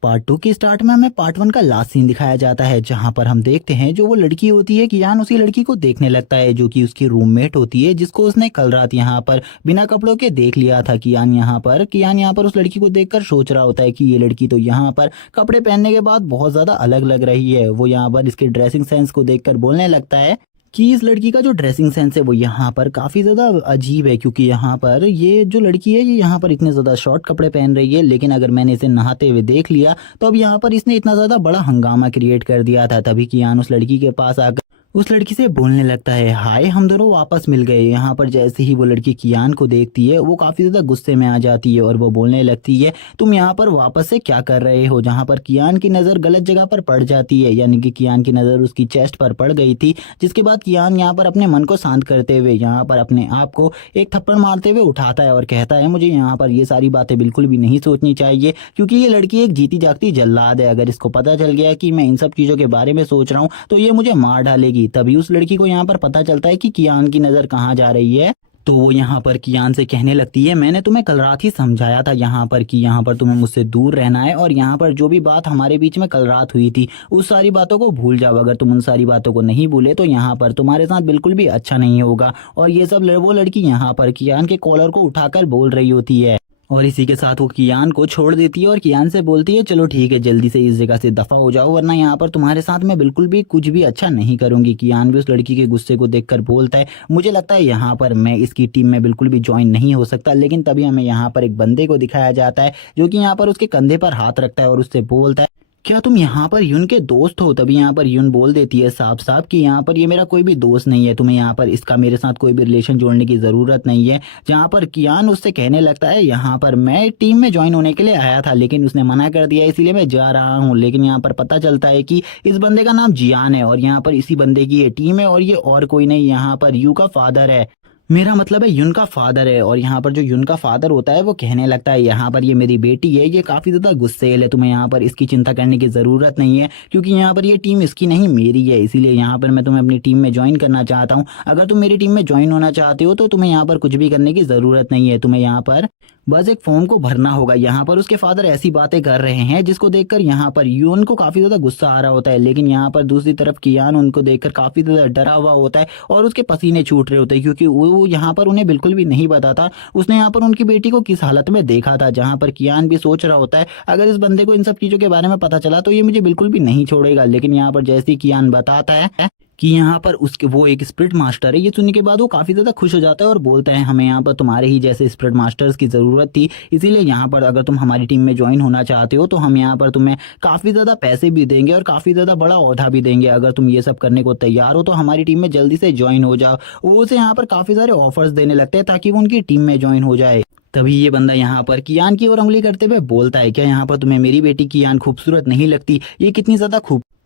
पार्ट 2 की स्टार्ट में हमें पार्ट 1 का लास्ट सीन दिखाया जाता है, जहां पर हम देखते हैं जो वो लड़की होती है कियान उसी लड़की को देखने लगता है जो कि उसकी रूममेट होती है, जिसको उसने कल रात यहाँ पर बिना कपड़ों के देख लिया था। कियान यहाँ पर उस लड़की को देखकर सोच रहा होता है कि ये लड़की तो यहाँ पर कपड़े पहनने के बाद बहुत ज्यादा अलग लग रही है। वो यहाँ पर इसके ड्रेसिंग सेंस को देखकर बोलने लगता है कि इस लड़की का जो ड्रेसिंग सेंस है वो यहाँ पर काफी ज्यादा अजीब है, क्योंकि यहाँ पर ये जो लड़की है ये यहाँ पर इतने ज्यादा शॉर्ट कपड़े पहन रही है, लेकिन अगर मैंने इसे नहाते हुए देख लिया तो अब यहाँ पर इसने इतना ज्यादा बड़ा हंगामा क्रिएट कर दिया था। तभी कियान उस लड़की के पास आकर उस लड़की से बोलने लगता है, हाय हम दोनों वापस मिल गए। यहाँ पर जैसे ही वो लड़की कियान को देखती है वो काफी ज्यादा गुस्से में आ जाती है और वो बोलने लगती है, तुम यहाँ पर वापस से क्या कर रहे हो। जहाँ पर कियान की नजर गलत जगह पर पड़ जाती है, यानी कि कियान की नजर उसकी चेस्ट पर पड़ गई थी। जिसके बाद कियान यहाँ पर अपने मन को शांत करते हुए यहाँ पर अपने आप को एक थप्पड़ मारते हुए उठाता है और कहता है, मुझे यहाँ पर ये सारी बातें बिल्कुल भी नहीं सोचनी चाहिए, क्योंकि ये लड़की एक जीती जागती जल्लाद है। अगर इसको पता चल गया कि मैं इन सब चीजों के बारे में सोच रहा हूँ तो ये मुझे मार डालेगी। तभी उस लड़की को यहाँ पर पता चलता है कि कियान की नजर कहाँ जा रही है। तो वो यहाँ पर कियान से कहने लगती है, मैंने तुम्हें कल रात ही समझाया था यहाँ पर कि यहाँ पर तुम्हें मुझसे दूर रहना है, और यहाँ पर जो भी बात हमारे बीच में कल रात हुई थी उस सारी बातों को भूल जाओ। अगर तुम उन सारी बातों को नहीं भूले तो यहाँ पर तुम्हारे साथ बिल्कुल भी अच्छा नहीं होगा। और ये सब वो लड़की यहाँ पर कियान के कॉलर को उठाकर बोल रही होती है, और इसी के साथ वो कियान को छोड़ देती है और कियान से बोलती है, चलो ठीक है जल्दी से इस जगह से दफा हो जाओ, वरना यहाँ पर तुम्हारे साथ मैं बिल्कुल भी कुछ भी अच्छा नहीं करूंगी। कियान भी उस लड़की के गुस्से को देखकर बोलता है, मुझे लगता है यहाँ पर मैं इसकी टीम में बिल्कुल भी ज्वाइन नहीं हो सकता। लेकिन तभी हमें यहाँ पर एक बंदे को दिखाया जाता है जो कि यहाँ पर उसके कंधे पर हाथ रखता है और उससे बोलता है, क्या तुम यहाँ पर यून के दोस्त हो। तभी यहाँ पर यून बोल देती है साफ साफ कि यहाँ पर ये मेरा कोई भी दोस्त नहीं है, तुम्हें यहाँ पर इसका मेरे साथ कोई भी रिलेशन जोड़ने की जरूरत नहीं है। जहाँ पर कियान उससे कहने लगता है, यहाँ पर मैं टीम में ज्वाइन होने के लिए आया था लेकिन उसने मना कर दिया इसीलिए मैं जा रहा हूँ। लेकिन यहाँ पर पता चलता है कि इस बंदे का नाम जियान है और यहाँ पर इसी बंदे की ये टीम है और ये और कोई नहीं, यहाँ पर यू का फादर है, मेरा मतलब है युन का फादर है। और यहाँ पर जो युन का फादर होता है वो कहने लगता है, यहाँ पर ये मेरी बेटी है, ये काफी ज्यादा गुस्सेल है, तुम्हें यहाँ पर इसकी चिंता करने की जरूरत नहीं है, क्योंकि यहाँ पर ये टीम इसकी नहीं मेरी है। इसीलिए यहाँ पर मैं तुम्हें अपनी टीम में ज्वाइन करना चाहता हूँ। अगर तुम मेरी टीम में ज्वाइन होना चाहते हो तो तुम्हें यहाँ पर कुछ भी करने की जरूरत नहीं है, तुम्हें यहाँ पर बस एक फॉर्म को भरना होगा। यहाँ पर उसके फादर ऐसी बातें कर रहे हैं जिसको देखकर यहाँ पर यून को काफी ज्यादा गुस्सा आ रहा होता है, लेकिन यहाँ पर दूसरी तरफ कियान उनको देखकर काफी ज्यादा डरा हुआ होता है और उसके पसीने छूट रहे होते हैं, क्योंकि वो यहाँ पर उन्हें बिल्कुल भी नहीं बताता उसने यहाँ पर उनकी बेटी को किस हालत में देखा था। जहाँ पर कियान भी सोच रहा होता है, अगर इस बंदे को इन सब चीजों के बारे में पता चला तो ये मुझे बिल्कुल भी नहीं छोड़ेगा। लेकिन यहाँ पर जैसे ही कियान बताता है कि यहाँ पर उसके वो एक स्पिरिट मास्टर है, ये सुनने के बाद वो काफी ज्यादा खुश हो जाता है और बोलता है, हमें यहाँ पर तुम्हारे ही जैसे स्पिरिट मास्टर्स की जरूरत थी, इसीलिए यहाँ पर अगर तुम हमारी टीम में ज्वाइन होना चाहते हो तो हम यहाँ पर तुम्हें काफी ज्यादा पैसे भी देंगे और काफी ज्यादा बड़ा ओहदा भी देंगे। अगर तुम ये सब करने को तैयार हो तो हमारी टीम में जल्दी से ज्वाइन हो जाओ। वो उसे यहाँ पर काफी सारे ऑफर्स देने लगते हैं ताकि वो उनकी टीम में ज्वाइन हो जाए। तभी ये बंदा यहाँ पर कियान की ओर उंगली करते हुए बोलता है, क्या यहाँ पर तुम्हें मेरी बेटी कियान खूबसूरत नहीं लगती, ये कितनी ज्यादा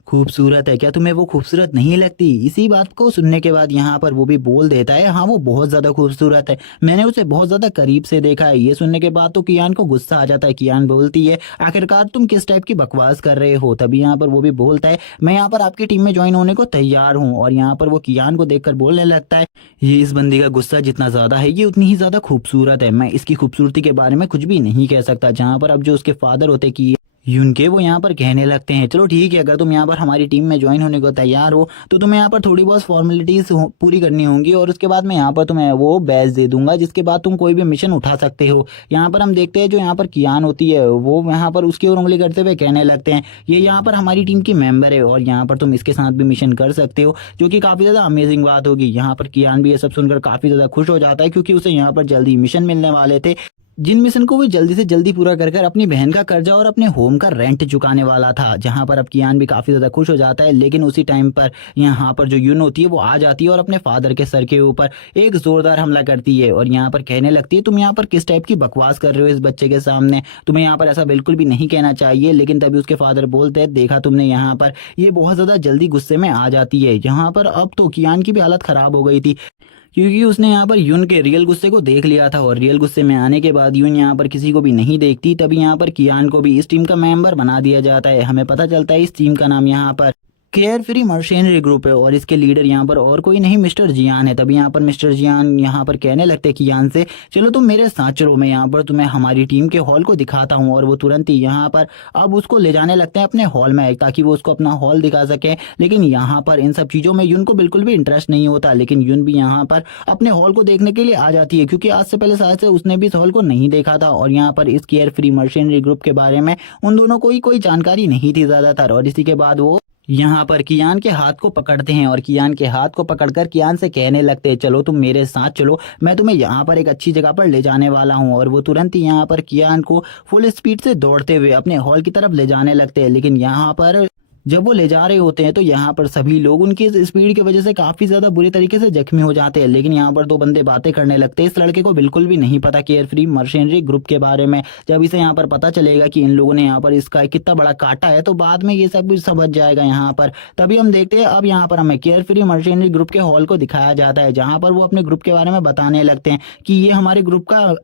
खूबसूरत है, क्या तुम्हें वो खूबसूरत नहीं लगती। इसी बात को सुनने के बाद यहाँ पर वो भी बोल देता है, हाँ वो बहुत ज्यादा खूबसूरत है, मैंने उसे बहुत ज्यादा करीब से देखा है। ये सुनने के बाद तो कियान को गुस्सा आ जाता है। कियान बोलती है, आखिरकार तुम किस टाइप की बकवास कर रहे हो। तभी यहाँ पर वो भी बोलता है, मैं यहाँ पर आपकी टीम में ज्वाइन होने को तैयार हूँ। और यहाँ पर वो कियान को देखकर बोलने लगता है, ये इस बंदी का गुस्सा जितना ज्यादा है ये उतनी ही ज्यादा खूबसूरत है, मैं इसकी खूबसूरती के बारे में कुछ भी नहीं कह सकता। जहाँ पर अब जो उसके फादर होते कि यून के वो यहाँ पर कहने लगते हैं, चलो ठीक है अगर तुम यहाँ पर हमारी टीम में ज्वाइन होने को तैयार हो तो तुम्हें यहाँ पर थोड़ी बहुत फॉर्मेलिटीज पूरी करनी होंगी और उसके बाद मैं यहाँ पर तुम्हें वो बैच दे दूंगा जिसके बाद तुम कोई भी मिशन उठा सकते हो। यहाँ पर हम देखते हैं जो यहाँ पर कियान होती है वो यहाँ पर उसकी ओर उंगली करते हुए कहने लगते हैं, ये यहाँ पर हमारी टीम की मेंबर है और यहाँ पर तुम इसके साथ भी मिशन कर सकते हो, जो कि काफी ज्यादा अमेजिंग बात होगी। यहाँ पर कियान भी ये सब सुनकर काफी ज्यादा खुश हो जाता है, क्योंकि उसे यहाँ पर जल्दी मिशन मिलने वाले थे, जिन मिशन को वो जल्दी से जल्दी पूरा कर कर अपनी बहन का कर्जा और अपने होम का रेंट चुकाने वाला था। जहां पर अब कियान भी काफी ज्यादा खुश हो जाता है, लेकिन उसी टाइम पर यहाँ पर जो यून होती है वो आ जाती है और अपने फादर के सर के ऊपर एक जोरदार हमला करती है और यहाँ पर कहने लगती है, तुम यहाँ पर किस टाइप की बकवास कर रहे हो इस बच्चे के सामने, तुम्हें यहाँ पर ऐसा बिल्कुल भी नहीं कहना चाहिए। लेकिन तभी उसके फादर बोलते हैं, देखा तुमने, यहाँ पर ये बहुत ज्यादा जल्दी गुस्से में आ जाती है। यहाँ पर अब तो कियान की भी हालत खराब हो गई थी, क्योंकि उसने यहाँ पर यून के रियल गुस्से को देख लिया था और रियल गुस्से में आने के बाद यून यहाँ पर किसी को भी नहीं देखती। तभी यहाँ पर कियान को भी इस टीम का मेंबर बना दिया जाता है। हमें पता चलता है इस टीम का नाम यहाँ पर केयर फ्री मर्शेनरी ग्रुप है और इसके लीडर यहाँ पर और कोई नहीं मिस्टर जियान है। तभी यहाँ पर मिस्टर जियान यहाँ पर कहने लगते हैं कियान से, चलो तुम मेरे साथ चलो, मैं यहाँ पर तुम्हें हमारी टीम के हॉल को दिखाता हूँ। और वो तुरंत ही यहाँ पर अब उसको ले जाने लगते हैं अपने हॉल में ताकि वो उसको अपना हॉल दिखा सके। लेकिन यहाँ पर इन सब चीज़ों में यून को बिल्कुल भी इंटरेस्ट नहीं होता, लेकिन यून भी यहाँ पर अपने हॉल को देखने के लिए आ जाती है क्योंकि आज से पहले शायद से उसने भी इस हॉल को नहीं देखा था। और यहाँ पर इस केयर फ्री मर्शेनरी ग्रुप के बारे में उन दोनों को ही कोई जानकारी नहीं थी ज़्यादातर। और इसी के बाद वो यहाँ पर कियान के हाथ को पकड़ते हैं और कियान के हाथ को पकड़कर कियान से कहने लगते हैं, चलो तुम मेरे साथ चलो, मैं तुम्हें यहाँ पर एक अच्छी जगह पर ले जाने वाला हूँ। और वो तुरंत ही यहाँ पर कियान को फुल स्पीड से दौड़ते हुए अपने हॉल की तरफ ले जाने लगते हैं। लेकिन यहाँ पर जब वो ले जा रहे होते हैं तो यहाँ पर सभी लोग उनकी इस स्पीड की वजह से काफी ज्यादा बुरे तरीके से जख्मी हो जाते हैं। लेकिन यहाँ पर दो बंदे बातें करने लगते हैं। इस लड़के को बिल्कुल भी नहीं पता केयर फ्री मर्शेनरी ग्रुप के बारे में। जब इसे यहाँ पर पता चलेगा कि इन लोगों ने यहाँ पर इसका कितना बड़ा काटा है तो बाद में ये सब कुछ समझ जाएगा यहाँ पर। तभी हम देखते हैं अब यहाँ पर हमें केयर फ्री मर्शेनरी ग्रुप के हॉल को दिखाया जाता है जहाँ पर वो अपने ग्रुप के बारे में बताने लगते हैं कि ये हमारे ग्रुप का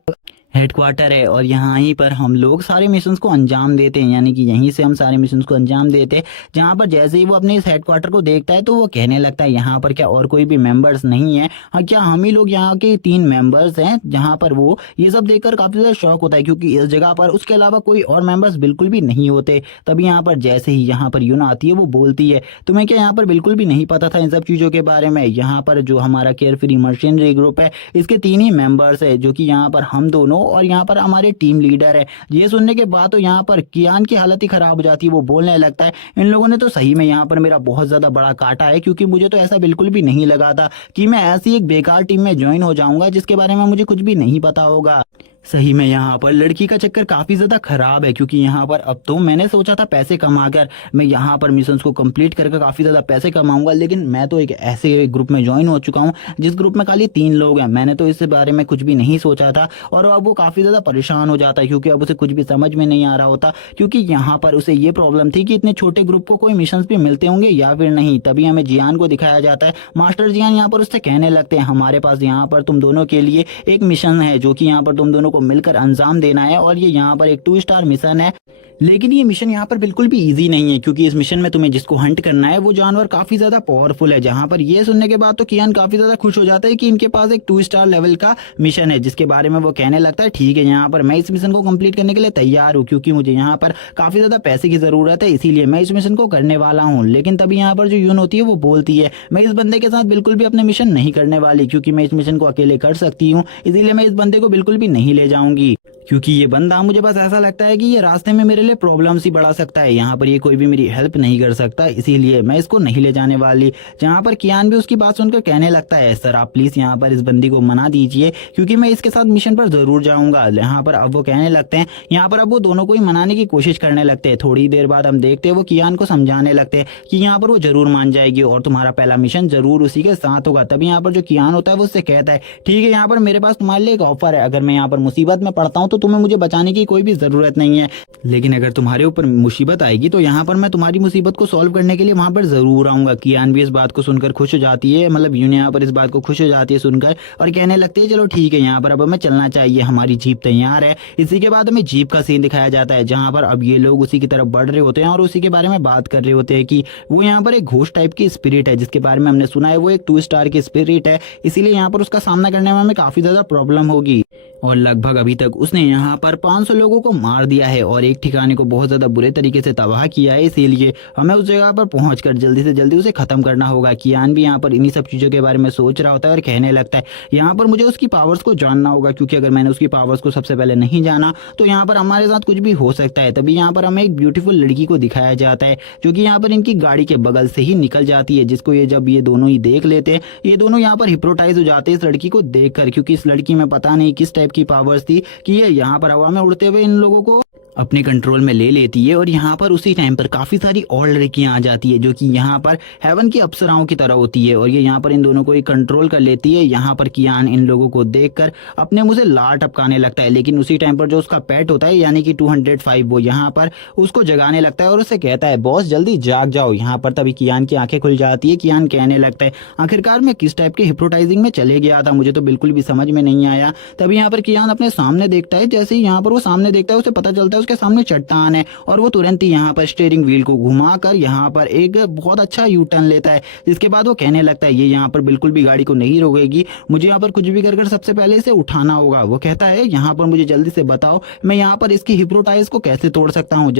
हेडक्वार्टर है और यहाँ ही पर हम लोग सारे मिशंस को अंजाम देते हैं, यानी कि यहीं से हम सारे मिशंस को अंजाम देते हैं। जहाँ पर जैसे ही वो अपने इस हेडक्वार्टर को देखता है तो वो कहने लगता है यहाँ पर क्या और कोई भी मेंबर्स नहीं है, हाँ क्या हम ही लोग यहाँ के 3 मेंबर्स हैं। जहाँ पर वो ये सब देखकर काफी ज्यादा शौक होता है क्योंकि इस जगह पर उसके अलावा कोई और मेंबर्स बिल्कुल भी नहीं होते। तभी यहाँ पर जैसे ही यहाँ पर यूना आती है वो बोलती है, तुम्हें क्या यहाँ पर बिल्कुल भी नहीं पता था इन सब चीजों के बारे में। यहाँ पर जो हमारा केयर फ्री मर्शेनरी ग्रुप है इसके 3 ही मेंबर्स है, जो कि यहाँ पर हम दोनों और यहाँ पर हमारे टीम लीडर है। ये सुनने के बाद तो यहाँ पर कियान की हालत ही खराब हो जाती है। वो बोलने लगता है, इन लोगों ने तो सही में यहाँ पर मेरा बहुत ज्यादा बड़ा काटा है क्योंकि मुझे तो ऐसा बिल्कुल भी नहीं लगा था कि मैं ऐसी एक बेकार टीम में ज्वाइन हो जाऊंगा जिसके बारे में मुझे कुछ भी नहीं पता होगा। सही में यहाँ पर लड़की का चक्कर काफी ज्यादा खराब है क्योंकि यहाँ पर अब तो मैंने सोचा था पैसे कमाकर मैं यहाँ पर मिशंस को कंप्लीट करके काफी ज्यादा पैसे कमाऊंगा, लेकिन मैं तो एक ऐसे ग्रुप में ज्वाइन हो चुका हूँ जिस ग्रुप में खाली 3 लोग हैं। मैंने तो इसके बारे में कुछ भी नहीं सोचा था और अब वो काफी ज्यादा परेशान हो जाता है क्योंकि अब उसे कुछ भी समझ में नहीं आ रहा होता क्योंकि यहाँ पर उसे ये प्रॉब्लम थी कि इतने छोटे ग्रुप को कोई मिशंस भी मिलते होंगे या फिर नहीं। तभी हमें जियान को दिखाया जाता है। मास्टर जियान यहाँ पर उससे कहने लगते हैं, हमारे पास यहाँ पर तुम दोनों के लिए एक मिशन है जो कि यहाँ पर तुम दोनों को मिलकर अंजाम देना है और ये यहाँ पर एक 2 स्टार मिशन है। लेकिन ये मिशन यहाँ पर बिल्कुल भी इजी नहीं है क्योंकि इस मिशन में तुम्हें जिसको हंट करना है वो जानवर काफी ज्यादा पावरफुल है। जहाँ पर ये सुनने के बाद तो कियान काफी ज्यादा खुश हो जाता है कि इनके पास एक 2 स्टार लेवल का मिशन है, जिसके बारे में वो कहने लगता है ठीक है यहाँ पर मैं इस मिशन को कंप्लीट करने के लिए तैयार हूँ क्योंकि मुझे यहाँ पर काफी ज्यादा पैसे की जरूरत है, इसीलिए मैं इस मिशन को करने वाला हूँ। लेकिन तभी यहाँ पर जो यून होती है वो बोलती है, मैं इस बंदे के साथ बिल्कुल भी अपने मिशन नहीं करने वाली क्योंकि मैं इस मिशन को अकेले कर सकती हूँ, इसीलिए मैं इस बंदे को बिल्कुल भी नहीं ले जाऊंगी क्योंकि ये बंदा मुझे बस ऐसा लगता है कि ये रास्ते में मेरे लिए प्रॉब्लम सी बढ़ा सकता है। यहाँ पर ये कोई भी मेरी हेल्प नहीं कर सकता, इसीलिए मैं इसको नहीं ले जाने वाली। जहाँ पर कियान भी उसकी बात सुनकर कहने लगता है, सर आप प्लीज यहाँ पर इस बंदी को मना दीजिए क्योंकि मैं इसके साथ मिशन पर जरूर जाऊंगा। यहाँ पर अब वो कहने लगते हैं, यहाँ पर अब वो दोनों को ही मनाने की कोशिश करने लगते हैं। थोड़ी देर बाद हम देखते हैं वो कियान को समझाने लगते हैं कि यहाँ पर वो जरूर मान जाएगी और तुम्हारा पहला मिशन जरूर उसी के साथ होगा। तभी यहाँ पर जो कियान होता है वो उससे कहता है, ठीक है यहाँ पर मेरे पास तुम्हारे लिए एक ऑफर है, अगर मैं यहाँ पर मुसीबत में पड़ता हूँ तो तुम्हें मुझे बचाने की कोई भी जरूरत नहीं है, लेकिन अगर तुम्हारे ऊपर मुसीबत आएगी तो यहाँ पर मैं तुम्हारी मुसीबत को सॉल्व करने के लिए वहां पर जरूर आऊंगा। कियान भी इस बात को सुनकर खुश हो जाती है, मतलब यून यहाँ पर इस बात को खुश हो जाती है सुनकर और कहने लगती है चलो ठीक है यहाँ पर अब हमें चलना चाहिए, हमारी जीप तैयार है। इसी के बाद हमें जीप का सीन दिखाया जाता है जहाँ पर अब ये लोग उसी की तरफ बढ़ रहे होते हैं और उसी के बारे में बात कर रहे होते हैं कि वो यहाँ पर एक घोस्ट टाइप की स्पिरिट है जिसके बारे में हमने सुना है वो एक 2 स्टार की स्पिरिट है, इसीलिए यहाँ पर उसका सामना करने में हमें काफी ज्यादा प्रॉब्लम होगी। और लगभग अभी तक उसने यहाँ पर 500 लोगों को मार दिया है और एक ठिकाने को बहुत ज्यादा बुरे तरीके से तबाह किया है, इसीलिए हमें उस जगह पर पहुंचकर जल्दी से जल्दी उसे खत्म करना होगा। कियान भी यहाँ पर इन्हीं सब चीजों के बारे में सोच रहा होता है और कहने लगता है यहाँ पर मुझे उसकी पावर्स को जानना होगा क्योंकि अगर मैंने उसकी पावर्स को सबसे पहले नहीं जाना तो यहाँ पर हमारे साथ कुछ भी हो सकता है। तभी यहाँ पर हमें एक ब्यूटीफुल लड़की को दिखाया जाता है जो कि यहाँ पर इनकी गाड़ी के बगल से ही निकल जाती है, जिसको ये जब ये दोनों ही देख लेते हैं ये दोनों यहाँ पर हिप्नोटाइज हो जाते हैं इस लड़की को देखकर, क्योंकि इस लड़की में पता नहीं किस टाइप की पावर्स थी कि ये यहाँ पर हवा में उड़ते हुए इन लोगों को अपने कंट्रोल में ले लेती है। और यहाँ पर उसी टाइम पर काफी सारी और लड़कियां आ जाती है जो कि यहाँ पर हेवन की अप्सराओं की तरह होती है और ये यहाँ पर इन दोनों को कंट्रोल कर लेती है। यहाँ पर कियान इन लोगों को देखकर अपने मुंह से लार टपकाने लगता है, लेकिन उसी टाइम पर जो उसका पेट होता है यानी कि 205 वो यहाँ पर उसको जगाने लगता है और उससे कहता है बॉस जल्दी जाग जाओ। यहाँ पर तभी कियान की आंखें खुल जाती है। कियान कहने लगता है आखिरकार मैं किस टाइप के हिप्नोटाइजिंग में चले गया था, मुझे तो बिल्कुल भी समझ में नहीं आया। तभी यहाँ पर कियान अपने सामने देखता है, जैसे ही यहाँ पर वो सामने देखता है उसे पता चलता बोलता है उसके सामने चट्टान है और वो तुरंत ही यहाँ पर स्टीयरिंग व्हील को घुमाकर यहाँ पर एक बहुत अच्छा यू टर्न लेता है। जिसके बाद वो कहने लगता है ये यहाँ पर बिल्कुल भी गाड़ी को नहीं रोकेगी, मुझे यहाँ पर कुछ भी कर कर सबसे पहले इसे उठाना होगा। वो कहता है यहाँ पर मुझे जल्दी से बताओ मैं यहाँ पर इसकी हिप्नोटाइज को कैसे तोड़ सकता हूँ,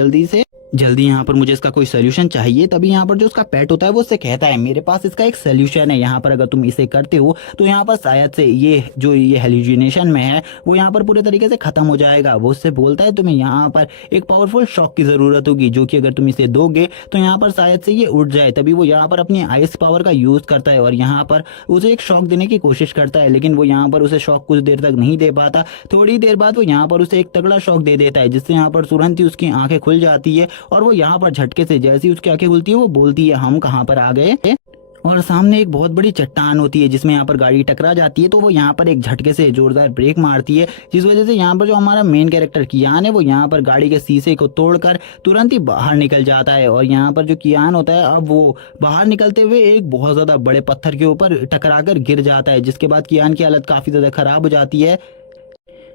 जल्दी यहाँ पर मुझे इसका कोई सोल्यूशन चाहिए। तभी यहाँ पर जो उसका पेट होता है वो उससे कहता है मेरे पास इसका एक सोल्यूशन है, यहाँ पर अगर तुम इसे करते हो तो यहाँ पर शायद से ये हेल्यूसिनेशन में है वो यहाँ पर पूरे तरीके से खत्म हो जाएगा। वो उससे बोलता है तुम्हें यहाँ पर एक पावरफुल शॉक की जरूरत होगी जो कि अगर तुम इसे दोगे तो यहाँ पर शायद से ये उड़ जाए। तभी वो यहाँ पर अपनी आइस पावर का यूज करता है और यहाँ पर उसे एक शॉक देने की कोशिश करता है, लेकिन वो यहाँ पर उसे शॉक कुछ देर तक नहीं दे पाता। थोड़ी देर बाद वो यहाँ पर उसे एक तगड़ा शॉक दे देता है जिससे यहाँ पर तुरंत ही उसकी आंखें खुल जाती है और वो यहाँ पर झटके से जैसी उसकी आंखें खुलती है वो बोलती है हम कहाँ पर आ गए। और सामने एक बहुत बड़ी चट्टान होती है जिसमें यहाँ पर गाड़ी टकरा जाती है, तो वो यहाँ पर एक झटके से जोरदार ब्रेक मारती है जिस वजह से यहाँ पर जो हमारा मेन कैरेक्टर कियान है वो यहाँ पर गाड़ी के शीशे को तोड़कर तुरंत ही बाहर निकल जाता है। और यहाँ पर जो कियान होता है अब वो बाहर निकलते हुए एक बहुत ज्यादा बड़े पत्थर के ऊपर टकराकर गिर जाता है, जिसके बाद कियान की हालत काफी ज्यादा खराब हो जाती है।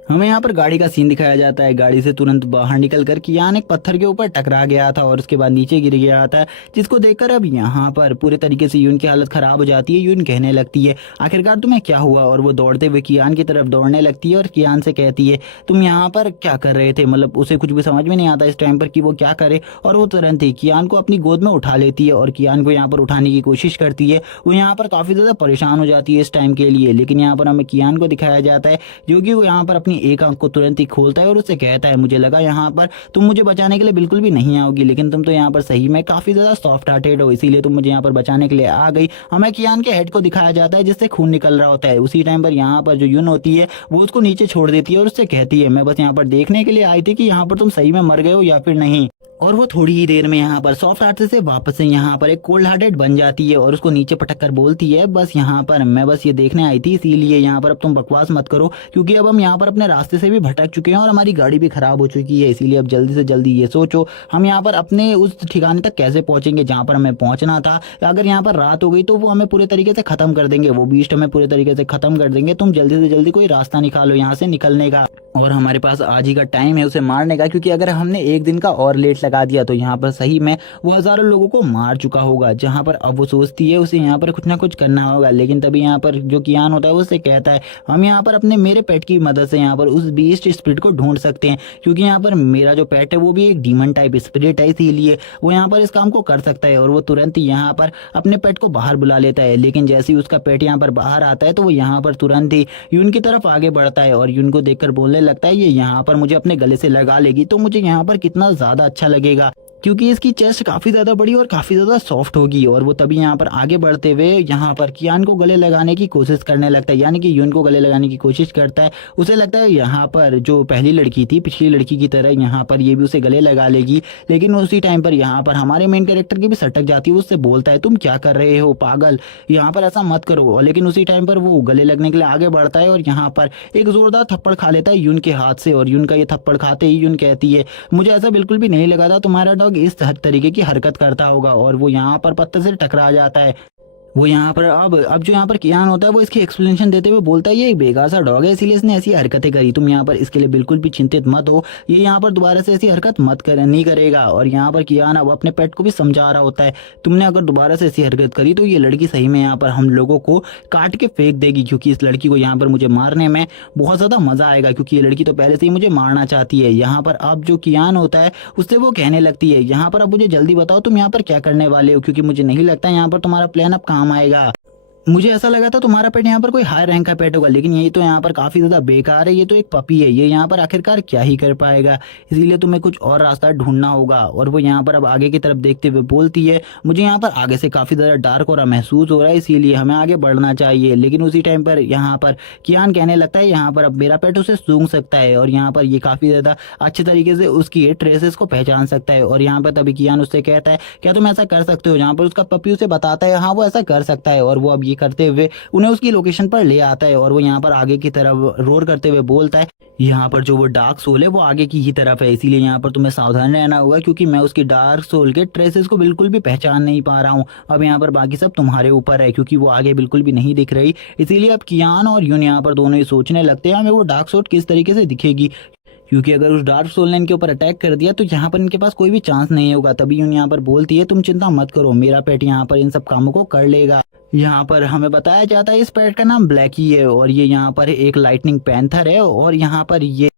हमें यहाँ पर गाड़ी का सीन दिखाया जाता है, गाड़ी से तुरंत बाहर निकलकर कियान एक पत्थर के ऊपर टकरा गया था और उसके बाद नीचे गिर गया था, जिसको देखकर अब यहाँ पर पूरे तरीके से यून की हालत खराब हो जाती है। यून कहने लगती है आखिरकार तुम्हें क्या हुआ, और वो दौड़ते हुए कियान की तरफ दौड़ने लगती है और कियान से कहती है तुम यहाँ पर क्या कर रहे थे। मतलब उसे कुछ भी समझ में नहीं आता इस टाइम पर कि वो क्या करे, और वो तुरंत ही कियान को अपनी गोद में उठा लेती है और कियान को यहाँ पर उठाने की कोशिश करती है। वो यहाँ पर काफी ज्यादा परेशान हो जाती है इस टाइम के लिए, लेकिन यहाँ पर हमें कियान को दिखाया जाता है जो कि वो यहाँ पर अपनी एक आंख को तुरंत ही खोलता है और उससे कहता है मुझे लगा यहाँ पर तुम मुझे बचाने के लिए बिल्कुल भी नहीं आओगी, लेकिन तुम तो यहाँ पर सही में काफी ज्यादा सॉफ्ट हार्टेड हो, इसीलिए तुम मुझे यहाँ पर बचाने के लिए आ गई। हमें कियान के हेड को दिखाया जाता है जिससे खून निकल रहा होता है। उसी टाइम पर यहाँ पर जो यून होती है वो उसको नीचे छोड़ देती है और उससे कहती है मैं बस यहाँ पर देखने के लिए आई थी कि यहाँ पर तुम सही में मर गए हो या फिर नहीं। और वो थोड़ी ही देर में यहाँ पर सॉफ्ट हार्ट से वापस से यहाँ पर एक कोल्ड हार्टेड बन जाती है और उसको नीचे पटक कर बोलती है बस यहाँ पर मैं बस ये देखने आई थी, इसीलिए यहाँ पर अब तुम बकवास मत करो क्योंकि अब हम यहाँ पर अपने रास्ते से भी भटक चुके हैं और हमारी गाड़ी भी खराब हो चुकी है, इसीलिए अब जल्दी से जल्दी ये सोचो हम यहाँ पर अपने उस ठिकाने तक कैसे पहुंचेंगे जहाँ पर हमें पहुंचना था। अगर यहाँ पर रात हो गई तो वो हमें पूरे तरीके से खत्म कर देंगे, वो बीस्ट हमें पूरे तरीके से खत्म कर देंगे। तुम जल्दी से जल्दी कोई रास्ता निकालो यहाँ से निकलने का, और हमारे पास आज ही का टाइम है उसे मारने का, क्योंकि अगर हमने एक दिन का और लेट लगा दिया तो यहाँ पर सही में वो हजारों लोगों को मार चुका होगा। जहाँ पर अब वो सोचती है उसे यहाँ पर कुछ ना कुछ करना होगा, लेकिन तभी यहाँ पर जो कियान होता है वो उससे कहता है हम यहाँ पर अपने मेरे पेट की मदद से यहाँ पर उस बीस्ट स्पिरिट को ढूंढ सकते हैं, क्योंकि यहाँ पर मेरा जो पेट है वो भी एक डीमन टाइप स्पिरिट है, इसीलिए वो यहाँ पर इस काम को कर सकता है। और वो तुरंत ही यहाँ पर अपने पेट को बाहर बुला लेता है, लेकिन जैसे ही उसका पेट यहाँ पर बाहर आता है तो वो यहाँ पर तुरंत ही यून की तरफ आगे बढ़ता है और यून को देखकर बोलने लगता है ये यहाँ पर मुझे अपने गले से लगा लेगी तो मुझे यहाँ पर कितना ज्यादा अच्छा लगेगा, क्योंकि इसकी चेस्ट काफी ज्यादा बड़ी और काफी ज्यादा सॉफ्ट होगी। और वो तभी यहाँ पर आगे बढ़ते हुए यहाँ पर कियान को गले लगाने की कोशिश करने लगता है, यानी कि यून को गले लगाने की कोशिश करता है। उसे लगता है यहाँ पर जो पहली लड़की थी पिछली लड़की की तरह यहाँ पर ये भी उसे गले लगा लेगी, लेकिन उसी टाइम पर यहाँ पर हमारे मेन कैरेक्टर की भी सटक जाती है। उससे बोलता है तुम क्या कर रहे हो पागल, यहाँ पर ऐसा मत करो। लेकिन उसी टाइम पर वो गले लगने के लिए आगे बढ़ता है और यहाँ पर एक जोरदार थप्पड़ खा लेता है यून के हाथ से, और यून का ये थप्पड़ खाते ही यून कहती है मुझे ऐसा बिल्कुल भी नहीं लगा था तुम्हारा डॉग इस तरीके की हरकत करता होगा। और वो यहाँ पर पत्थर से टकरा जाता है। वो यहाँ पर अब जो यहाँ पर कियान होता है वो इसकी एक्सप्लेनेशन देते हुए बोलता है ये एक बेकार सा डॉग है इसीलिए इसने ऐसी हरकतें करी, तुम यहाँ पर इसके लिए बिल्कुल भी चिंतित मत हो, ये यहाँ पर दोबारा से ऐसी हरकत नहीं करेगा। और यहाँ पर कियान अब अपने पेट को भी समझा रहा होता है तुमने अगर दोबारा से ऐसी हरकत करी तो ये लड़की सही में यहाँ पर हम लोगों को काट के फेंक देगी, क्योंकि इस लड़की को यहाँ पर मुझे मारने में बहुत ज्यादा मजा आएगा, क्योंकि ये लड़की तो पहले से ही मुझे मारना चाहती है। यहाँ पर अब जो कियान होता है उससे वो कहने लगती है यहाँ पर अब मुझे जल्दी बताओ तुम यहाँ पर क्या करने वाले हो, क्योंकि मुझे नहीं लगता यहाँ पर तुम्हारा प्लान अब काम आएगा। मुझे ऐसा लगा था तुम्हारा पेट यहाँ पर कोई हाई रैंक का पेट होगा, लेकिन ये तो यहाँ पर काफी ज्यादा बेकार है, ये तो एक पपी है, ये यहाँ पर आखिरकार क्या ही कर पाएगा, इसीलिए तुम्हें कुछ और रास्ता ढूंढना होगा। और वो यहाँ पर अब आगे की तरफ देखते हुए बोलती है मुझे यहाँ पर आगे से काफी ज्यादा डार्क हो रहा महसूस हो रहा है, इसीलिए हमें आगे बढ़ना चाहिए। लेकिन उसी टाइम पर यहाँ पर कियान कहने लगता है यहाँ पर अब मेरा पेट उसे सूंघ सकता है और यहाँ पर ये काफी ज्यादा अच्छे तरीके से उसकी ट्रेसेस को पहचान सकता है। और यहाँ पर तभी कियान उससे कहता है क्या तुम ऐसा कर सकते हो, जहाँ पर उसका पपी उसे बताता है हाँ वो ऐसा कर सकता है। और वो अब करते हुए उन्हें उसकी लोकेशन पर ले आता है और वो यहाँ पर आगे की तरफ रोर करते हुए बोलता है यहाँ पर जो वो डार्क सोल है वो आगे की ही तरफ है, इसीलिए यहाँ पर तुम्हें सावधान रहना होगा, क्योंकि मैं उसकी डार्क सोल के ट्रेसेस को बिल्कुल भी पहचान नहीं पा रहा हूँ। अब यहाँ पर बाकी सब तुम्हारे ऊपर है, क्योंकि वो आगे बिल्कुल भी नहीं दिख रही। इसीलिए अब कियान और यून यहाँ पर दोनों ही सोचने लगते हैं हमें वो डार्क सोल किस तरीके से दिखेगी, क्योंकि अगर उस डार्क सोल ने इनके ऊपर अटैक कर दिया तो यहाँ पर इनके पास कोई भी चांस नहीं होगा। तभी यून यहाँ पर बोलती है तुम चिंता मत करो, मेरा पेट यहाँ पर इन सब कामों को कर लेगा। यहाँ पर हमें बताया जाता है इस पेट का नाम ब्लैकी है और ये यहाँ पर एक लाइटनिंग पैंथर है और यहाँ पर ये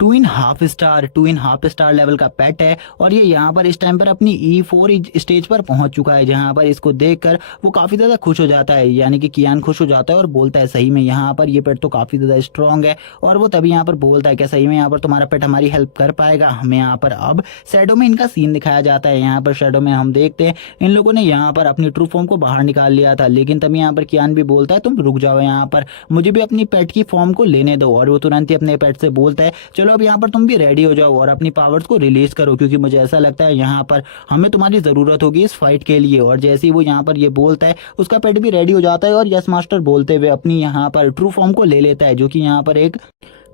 2.5 स्टार लेवल का पेट है और ये यहाँ पर इस टाइम पर अपनी E4 स्टेज पर पहुंच चुका है। जहाँ पर इसको देखकर वो काफी ज्यादा खुश हो जाता है, यानी कि कियान खुश हो जाता है और बोलता है सही में यहाँ पर ये पेट तो काफी ज्यादा स्ट्रांग है। और वो तभी यहाँ पर बोलता है क्या सही में यहाँ पर तुम्हारा पेट हमारी हेल्प कर पाएगा। हमें यहाँ पर अब शैडो में इनका सीन दिखाया जाता है। यहाँ पर शैडो में हम देखते हैं इन लोगों ने यहाँ पर अपनी ट्रू फॉर्म को बाहर निकाल लिया था, लेकिन तभी यहाँ पर कियान भी बोलता है तुम रुक जाओ, यहाँ पर मुझे भी अपनी पेट की फॉर्म को लेने दो। और वो तुरंत ही अपने पेट से बोलता है चलो अब यहाँ पर तुम भी रेडी हो जाओ और अपनी पावर्स को रिलीज करो, क्योंकि मुझे ऐसा लगता है यहाँ पर हमें तुम्हारी जरूरत होगी इस फाइट के लिए। और जैसे ही वो यहाँ पर ये बोलता है उसका पेट भी रेडी हो जाता है और यस मास्टर बोलते हुए अपनी यहाँ पर ट्रू फॉर्म को ले लेता है, जो कि यहाँ पर एक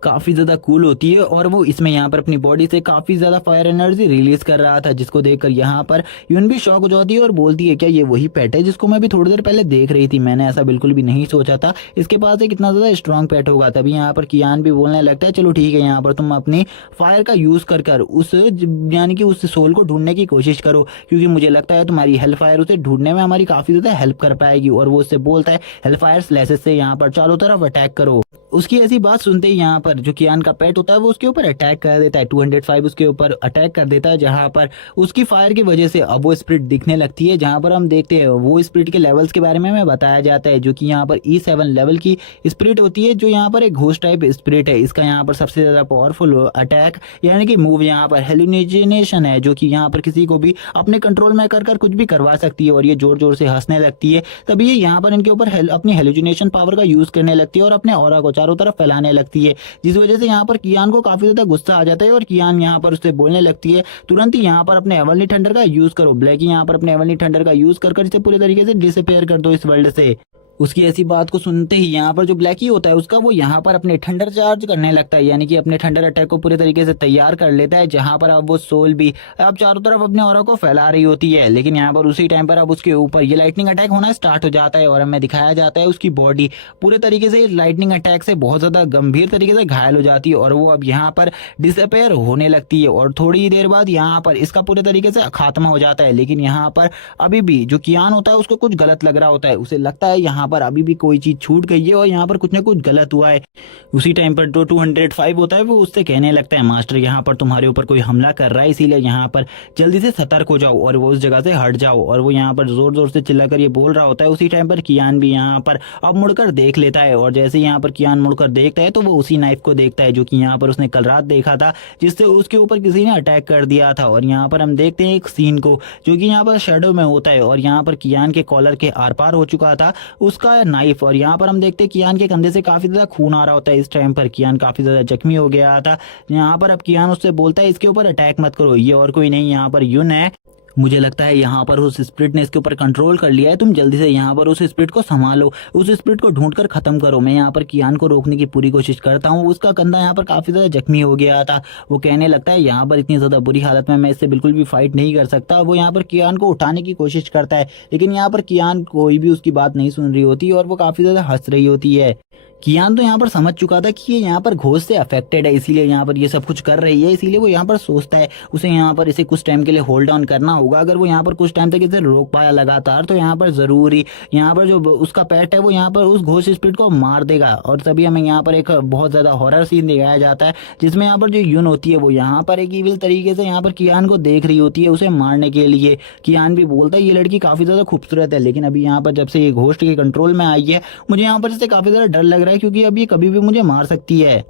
काफी ज्यादा कूल होती है। और वो इसमें यहाँ पर अपनी बॉडी से काफी ज्यादा फायर एनर्जी रिलीज कर रहा था, जिसको देखकर यहाँ पर यून भी शॉक हो जाती है और बोलती है क्या ये वही पेट है जिसको मैं भी थोड़ी देर पहले देख रही थी, मैंने ऐसा बिल्कुल भी नहीं सोचा था इसके पास एक इतना ज्यादा स्ट्रॉन्ग पेट होगा। तभी यहाँ पर कियान भी बोलने लगता है चलो ठीक है, यहाँ पर तुम अपनी फायर का यूज कर उस यानी कि उस सोल को ढूंढने की कोशिश करो, क्योंकि मुझे लगता है तुम्हारी हेल फायर उसे ढूंढने में हमारी काफी ज्यादा हेल्प कर पाएगी। और वो उससे बोलता है हेल फायर स्लैशेस से यहाँ पर चारों तरफ अटैक करो। उसकी ऐसी बात सुनते ही यहाँ पर जो कियान का पेट होता है वो उसके ऊपर अटैक कर देता है, 205 उसके ऊपर अटैक कर देता है, जहाँ पर उसकी फायर की वजह से अब वो स्पिरिट दिखने लगती है। जहाँ पर हम देखते हैं वो स्पिरिट के लेवल्स के बारे में हमें बताया जाता है, जो कि यहाँ पर E7 लेवल की स्पिरिट होती है, जो यहाँ पर एक घोस्ट टाइप स्पिरिट है। इसका यहाँ पर सबसे ज्यादा पावरफुल अटैक यानी कि मूव यहाँ पर हेलुसिनेशन है, जो कि यहाँ पर किसी को भी अपने कंट्रोल में कर कुछ भी करवा सकती है। और ये जोर जोर से हंसने लगती है, तभी ये यहाँ पर इनके ऊपर अपनी हेलुसिनेशन पावर का यूज करने लगती है और अपने ऑरा को चारों तरफ फैलाने लगती है, जिस वजह से यहाँ पर कियान को काफी ज्यादा गुस्सा आ जाता है। और कियान यहाँ पर उससे बोलने लगती है तुरंत ही यहाँ पर अपने एवलनी थंडर का यूज करो। ब्लैकी यहाँ पर अपने एवलनी थंडर का यूज कर इसे पूरे तरीके से डिसअपेयर कर दो इस वर्ल्ड से। उसकी ऐसी बात को सुनते ही यहाँ पर जो ब्लैकी होता है उसका वो यहाँ पर अपने थंडर चार्ज करने लगता है, यानी कि अपने थंडर अटैक को पूरे तरीके से तैयार कर लेता है। जहाँ पर अब वो सोल भी अब चारों तरफ अपने ऑरा को फैला रही होती है, लेकिन यहाँ पर उसी टाइम पर अब उसके ऊपर ये लाइटनिंग अटैक होना स्टार्ट हो जाता है और हमें दिखाया जाता है उसकी बॉडी पूरे तरीके से लाइटनिंग अटैक से बहुत ज्यादा गंभीर तरीके से घायल हो जाती है और वो अब यहाँ पर डिसअपेयर होने लगती है। और थोड़ी देर बाद यहाँ पर इसका पूरे तरीके से खात्मा हो जाता है, लेकिन यहाँ पर अभी भी जो कियान होता है उसको कुछ गलत लग रहा होता है, उसे लगता है यहाँ पर अभी भी कोई छूट गई है और यहाँ पर कुछ ना कुछ गलत हुआ है। उसी टाइम पर जो 205 होता है वो उससे कहने लगता है मास्टर यहाँ पर तुम्हारे ऊपर कोई हमला कर रहा है, इसीलिए यहाँ पर जल्दी से सतर्क हो जाओ और वो उस जगह से हट जाओ। और वो यहाँ पर जोर जोर से चिल्लाकर ये बोल रहा होता है। उसी टाइम पर कियान भी यहाँ पर अब मुड़कर देख लेता है और जैसे यहाँ पर कियान मुड़कर देखता है तो वो उसी नाइफ को देखता है जो कि यहाँ पर उसने कल रात देखा था, जिससे उसके ऊपर किसी ने अटैक कर दिया था। और यहाँ पर हम देखते हैं एक सीन को जो कि यहाँ पर शेडो में होता है और यहाँ पर कियान के कॉलर के आर पार हो चुका था उसका नाइफ। और यहाँ पर हम देखते हैं कियान के कंधे से काफी ज्यादा खून आ रहा होता है। इस टाइम पर कियान काफी ज्यादा जख्मी हो गया था। यहाँ पर अब कियान उससे बोलता है इसके ऊपर अटैक मत करो, ये और कोई नहीं यहाँ पर यून है। मुझे लगता है यहाँ पर उस स्पिरिट ने इसके ऊपर कंट्रोल कर लिया है, तुम जल्दी से यहाँ पर उस स्पिरिट को संभालो, उस स्पिरिट को ढूंढकर खत्म करो। मैं यहाँ पर कियान को रोकने की पूरी कोशिश करता हूँ। उसका कंधा यहाँ पर काफी ज्यादा जख्मी हो गया था। वो कहने लगता है यहाँ पर इतनी ज्यादा बुरी हालत में मैं इससे बिल्कुल भी फाइट नहीं कर सकता। वो यहाँ पर कियान को उठाने की कोशिश करता है, लेकिन यहाँ पर कियान कोई भी उसकी बात नहीं सुन रही होती और वो काफी ज्यादा हंस रही होती है। कियान तो यहाँ पर समझ चुका था कि ये यहाँ पर घोष से अफेक्टेड है, इसीलिए यहाँ पर ये सब कुछ कर रही है। इसीलिए वो यहाँ पर सोचता है उसे यहाँ पर इसे कुछ टाइम के लिए होल्ड डाउन करना होगा। अगर वो यहाँ पर कुछ टाइम तक इसे रोक पाया लगातार तो यहाँ पर जरूरी यहाँ पर जो उसका पेट है वो यहाँ पर उस घोष स्पिरिट को मार देगा। और तभी हमें यहाँ पर एक बहुत ज्यादा हॉरर सीन दिखाया जाता है, जिसमें यहाँ पर जो यून होती है वो यहाँ पर एक इविल तरीके से यहाँ पर कियान को देख रही होती है उसे मारने के लिए। कियान भी बोलता है ये लड़की काफी ज्यादा खूबसूरत है, लेकिन अभी यहाँ पर जब से ये घोस्ट के कंट्रोल में आई है मुझे यहाँ पर इससे काफी ज्यादा डर लग रहा है, क्योंकि अब ये कभी भी मुझे मार सकती है।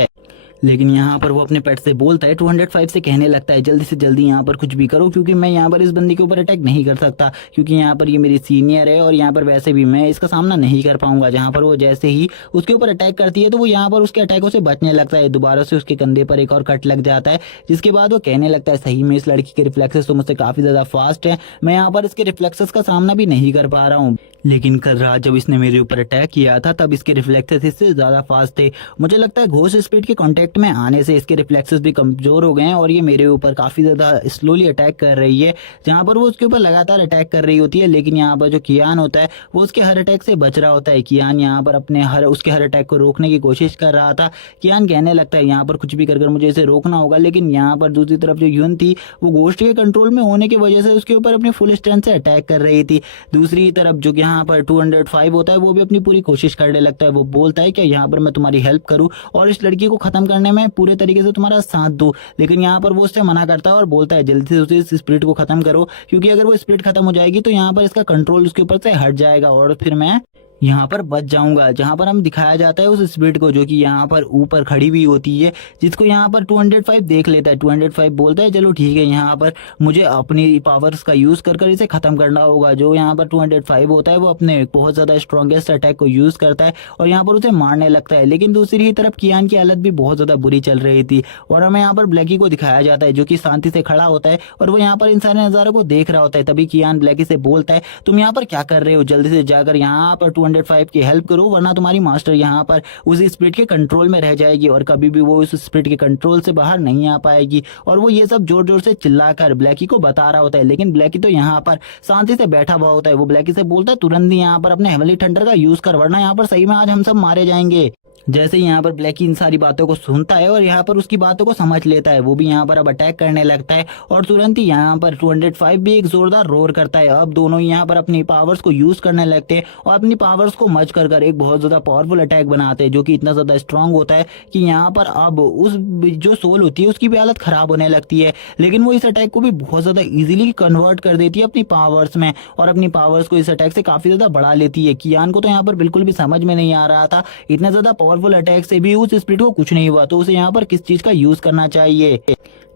लेकिन यहाँ पर वो अपने पेट से बोलता है 205 से कहने लगता है जल्दी से जल्दी यहाँ पर कुछ भी करो, क्योंकि मैं यहाँ पर इस बंदी के ऊपर अटैक नहीं कर सकता, क्योंकि यहाँ पर ये मेरी सीनियर है और यहाँ पर वैसे भी मैं इसका सामना नहीं कर पाऊंगा। जहाँ पर वो जैसे ही उसके ऊपर अटैक करती है तो वो यहाँ पर उसके अटैकों से बचने लगता है। दोबारा से उसके कंधे पर एक और कट लग जाता है, जिसके बाद वो कहने लगता है सही में इस लड़की के रिफ्लेक्सेस तो मुझसे काफी ज्यादा फास्ट है, मैं यहाँ पर इसके रिफ्लेक्सेस का सामना भी नहीं कर पा रहा हूँ। लेकिन कल रात जब इसने मेरे ऊपर अटैक किया था तब इसके रिफ्लेक्सेस इससे ज़्यादा फास्ट थे। मुझे लगता है घोस्ट स्पीड के कांटेक्ट में आने से इसके रिफ्लेक्सेस भी कमज़ोर हो गए हैं और ये मेरे ऊपर काफ़ी ज़्यादा स्लोली अटैक कर रही है। जहाँ पर वो उसके ऊपर लगातार अटैक कर रही होती है, लेकिन यहाँ पर जो कियान होता है वो उसके हर अटैक से बच रहा होता है। कियान यहाँ पर अपने उसके हर अटैक को रोकने की कोशिश कर रहा था। कियान कहने लगता है यहाँ पर कुछ भी कर मुझे इसे रोकना होगा, लेकिन यहाँ पर दूसरी तरफ जो यून थी वो घोस्ट के कंट्रोल में होने की वजह से उसके ऊपर अपनी फुल स्ट्रेंथ से अटैक कर रही थी। दूसरी तरफ जो यहाँ पर 205 होता है वो भी अपनी पूरी कोशिश करने लगता है। वो बोलता है कि यहाँ पर मैं तुम्हारी हेल्प करूं और इस लड़की को खत्म करने में पूरे तरीके से तुम्हारा साथ दूं, लेकिन यहाँ पर वो उससे मना करता है और बोलता है जल्दी से उसे इस स्पिरिट को खत्म करो, क्योंकि अगर वो स्पिरिट खत्म हो जाएगी तो यहाँ पर इसका कंट्रोल उसके ऊपर से हट जाएगा और फिर मैं यहाँ पर बच जाऊंगा। जहाँ पर हम दिखाया जाता है उस स्पिरिट को जो कि यहाँ पर ऊपर खड़ी हुई होती है, जिसको यहाँ पर 205 देख लेता है। 205 बोलता है चलो ठीक है, यहाँ पर मुझे अपनी पावर्स का यूज कर इसे खत्म करना होगा। जो यहाँ पर 205 होता है वो अपने बहुत ज्यादा स्ट्रॉन्गेस्ट अटैक को यूज करता है और यहाँ पर उसे मारने लगता है। लेकिन दूसरी ही तरफ कियान की हालत भी बहुत ज्यादा बुरी चल रही थी और हमें यहाँ पर ब्लैकी को दिखाया जाता है जो कि शांति से खड़ा होता है और वो यहाँ पर इन सारे नजारों को देख रहा होता है। तभी कियान ब्लैकी से बोलता है तुम यहाँ पर क्या कर रहे हो, जल्दी से जाकर यहाँ पर 205 की हेल्प करो वरना तुम्हारी मास्टर यहाँ पर उस स्पिरिट के कंट्रोल में रह जाएगी और कभी भी वो उस स्पिरिट के कंट्रोल से बाहर नहीं आ पाएगी। और वो ये सब जोर जोर से चिल्लाकर ब्लैकी को बता रहा होता है, लेकिन ब्लैकी तो यहाँ पर शांति से बैठा हुआ होता है। वो ब्लैकी से बोलता है तुरंत ही यहाँ पर अपने हेवनली थंडर का यूज कर वरना यहाँ पर सही में आज हम सब मारे जाएंगे। जैसे ही यहाँ पर ब्लैकी इन सारी बातों को सुनता है और यहाँ पर उसकी बातों को समझ लेता है, वो भी यहाँ पर अब अटैक करने लगता है और तुरंत ही यहाँ पर 205 भी एक जोरदार रोर करता है। अब दोनों यहाँ पर अपनी पावर्स को यूज करने लगते हैं और अपनी पावर्स को मर्ज कर एक बहुत ज्यादा पावरफुल अटैक बनाते हैं जो कि इतना ज्यादा स्ट्रांग होता है कि यहाँ पर अब उस जो सोल होती है उसकी भी हालत खराब होने लगती है। लेकिन वो इस अटैक को भी बहुत ज्यादा इजीली कन्वर्ट कर देती है अपनी पावर्स में और अपनी पावर्स को इस अटैक से काफी ज्यादा बढ़ा लेती है। कियान को तो यहाँ पर बिल्कुल भी समझ में नहीं आ रहा था, इतना ज्यादा पावरफुल अटैक से भी उस स्पिरिट को कुछ नहीं हुआ, तो उसे यहाँ पर किस चीज का यूज करना चाहिए।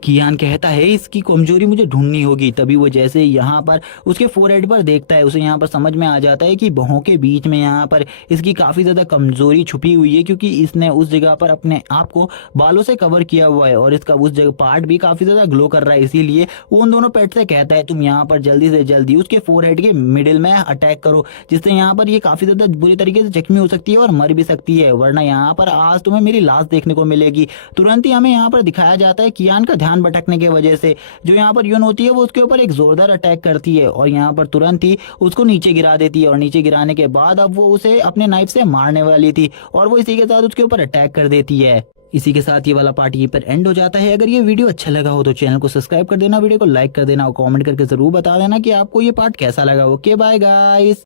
कियान कहता है इसकी कमजोरी मुझे ढूंढनी होगी। तभी वो जैसे यहाँ पर उसके फोरहेड पर देखता है उसे यहाँ पर समझ में आ जाता है कि बाहों के बीच में यहाँ पर इसकी काफी ज्यादा कमजोरी छुपी हुई है, क्योंकि इसने उस जगह पर अपने आप को बालों से कवर किया हुआ है और इसका उस जगह पार्ट भी काफी ज्यादा ग्लो कर रहा है। इसीलिए वो उन दोनों पेट से कहता है तुम यहाँ पर जल्दी से जल्दी उसके फोरहेड के मिडिल में अटैक करो, जिससे यहाँ पर ये काफी ज्यादा बुरी तरीके से जख्मी हो सकती है और मर भी सकती है, वरना यहाँ पर आज तुम्हें मेरी लाश देखने को मिलेगी। तुरंत ही हमें यहाँ पर दिखाया जाता है कियान का ध्यान भटकने की वजह से जो यहाँ पर यून होती है वो उसके ऊपर एक जोरदार अटैक करती है और यहाँ पर तुरंत ही उसको नीचे गिरा देती है और नीचे गिराने के बाद अब वो उसे अपने नाइफ से मारने वाली थी और वो इसी के साथ उसके ऊपर अटैक कर देती है। इसी के साथ ये वाला पार्ट यहीं पर एंड हो जाता है। अगर ये वीडियो अच्छा लगा हो तो चैनल को सब्सक्राइब कर देना, वीडियो को लाइक कर देना और कमेंट करके जरूर बता देना कि आपको ये पार्ट कैसा लगा। Okay bye guys.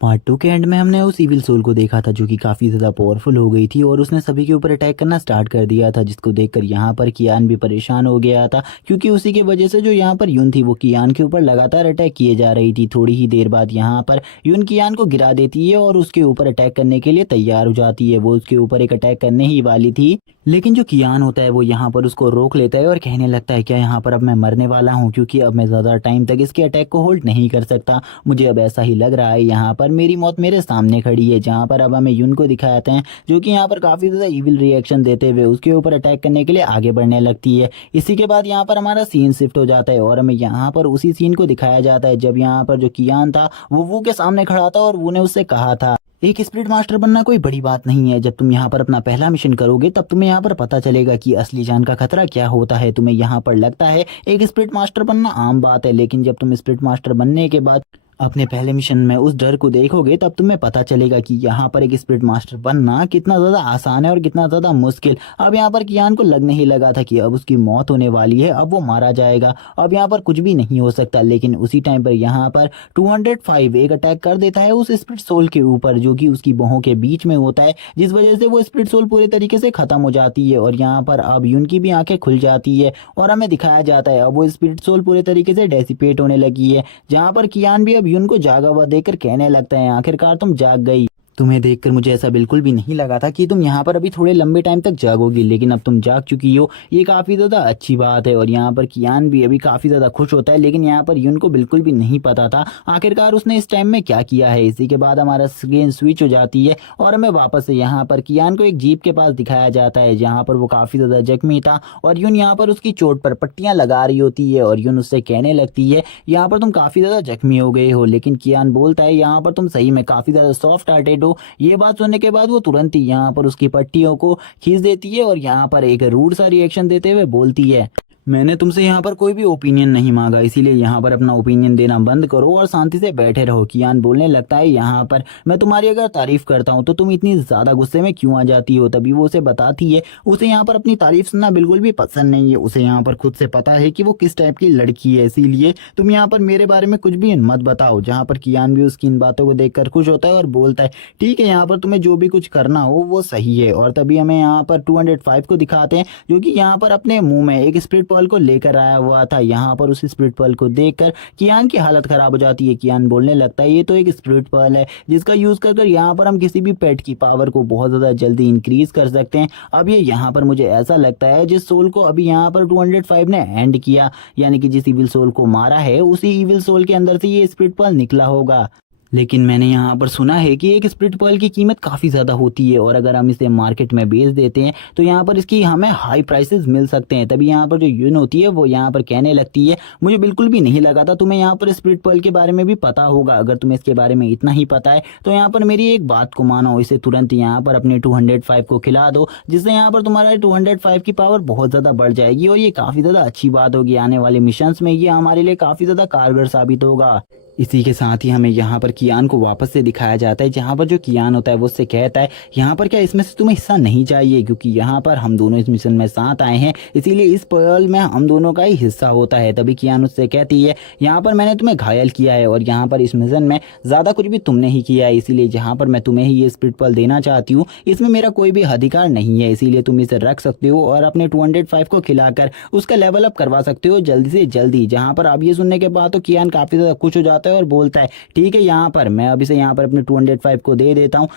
पार्ट 2 के एंड में हमने उस इविल सोल को देखा था जो कि काफी ज्यादा पावरफुल हो गई थी और उसने सभी के ऊपर अटैक करना स्टार्ट कर दिया था, जिसको देखकर यहाँ पर कियान भी परेशान हो गया था, क्योंकि उसी के वजह से जो यहाँ पर यून थी वो कियान के ऊपर लगातार अटैक किए जा रही थी। थोड़ी ही देर बाद यहाँ पर यून कियान को गिरा देती है और उसके ऊपर अटैक करने के लिए तैयार हो जाती है। वो उसके ऊपर एक अटैक करने ही वाली थी, लेकिन जो कियान होता है वो यहाँ पर उसको रोक लेता है और कहने लगता है क्या यहाँ पर अब मैं मरने वाला हूँ, क्योंकि अब मैं ज्यादा टाइम तक इसके अटैक को होल्ड नहीं कर सकता। मुझे अब ऐसा ही लग रहा है यहाँ पर मेरी मौत मेरे सामने खड़ी है। जहाँ पर अब हमें यून को दिखाते हैं जो कि यहाँ पर काफी ज्यादा इविल रिएक्शन देते हुए उसके ऊपर अटैक करने के लिए आगे बढ़ने लगती है। इसी के बाद यहाँ पर हमारा सीन शिफ्ट हो जाता है और हमें यहाँ पर उसी सीन को दिखाया जाता है जब यहाँ पर जो कियान था वो के सामने खड़ा था और वो ने उससे कहा था एक स्पिरिट मास्टर बनना कोई बड़ी बात नहीं है। जब तुम यहाँ पर अपना पहला मिशन करोगे तब तुम्हें यहाँ पर पता चलेगा कि असली जान का खतरा क्या होता है। तुम्हें यहाँ पर लगता है एक स्पिरिट मास्टर बनना आम बात है, लेकिन जब तुम स्पिरिट मास्टर बनने के बाद अपने पहले मिशन में उस डर को देखोगे तब तुम्हें पता चलेगा कि यहाँ पर एक स्पिरिट मास्टर बनना कितना ज्यादा आसान है और कितना ज्यादा मुश्किल। अब यहाँ पर कियान को लगने ही लगा था कि अब उसकी मौत होने वाली है, अब वो मारा जाएगा, अब यहाँ पर कुछ भी नहीं हो सकता। लेकिन उसी टाइम पर यहाँ पर 205 एक अटैक कर देता है उस स्पिरिट सोल के ऊपर जो कि उसकी बाहों के बीच में होता है, जिस वजह से वो स्पिरिट सोल पूरे तरीके से खत्म हो जाती है और यहाँ पर अब यून की भी आंखें खुल जाती है और हमें दिखाया जाता है अब वो स्पिरिट सोल पूरे तरीके से डेसिपेट होने लगी है। जहाँ पर कियान भी अब यून को जागा हुआ देखकर कहने लगता है आखिरकार तुम जाग गई। तुम्हें देखकर मुझे ऐसा बिल्कुल भी नहीं लगा था कि तुम यहाँ पर अभी थोड़े लंबे टाइम तक जागोगी, लेकिन अब तुम जाग चुकी हो, ये काफ़ी ज़्यादा अच्छी बात है। और यहाँ पर कियान भी अभी काफ़ी ज़्यादा खुश होता है, लेकिन यहाँ पर यून को बिल्कुल भी नहीं पता था आखिरकार उसने इस टाइम में क्या किया है। इसी के बाद हमारा स्क्रीन स्विच हो जाती है और हमें वापस से यहाँ पर कियान को एक जीप के पास दिखाया जाता है, जहाँ पर वो काफ़ी ज़्यादा जख्मी था और यून यहाँ पर उसकी चोट पर पट्टियाँ लगा रही होती है और यून उससे कहने लगती है यहाँ पर तुम काफ़ी ज़्यादा जख्मी हो गए हो। लेकिन कियान बोलता है यहाँ पर तुम सही में काफ़ी ज़्यादा सॉफ्ट हार्टेड हो। ये बात सुनने के बाद वो तुरंत ही यहाँ पर उसकी पट्टियों को खींच देती है और यहाँ पर एक रूड सा रिएक्शन देते हुए बोलती है, मैंने तुमसे यहाँ पर कोई भी ओपिनियन नहीं मांगा, इसीलिए यहाँ पर अपना ओपिनियन देना बंद करो और शांति से बैठे रहो। कियान बोलने लगता है यहाँ पर मैं तुम्हारी अगर तारीफ करता हूँ तो तुम इतनी ज़्यादा गुस्से में क्यों आ जाती हो। तभी वो उसे बताती है उसे यहाँ पर अपनी तारीफ सुनना बिल्कुल भी पसंद नहीं है। उसे यहाँ पर खुद से पता है कि वो किस टाइप की लड़की है, इसीलिए तुम यहाँ पर मेरे बारे में कुछ भी मत बताओ। जहाँ पर कियान भी उसकी इन बातों को देखकर खुश होता है और बोलता है ठीक है, यहाँ पर तुम्हें जो भी कुछ करना हो वो सही है। और तभी हमें यहाँ पर 205 को दिखाते हैं, जो कि यहाँ पर अपने मुंह में एक स्प्लिट पर्ल को लेकर आया हुआ था। यहाँ पर उस स्प्लिट पर्ल को देखकर कियान की हालत खराब हो जाती है। कियान बोलने लगता है ये तो एक स्प्लिट पर्ल है जिसका यूज कर यहाँ पर हम किसी भी पेट की पावर को बहुत ज्यादा जल्दी इंक्रीज कर सकते हैं। अब ये यहाँ पर मुझे ऐसा लगता है जिस सोल को अभी यहाँ पर 205 ने एंड किया, यानी कि जिस इविल सोल को मारा है उसी इविल सोल के अंदर से ये स्प्लिट पर्ल निकला होगा। लेकिन मैंने यहाँ पर सुना है कि एक स्प्लिट पर्ल की कीमत काफ़ी ज़्यादा होती है और अगर हम इसे मार्केट में बेच देते हैं तो यहाँ पर इसकी हमें हाई प्राइसेस मिल सकते हैं। तभी यहाँ पर जो यून होती है वो यहाँ पर कहने लगती है मुझे बिल्कुल भी नहीं लगा था तुम्हें यहाँ पर स्प्लिट पर्ल के बारे में भी पता होगा। अगर तुम्हें इसके बारे में इतना ही पता है तो यहाँ पर मेरी एक बात को मानो, इसे तुरंत यहाँ पर अपने 205 को खिला दो, जिससे यहाँ पर तुम्हारा 205 की पावर बहुत ज़्यादा बढ़ जाएगी और ये काफ़ी ज़्यादा अच्छी बात होगी। आने वाले मिशंस में ये हमारे लिए काफ़ी ज़्यादा कारगर साबित होगा। इसी के साथ ही हमें यहाँ पर कियान को वापस से दिखाया जाता है, जहाँ पर जो कियान होता है वो उससे कहता है यहाँ पर क्या इसमें से तुम्हें हिस्सा नहीं चाहिए, क्योंकि यहाँ पर हम दोनों इस मिशन में साथ आए हैं, इसीलिए इस पर्ल में हम दोनों का ही हिस्सा होता है। तभी कियान उससे कहती है यहाँ पर मैंने तुम्हें घायल किया है और यहाँ पर इस मिशन में ज़्यादा कुछ भी तुमने ही किया है, इसीलिए जहाँ पर मैं तुम्हें ही ये स्प्लिट पर्ल देना चाहती हूँ इसमें मेरा कोई भी अधिकार नहीं है, इसीलिए तुम इसे रख सकते हो और अपने 205 को खिलाकर उसका लेवल अप करवा सकते हो जल्दी से जल्दी। जहाँ पर अब ये सुनने के बाद तो कियान काफ़ी ज़्यादा खुश हो जाता है और बोलता है ठीक है, यहाँ पर मैं अभी से यहाँ पर अपने 205 को दे देता हूँ।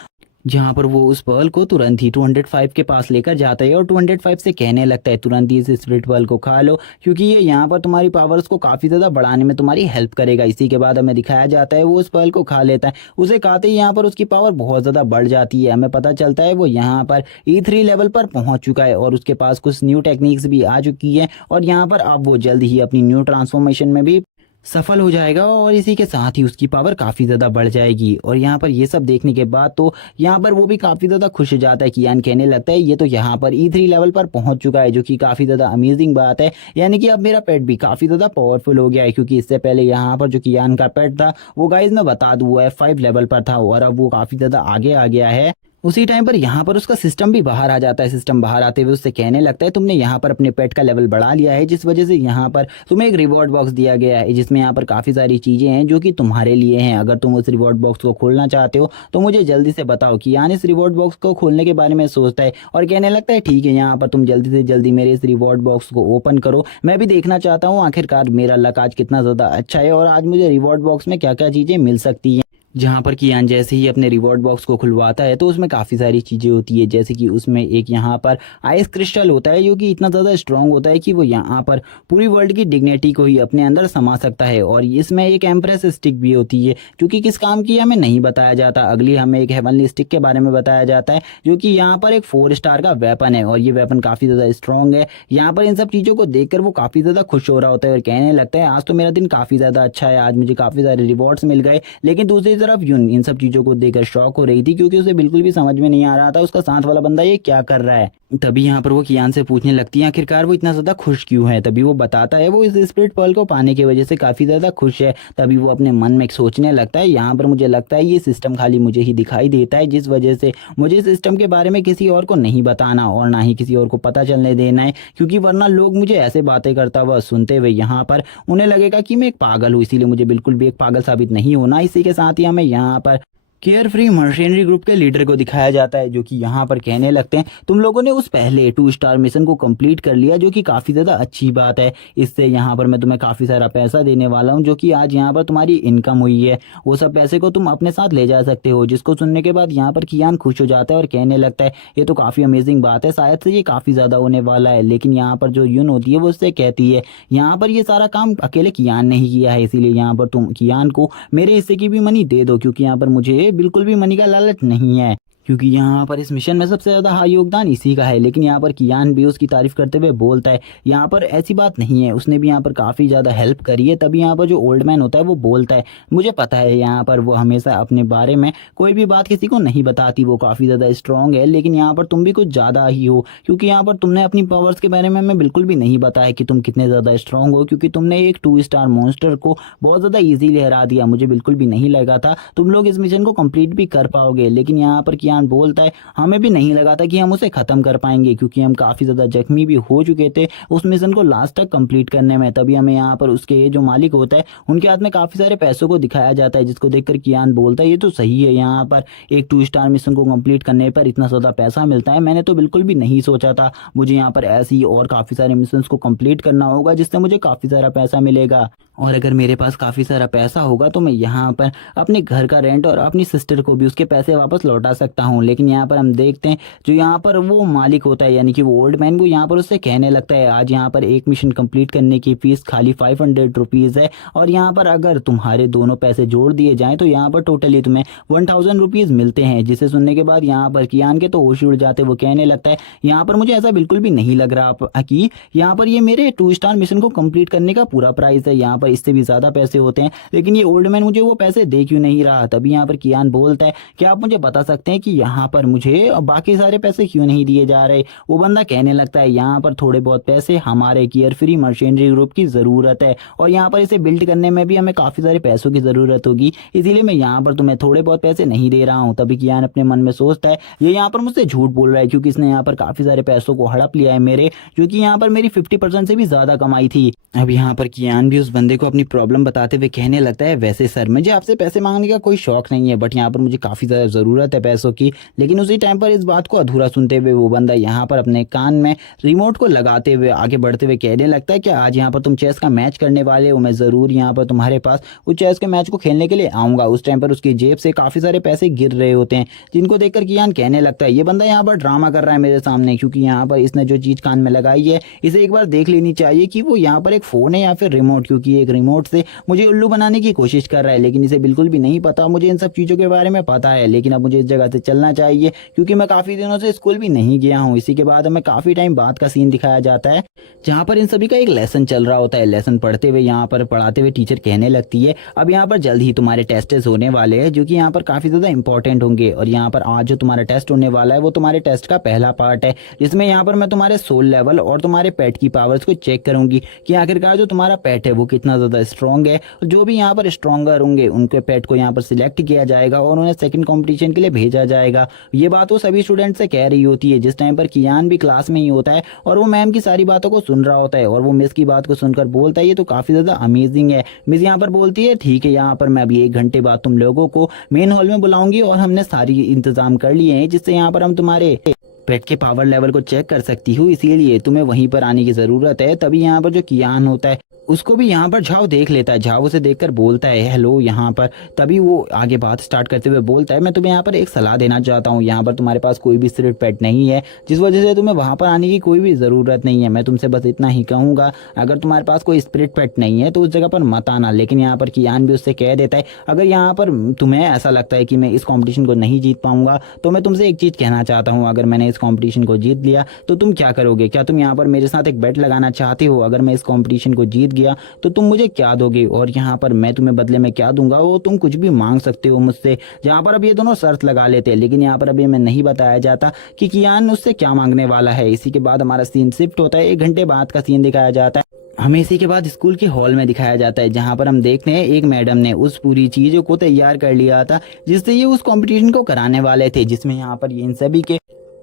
जहाँ पर वो उस पर्ल को तुरंत ही 205 के पास लेकर जाता है और 205 से कहने लगता है तुरंत ही इस स्प्लिट पर्ल को खा लो, क्योंकि ये यहाँ पर तुम्हारी पावर्स को काफ़ी ज़्यादा बढ़ाने में तुम्हारी हेल्प करेगा। इसी के बाद हमें दिखाया जाता है वो उस पर्ल को खा लेता है, उसे खाते ही यहाँ पर उसकी पावर बहुत ज़्यादा बढ़ जाती है। हमें पता चलता है वो यहाँ पर E3 लेवल पर पहुँच चुका है और उसके पास कुछ न्यू टेक्निक्स भी आ चुकी है और यहाँ पर अब वो जल्द ही अपनी न्यू ट्रांसफॉर्मेशन में भी सफल हो जाएगा और इसी के साथ ही उसकी पावर काफ़ी ज़्यादा बढ़ जाएगी। और यहाँ पर ये सब देखने के बाद तो यहाँ पर वो भी काफ़ी ज़्यादा खुश हो जाता है। कियान कहने लगता है ये तो यहाँ पर E3 लेवल पर पहुँच चुका है, जो कि काफ़ी ज़्यादा अमेजिंग बात है, यानी कि अब मेरा पेट भी काफ़ी ज़्यादा पावरफुल हो गया है। क्योंकि इससे पहले यहाँ पर जो कियान का पेट था वो गाइज मैं बता दूँ F5 लेवल पर था और अब वो काफ़ी ज़्यादा आगे आ गया है। उसी टाइम पर यहाँ पर उसका सिस्टम भी बाहर आ जाता है। सिस्टम बाहर आते हुए उससे कहने लगता है तुमने यहाँ पर अपने पेट का लेवल बढ़ा लिया है, जिस वजह से यहाँ पर तुम्हें एक रिवॉर्ड बॉक्स दिया गया है, जिसमें यहाँ पर काफ़ी सारी चीज़ें हैं जो कि तुम्हारे लिए हैं। अगर तुम उस रिवॉर्ड बॉक्स को खोलना चाहते हो तो मुझे जल्दी से बताओ। कियान इस रिवॉर्ड बॉक्स को खोलने के बारे में सोचता है और कहने लगता है ठीक है, यहाँ पर तुम जल्दी से जल्दी मेरे इस रिवॉर्ड बॉक्स को ओपन करो, मैं भी देखना चाहता हूँ आखिरकार मेरा लक आज कितना ज़्यादा अच्छा है और आज मुझे रिवॉर्ड बॉक्स में क्या क्या चीज़ें मिल सकती हैं। जहाँ पर कियान जैसे ही अपने रिवॉर्ड बॉक्स को खुलवाता है तो उसमें काफ़ी सारी चीज़ें होती है, जैसे कि उसमें एक यहाँ पर आइस क्रिस्टल होता है जो कि इतना ज़्यादा स्ट्रॉन्ग होता है कि वो यहाँ पर पूरी वर्ल्ड की डिग्निटी को ही अपने अंदर समा सकता है। और इसमें एक एम्प्रेस स्टिक भी होती है जो कि किस काम की हमें नहीं बताया जाता। अगली हमें एक हेवनली स्टिक के बारे में बताया जाता है जो कि यहाँ पर एक 4 स्टार का वेपन है और ये वेपन काफ़ी ज़्यादा स्ट्रॉन्ग है। यहाँ पर इन सब चीज़ों को देखकर वो काफ़ी ज़्यादा खुश हो रहा होता है और कहने लगता है आज तो मेरा दिन काफ़ी ज़्यादा अच्छा है, आज मुझे काफ़ी सारे रिवॉर्ड्स मिल गए। लेकिन दूसरी तरफ यून इन सब चीज़ों को देखकर शॉक हो रही थी, क्योंकि उसे बिल्कुल भी समझ में नहीं आ रहा था उसका साथ वाला बंदा ये क्या कर रहा है। तभी यहाँ पर वो कियान से पूछने लगती है आखिरकार वो इतना ज़्यादा खुश क्यों है। तभी वो बताता है वो इस स्प्लिट पर्ल को पाने की वजह से काफ़ी ज़्यादा खुश है। तभी वो अपने मन में सोचने लगता है यहाँ पर मुझे लगता है ये सिस्टम खाली मुझे ही दिखाई देता है, जिस वजह से मुझे इस सिस्टम के बारे में किसी और को नहीं बताना और ना ही किसी और को पता चलने देना है, क्योंकि वरना लोग मुझे ऐसे बातें करता हुआ सुनते हुए यहाँ पर उन्हें लगेगा कि मैं एक पागल हूँ, इसीलिए मुझे बिल्कुल भी एक पागल साबित नहीं होना। इसी के साथ ही हमें यहाँ पर केयर फ्री मर्चेंट्री ग्रुप के लीडर को दिखाया जाता है, जो कि यहाँ पर कहने लगते हैं तुम लोगों ने उस पहले 2 स्टार मिशन को कंप्लीट कर लिया, जो कि काफ़ी ज़्यादा अच्छी बात है। इससे यहाँ पर मैं तुम्हें काफ़ी सारा पैसा देने वाला हूँ, जो कि आज यहाँ पर तुम्हारी इनकम हुई है। वो सब पैसे को तुम अपने साथ ले जा सकते हो। जिसको सुनने के बाद यहाँ पर कियान खुश हो जाता है और कहने लगता है ये तो काफ़ी अमेजिंग बात है, शायद से ये काफ़ी ज़्यादा होने वाला है। लेकिन यहाँ पर जो यून होती है वो उससे कहती है यहाँ पर ये सारा काम अकेले कियान ने ही किया है, इसीलिए यहाँ पर तुम कियान को मेरे हिस्से की भी मनी दे दो, क्योंकि यहाँ पर मुझे बिल्कुल भी मनी का लालच नहीं है, क्योंकि यहाँ पर इस मिशन में सबसे ज़्यादा योगदान इसी का है। लेकिन यहाँ पर कियान भी उसकी तारीफ करते हुए बोलता है यहाँ पर ऐसी बात नहीं है, उसने भी यहाँ पर काफ़ी ज़्यादा हेल्प करी है। तभी यहाँ पर जो ओल्ड मैन होता है वो बोलता है मुझे पता है यहाँ पर वो हमेशा अपने बारे में कोई भी बात किसी को नहीं बताती, वो काफ़ी ज़्यादा स्ट्रांग है। लेकिन यहाँ पर तुम भी कुछ ज़्यादा ही हो, क्योंकि यहाँ पर तुमने अपनी पावर्स के बारे में हमें बिल्कुल भी नहीं बताया कि तुम कितने ज़्यादा स्ट्रांग हो, क्योंकि तुमने एक 2 स्टार मॉन्स्टर को बहुत ज़्यादा ईजीली हरा दिया। मुझे बिल्कुल भी नहीं लगा था तुम लोग इस मिशन को कंप्लीट भी कर पाओगे। लेकिन यहाँ पर कियान बोलता है हमें भी नहीं लगा था कि हम उसे ख़त्म कर पाएंगे, क्योंकि हम काफ़ी ज़्यादा जख्मी भी हो चुके थे उस मिशन को लास्ट तक कंप्लीट करने में। तभी हमें यहाँ पर उसके जो मालिक होता है उनके हाथ में काफ़ी सारे पैसों को दिखाया जाता है, जिसको देखकर कियान बोलता है ये तो सही है, यहाँ पर एक 2 स्टार मिशन को कंप्लीट करने पर इतना ज़्यादा पैसा मिलता है, मैंने तो बिल्कुल भी नहीं सोचा था। मुझे यहाँ पर ऐसे ही और काफ़ी सारे मिशन को कंप्लीट करना होगा जिससे मुझे काफ़ी सारा पैसा मिलेगा, और अगर मेरे पास काफ़ी सारा पैसा होगा तो मैं यहाँ पर अपने घर का रेंट और अपनी सिस्टर को भी उसके पैसे वापस लौटा सकता हूँ। लेकिन यहाँ पर हम देखते हैं जो यहाँ पर वो मालिक होता है यानी कि वो ओल्ड मैन, वो यहाँ पर उससे कहने लगता है आज यहाँ पर एक मिशन कंप्लीट करने की फीस खाली 500 रुपीज़ है, और यहाँ पर अगर तुम्हारे दोनों पैसे जोड़ दिए जाएँ तो यहाँ पर टोटली तुम्हें 1000 रुपीज़ मिलते हैं। जिसे सुनने के बाद यहाँ पर कियान के तो होश उड़ जाते, वो कहने लगता है यहाँ पर मुझे ऐसा बिल्कुल भी नहीं लग रहा कि यहाँ पर ये मेरे 2 स्टार मिशन को कंप्लीट करने का पूरा प्राइस है, यहाँ पर इससे भी ज़्यादा पैसे होते हैं, लेकिन ये ओल्ड मैन मुझे वो पैसे दे क्यों नहीं रहा। तभी यहाँ पर कियान बोलता है क्या आप मुझे बता सकते हैं कि यहाँ पर मुझे बाकी सारे पैसे क्यों नहीं दिए जा रहे। वो बंदा कहने लगता है यहाँ पर थोड़े बहुत पैसे हमारे केयर फ्री मर्चेंट्री ग्रुप की ज़रूरत है, और यहाँ पर इसे बिल्ड करने में भी हमें काफ़ी सारे पैसों की ज़रूरत होगी, इसीलिए मैं यहाँ पर तुम्हें थोड़े बहुत पैसे नहीं दे रहा हूँ। तभी कियान अपने मन में सोचता है ये यहाँ पर मुझसे झूठ बोल रहा है, क्योंकि इसने यहाँ पर काफ़ी सारे पैसों को हड़प लिया है मेरे, जो कि यहाँ पर मेरी 50% से भी ज़्यादा कमाई थी। अब यहाँ पर कियान भी उस बंदे को अपनी प्रॉब्लम बताते हुए कहने लगता है वैसे सर मुझे आपसे पैसे मांगने का कोई शौक नहीं है, बट यहाँ पर मुझे काफ़ी ज़्यादा ज़रूरत है पैसों की। लेकिन उसी टाइम पर इस बात को अधूरा सुनते हुए वो बंदा यहाँ पर अपने कान में रिमोट को लगाते हुए आगे बढ़ते हुए कहने लगता है कि आज यहाँ पर तुम चेस का मैच करने वाले हो, मैं ज़रूर यहाँ पर तुम्हारे पास उस चेस के मैच को खेलने के लिए आऊँगा। उस टाइम पर उसकी जेब से काफ़ी सारे पैसे गिर रहे होते हैं, जिनको देखकर कियान कहने लगता है ये बंदा यहाँ पर ड्रामा कर रहा है मेरे सामने, क्योंकि यहाँ पर इसने जो चीज़ कान में लगाई है इसे एक बार देख लेनी चाहिए कि वो यहाँ पर एक फ़ोन है या फिर रिमोट, क्योंकि एक रिमोट से मुझे उल्लू बनाने की कोशिश कर रहा है। लेकिन इसे बिल्कुल भी नहीं पता, मुझे इन सब चीज़ों के बारे में पता है, लेकिन अब मुझे इस जगह से चलना चाहिए क्योंकि मैं काफ़ी दिनों से स्कूल भी नहीं गया हूँ। इसी के बाद हमें काफ़ी टाइम बाद का सीन दिखाया जाता है जहाँ पर इन सभी का एक लेसन चल रहा होता है। लेसन पढ़ते हुए यहाँ पर पढ़ाते हुए टीचर कहने लगती है अब यहाँ पर जल्द ही तुम्हारे टेस्ट होने वाले हैं, जो कि यहाँ पर काफ़ी ज़्यादा इंपॉर्टेंट होंगे। और यहाँ पर आज जो तुम्हारा टेस्ट होने वाला है वो तुम्हारे टेस्ट का पहला पार्ट है, जिसमें यहाँ पर मैं तुम्हारे सोल लेवल और तुम्हारे पेट की पावर्स को चेक करूंगी कि आखिरकार जो तुम्हारा पेट है वो कितना ज़्यादा स्ट्रॉन्ग है। जो भी यहाँ पर स्ट्रॉन्गर होंगे उनके पेट को यहाँ पर सिलेक्ट किया जाएगा और उन्हें सेकंड कंपटीशन के लिए भेजा जाएगा। ये बात वो सभी स्टूडेंट से कह रही होती है जिस टाइम पर कियान भी क्लास में ही होता है और वो मैम की सारी बातों को सुन रहा होता है, और वो मिस की बात को सुनकर बोलता है ये तो काफ़ी ज़्यादा अमेजिंग है। मिस यहाँ पर बोलती है ठीक है यहाँ पर मैं अभी 1 घंटे बाद तुम लोगों को मेन हॉल में बुलाऊंगी और हमने सारी इंतजाम कर लिए हैं जिससे यहाँ पर हम तुम्हारे पेट के पावर लेवल को चेक कर सकती हूँ, इसीलिए तुम्हें वहीं पर आने की ज़रूरत है। तभी यहाँ पर जो कियान होता है उसको भी यहाँ पर झाव देख लेता है, झाव उसे देखकर बोलता है हेलो यहाँ पर। तभी वो आगे बात स्टार्ट करते हुए बोलता है मैं तुम्हें यहाँ पर एक सलाह देना चाहता हूँ, यहाँ पर तुम्हारे पास कोई भी स्पिरिट पेट नहीं है जिस वजह से तुम्हें वहाँ पर आने की कोई भी ज़रूरत नहीं है। मैं तुमसे बस इतना ही कहूँगा अगर तुम्हारे पास कोई स्पिरिट पेट नहीं है तो उस जगह पर मत आना। लेकिन यहाँ पर कियान भी उससे कह देता है अगर यहाँ पर तुम्हें ऐसा लगता है कि मैं इस कॉम्पिटिशन को नहीं जीत पाऊंगा तो मैं तुमसे एक चीज़ कहना चाहता हूँ, अगर मैंने इस कॉम्पिटिशन को जीत लिया तो तुम क्या करोगे? क्या तुम यहाँ पर मेरे साथ एक बेट लगाना चाहते हो? अगर मैं इस कॉम्पिटिशन को जीत गया तो तुम मुझे क्या दोगे और यहाँ पर मैं तुम्हें बदले में क्या दूंगा वो तुम कुछ भी मांग सकते हो मुझसे। जहाँ पर अब ये दोनों शर्त लगा लेते हैं, लेकिन यहाँ पर अभी हमें नहीं बताया जाता कि कियान उससे क्या मांगने वाला है। इसी के बाद हमारा सीन शिफ्ट होता है, 1 घंटे बाद का सीन दिखाया जाता है। हमें इसी के बाद स्कूल के हॉल में दिखाया जाता है जहाँ पर हम देखते हैं एक मैडम ने उस पूरी चीज़ों को तैयार कर लिया था जिससे ये उस कंपटीशन को कराने वाले थे, जिसमें यहाँ पर ये इन सभी के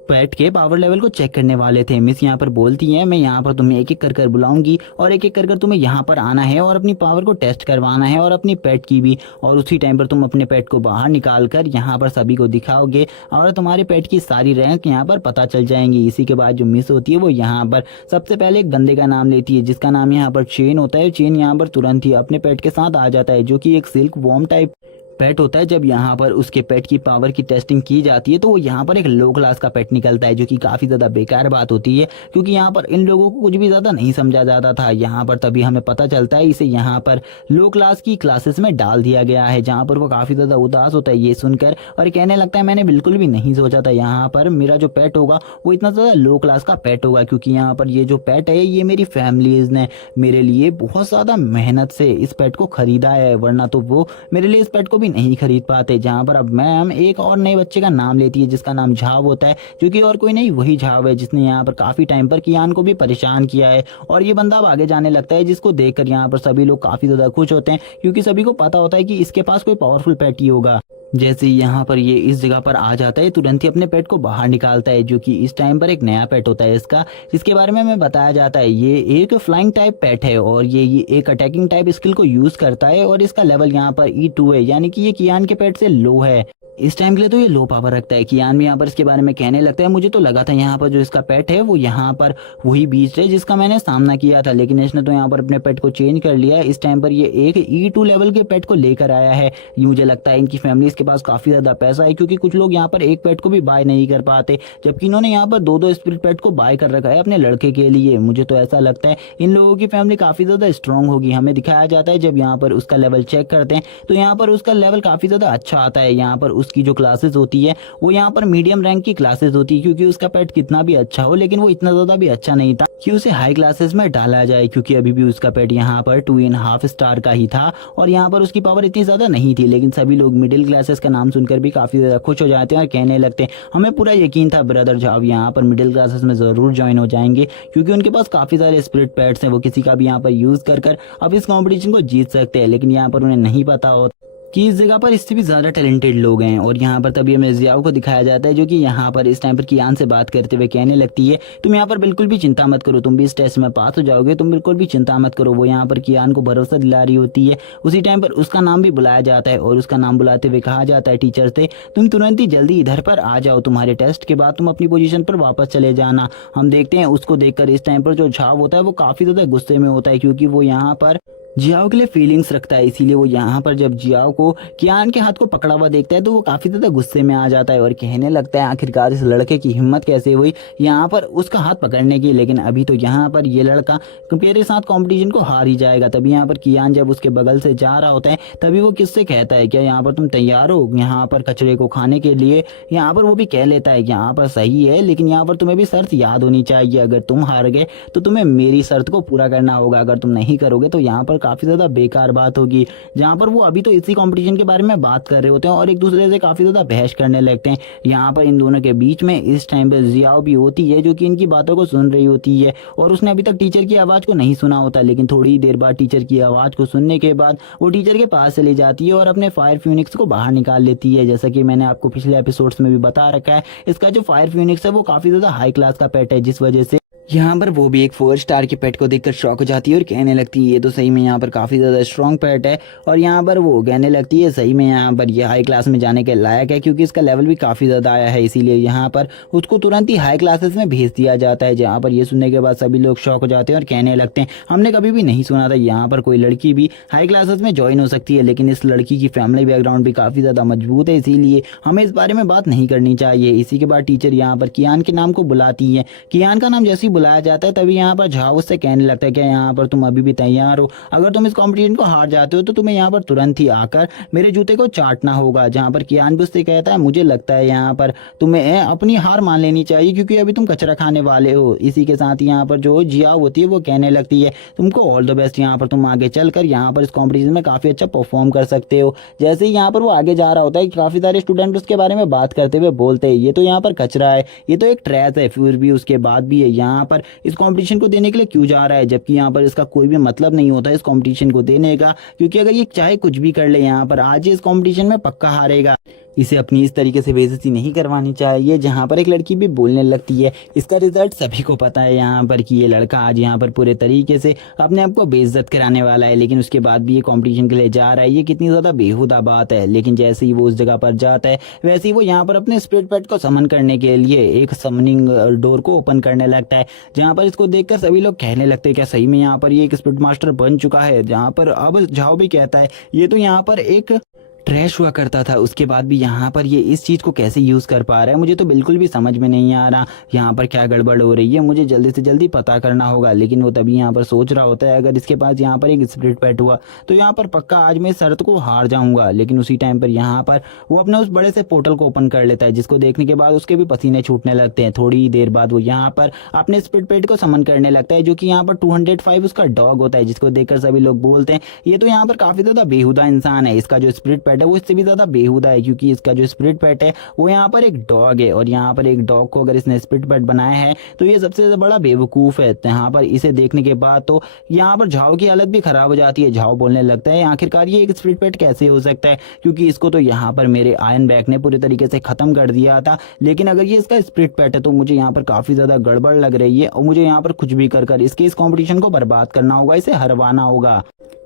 पेट के पावर लेवल को चेक करने वाले थे। मिस यहाँ पर बोलती हैं मैं यहाँ पर तुम्हें एक एक कर कर बुलाऊंगी और एक एक कर कर तुम्हें यहाँ पर आना है और अपनी पावर को टेस्ट करवाना है और अपनी पेट की भी, और उसी टाइम पर तुम अपने पेट को बाहर निकाल कर यहाँ पर सभी को दिखाओगे और तुम्हारे पेट की सारी रैंक यहाँ पर पता चल जाएंगी। इसी के बाद जो मिस होती है वो यहाँ पर सबसे पहले एक बंदे का नाम लेती है जिसका नाम यहाँ पर चेन होता है। चेन यहाँ पर तुरंत ही अपने पेट के साथ आ जाता है जो कि एक सिल्क वॉर्म टाइप पेट होता है। जब यहाँ पर उसके पेट की पावर की टेस्टिंग की जाती है तो वो यहाँ पर एक लो क्लास का पेट निकलता है जो कि काफ़ी ज़्यादा बेकार बात होती है क्योंकि यहाँ पर इन लोगों को कुछ भी ज़्यादा नहीं समझा जाता था। यहाँ पर तभी हमें पता चलता है इसे यहाँ पर लो क्लास की क्लासेस में डाल दिया गया है, जहाँ पर वो काफ़ी ज़्यादा उदास होता है ये सुनकर और कहने लगता है मैंने बिल्कुल भी नहीं सोचा था यहाँ पर मेरा जो पेट होगा वो इतना ज़्यादा लो क्लास का पेट होगा, क्योंकि यहाँ पर ये जो पेट है ये मेरी फैमिलीज ने मेरे लिए बहुत ज़्यादा मेहनत से इस पेट को खरीदा है, वरना तो वो मेरे लिए इस पेट को भी नहीं खरीद पाते। जहाँ पर अब मैम एक और नए बच्चे का नाम लेती है जिसका नाम झाव होता है, जो कि और कोई नहीं वही झाव है जिसने यहाँ पर काफी टाइम पर कियान को भी परेशान किया है। और ये बंदा अब आगे जाने लगता है जिसको देखकर यहाँ पर सभी लोग काफी ज्यादा खुश होते हैं क्योंकि सभी को पता होता है कि इसके पास कोई पावरफुल पेट ही होगा। जैसे ही यहाँ पर ये इस जगह पर आ जाता है तुरंत ही अपने पेट को बाहर निकालता है जो कि इस टाइम पर एक नया पेट होता है इसका, जिसके बारे में हमें बताया जाता है ये एक फ्लाइंग टाइप पेट है और ये एक अटैकिंग टाइप स्किल को यूज करता है और इसका लेवल यहाँ पर E2 है, यानी कि ये कियान के पेट से लो है। इस टाइम के लिए तो ये लो पावर रखता है। कियान भी यहाँ पर इसके बारे में कहने लगता है मुझे तो लगा था यहाँ पर जो इसका पेट है वो यहाँ पर वही बीस्ट है जिसका मैंने सामना किया था, लेकिन इसने तो यहाँ पर अपने पेट को चेंज कर लिया है। इस टाइम पर ये एक E2 लेवल के पेट को लेकर आया है। मुझे लगता है इनकी फैमिली के पास काफी ज्यादा पैसा है क्योंकि कुछ लोग यहाँ पर एक पेट को भी बाय नहीं कर पाते, जबकि इन्होंने यहाँ पर दो स्पिरिट पेट को बाय कर रखा है अपने लड़के के लिए। मुझे तो ऐसा लगता है इन लोगों की फैमिली काफी ज्यादा स्ट्रांग होगी। हमें दिखाया जाता है जब यहाँ पर उसका लेवल चेक करते हैं तो यहाँ पर उसका लेवल काफी ज्यादा अच्छा आता है। यहाँ पर उसकी जो क्लासेस होती है वो यहाँ पर मीडियम रैंक की क्लासेस होती है क्योंकि उसका पेट कितना भी अच्छा हो लेकिन वो इतना ज्यादा भी अच्छा नहीं था कि उसे हाई क्लासेस में डाला जाए, क्योंकि अभी भी उसका पेट यहाँ पर 2.5 स्टार का ही था और यहाँ पर उसकी पावर इतनी ज्यादा नहीं थी। लेकिन सभी लोग मिडिल क्लासेस का नाम सुनकर भी काफी ज्यादा खुश हो जाते हैं और कहने लगते हैं हमें पूरा यकीन था ब्रदर झाव यहाँ पर मिडिल क्लासेस में जरूर ज्वाइन हो जाएंगे क्योंकि उनके पास काफी सारे स्पिरिट पेट्स हैं, वो किसी का भी यहाँ पर यूज कर अब इस कॉम्पिटिशन को जीत सकते हैं। लेकिन यहाँ पर उन्हें नहीं पता होता कि इस जगह पर इससे भी ज्यादा टैलेंटेड लोग हैं। और यहाँ पर तभी हमें जियाओ को दिखाया जाता है जो कि यहाँ पर इस टाइम पर कियान से बात करते हुए कहने लगती है तुम यहाँ पर बिल्कुल भी चिंता मत करो, तुम भी इस टेस्ट में पास हो जाओगे, तुम बिल्कुल भी चिंता मत करो। वो यहाँ पर कियान को भरोसा दिला रही होती है। उसी टाइम पर उसका नाम भी बुलाया जाता है और उसका नाम बुलाते हुए कहा जाता है टीचर से तुम तुरंत ही जल्दी इधर पर आ जाओ, तुम्हारे टेस्ट के बाद तुम अपनी पोजीशन पर वापस चले जाना। हम देखते हैं उसको देखकर इस टाइम पर जो झाव होता है वो काफी ज्यादा गुस्से में होता है क्योंकि वो यहाँ पर जियाओ के लिए फीलिंग्स रखता है, इसीलिए वो यहाँ पर जब जियाओ को कियान के हाथ को पकड़ा हुआ देखता है तो वो काफी ज्यादा गुस्से में आ जाता है और कहने लगता है आखिरकार इस लड़के की हिम्मत कैसे हुई यहाँ पर उसका हाथ पकड़ने की। लेकिन अभी तो यहाँ पर ये लड़का मेरे साथ कंपटीशन को हार ही जाएगा। तभी यहाँ पर कियान जब उसके बगल से जा रहा होता है तभी वो किससे कहता है क्या यहाँ पर तुम तैयार हो यहाँ पर कचरे को खाने के लिए। यहाँ पर वो भी कह लेता है कि यहाँ पर सही है लेकिन यहाँ पर तुम्हें भी शर्त याद होनी चाहिए, अगर तुम हार गए तो तुम्हें मेरी शर्त को पूरा करना होगा, अगर तुम नहीं करोगे तो यहाँ पर काफी ज्यादा बेकार बात होगी। जहाँ पर वो अभी तो इसी कंपटीशन के बारे में बात कर रहे होते हैं और एक दूसरे से काफी ज्यादा बहस करने लगते हैं। यहाँ पर इन दोनों के बीच में इस टाइम पर जियाओ भी होती है जो कि इनकी बातों को सुन रही होती है और उसने अभी तक टीचर की आवाज को नहीं सुना होता, लेकिन थोड़ी ही देर बाद टीचर की आवाज को सुनने के बाद वो टीचर के पास चली जाती है और अपने फायर फ्यूनिक्स को बाहर निकाल लेती है। जैसा कि मैंने आपको पिछले एपिसोड्स में भी बता रखा है इसका जो फायर फ्यूनिक्स है वो काफी ज्यादा हाई क्लास का पेट है, जिस वजह से यहाँ पर वो भी एक 4 स्टार के पेट को देखकर शॉक हो जाती है और कहने लगती है ये तो सही में यहाँ पर काफ़ी ज़्यादा स्ट्रॉन्ग पेट है। और यहाँ पर वो कहने लगती है सही में यहाँ पर ये हाई क्लास में जाने के लायक है क्योंकि इसका लेवल भी काफ़ी ज़्यादा आया है, इसीलिए यहाँ पर उसको तुरंत ही हाई क्लासेस में भेज दिया जाता है। जहाँ पर ये सुनने के बाद सभी लोग शॉक हो जाते हैं और कहने लगते हैं हमने कभी भी नहीं सुना था यहाँ पर कोई लड़की भी हाई क्लासेस में ज्वाइन हो सकती है, लेकिन इस लड़की की फैमिली बैकग्राउंड भी काफ़ी ज़्यादा मजबूत है, इसीलिए हमें इस बारे में बात नहीं करनी चाहिए। इसी के बाद टीचर यहाँ पर कियान के नाम को बुलाती है। कियान का नाम जैसे ही बुलाया जाता है तभी यहाँ पर झाओ उससे कहने लगता है कि यहाँ पर तुम अभी भी तैयार हो, अगर तुम इस कंपटीशन को हार जाते हो तो तुम्हें यहाँ पर तुरंत ही आकर मेरे जूते को चाटना होगा। जहाँ पर कियान भी उससे कहता है मुझे लगता है यहाँ पर तुम्हें अपनी हार मान लेनी चाहिए क्योंकि अभी तुम कचरा खाने वाले हो। इसी के साथ यहाँ पर जो जियाओ होती है वो कहने लगती है तुमको ऑल द बेस्ट, यहाँ पर तुम आगे चलकर यहाँ पर इस कॉम्पिटिशन में काफी अच्छा परफॉर्म कर सकते हो। जैसे ही यहाँ पर वो आगे जा रहा होता है काफी सारे स्टूडेंट उसके बारे में बात करते हुए बोलते हैं ये तो यहाँ पर कचरा है, ये तो एक ट्रैश है, फिर भी उसके बाद भी है यहाँ पर इस कंपटीशन को देने के लिए क्यों जा रहा है, जबकि यहाँ पर इसका कोई भी मतलब नहीं होता इस कंपटीशन को देने का, क्योंकि अगर ये चाहे कुछ भी कर ले यहाँ पर आज इस कंपटीशन में पक्का हारेगा। इसे अपनी इस तरीके से बेइज्जती नहीं करवानी चाहिए जहाँ पर एक लड़की भी बोलने लगती है। इसका रिजल्ट सभी को पता है यहाँ पर कि ये लड़का आज यहाँ पर पूरे तरीके से अपने आप को बेइज्जत कराने वाला है, लेकिन उसके बाद भी ये कंपटीशन के लिए जा रहा है। ये कितनी ज़्यादा बेहुदा बात है। लेकिन जैसे ही वो उस जगह पर जाता है वैसे ही वो यहाँ पर अपने स्पिरिट पेट को समन करने के लिए एक समनिंग डोर को ओपन करने लगता है, जहाँ पर इसको देखकर सभी लोग कहने लगते हैं क्या सही में यहाँ पर ये एक स्पिरिट मास्टर बन चुका है। जहाँ पर अब झाओ भी कहता है ये तो यहाँ पर एक ट्रैश हुआ करता था, उसके बाद भी यहाँ पर ये इस चीज़ को कैसे यूज़ कर पा रहा है मुझे तो बिल्कुल भी समझ में नहीं आ रहा। यहाँ पर क्या गड़बड़ हो रही है, मुझे जल्दी से जल्दी पता करना होगा। लेकिन वो तभी यहाँ पर सोच रहा होता है अगर इसके पास यहाँ पर एक स्पिरिट पेट हुआ तो यहाँ पर पक्का आज मैं इस शर्त को हार जाऊँगा। लेकिन उसी टाइम पर यहाँ पर वो अपने उस बड़े से पोर्टल को ओपन कर लेता है, जिसको देखने के बाद उसके भी पसीने छूटने लगते हैं। थोड़ी ही देर बाद वो यहाँ पर अपने स्पिरिट पेट को समन करने लगता है, जो कि यहाँ पर 205 उसका डॉग होता है, जिसको देखकर सभी लोग बोलते हैं ये तो यहाँ पर काफ़ी ज़्यादा बेहुदा इंसान है। इसका जो स्पिरिट पेट है वो इससे भी ज़्यादा बेहुदा है, क्योंकि इसका जो स्पिरिट पेट है वो यहाँ पर एक डॉग है। और यहाँ पर एक डॉग को अगर इसने स्पिरिट पेट बनाया है तो ये सबसे बड़ा बेवकूफ़ है। यहाँ पर इसे देखने के बाद तो यहाँ पर झाओ की हालत भी खराब हो जाती है। झाओ बोलने लगता है आखिरकार ये एक स्पिरिट पेट कैसे हो सकता है, क्योंकि इसको तो यहाँ पर मेरे आयन बैग ने पूरे तरीके से ख़त्म कर दिया था। लेकिन अगर ये इसका स्पिरिट पेट है तो मुझे यहाँ पर काफ़ी ज़्यादा गड़बड़ लग रही है और मुझे यहाँ पर कुछ भी कर इसके इस कॉम्पिटिशन को बर्बाद करना होगा, इसे हरवाना होगा।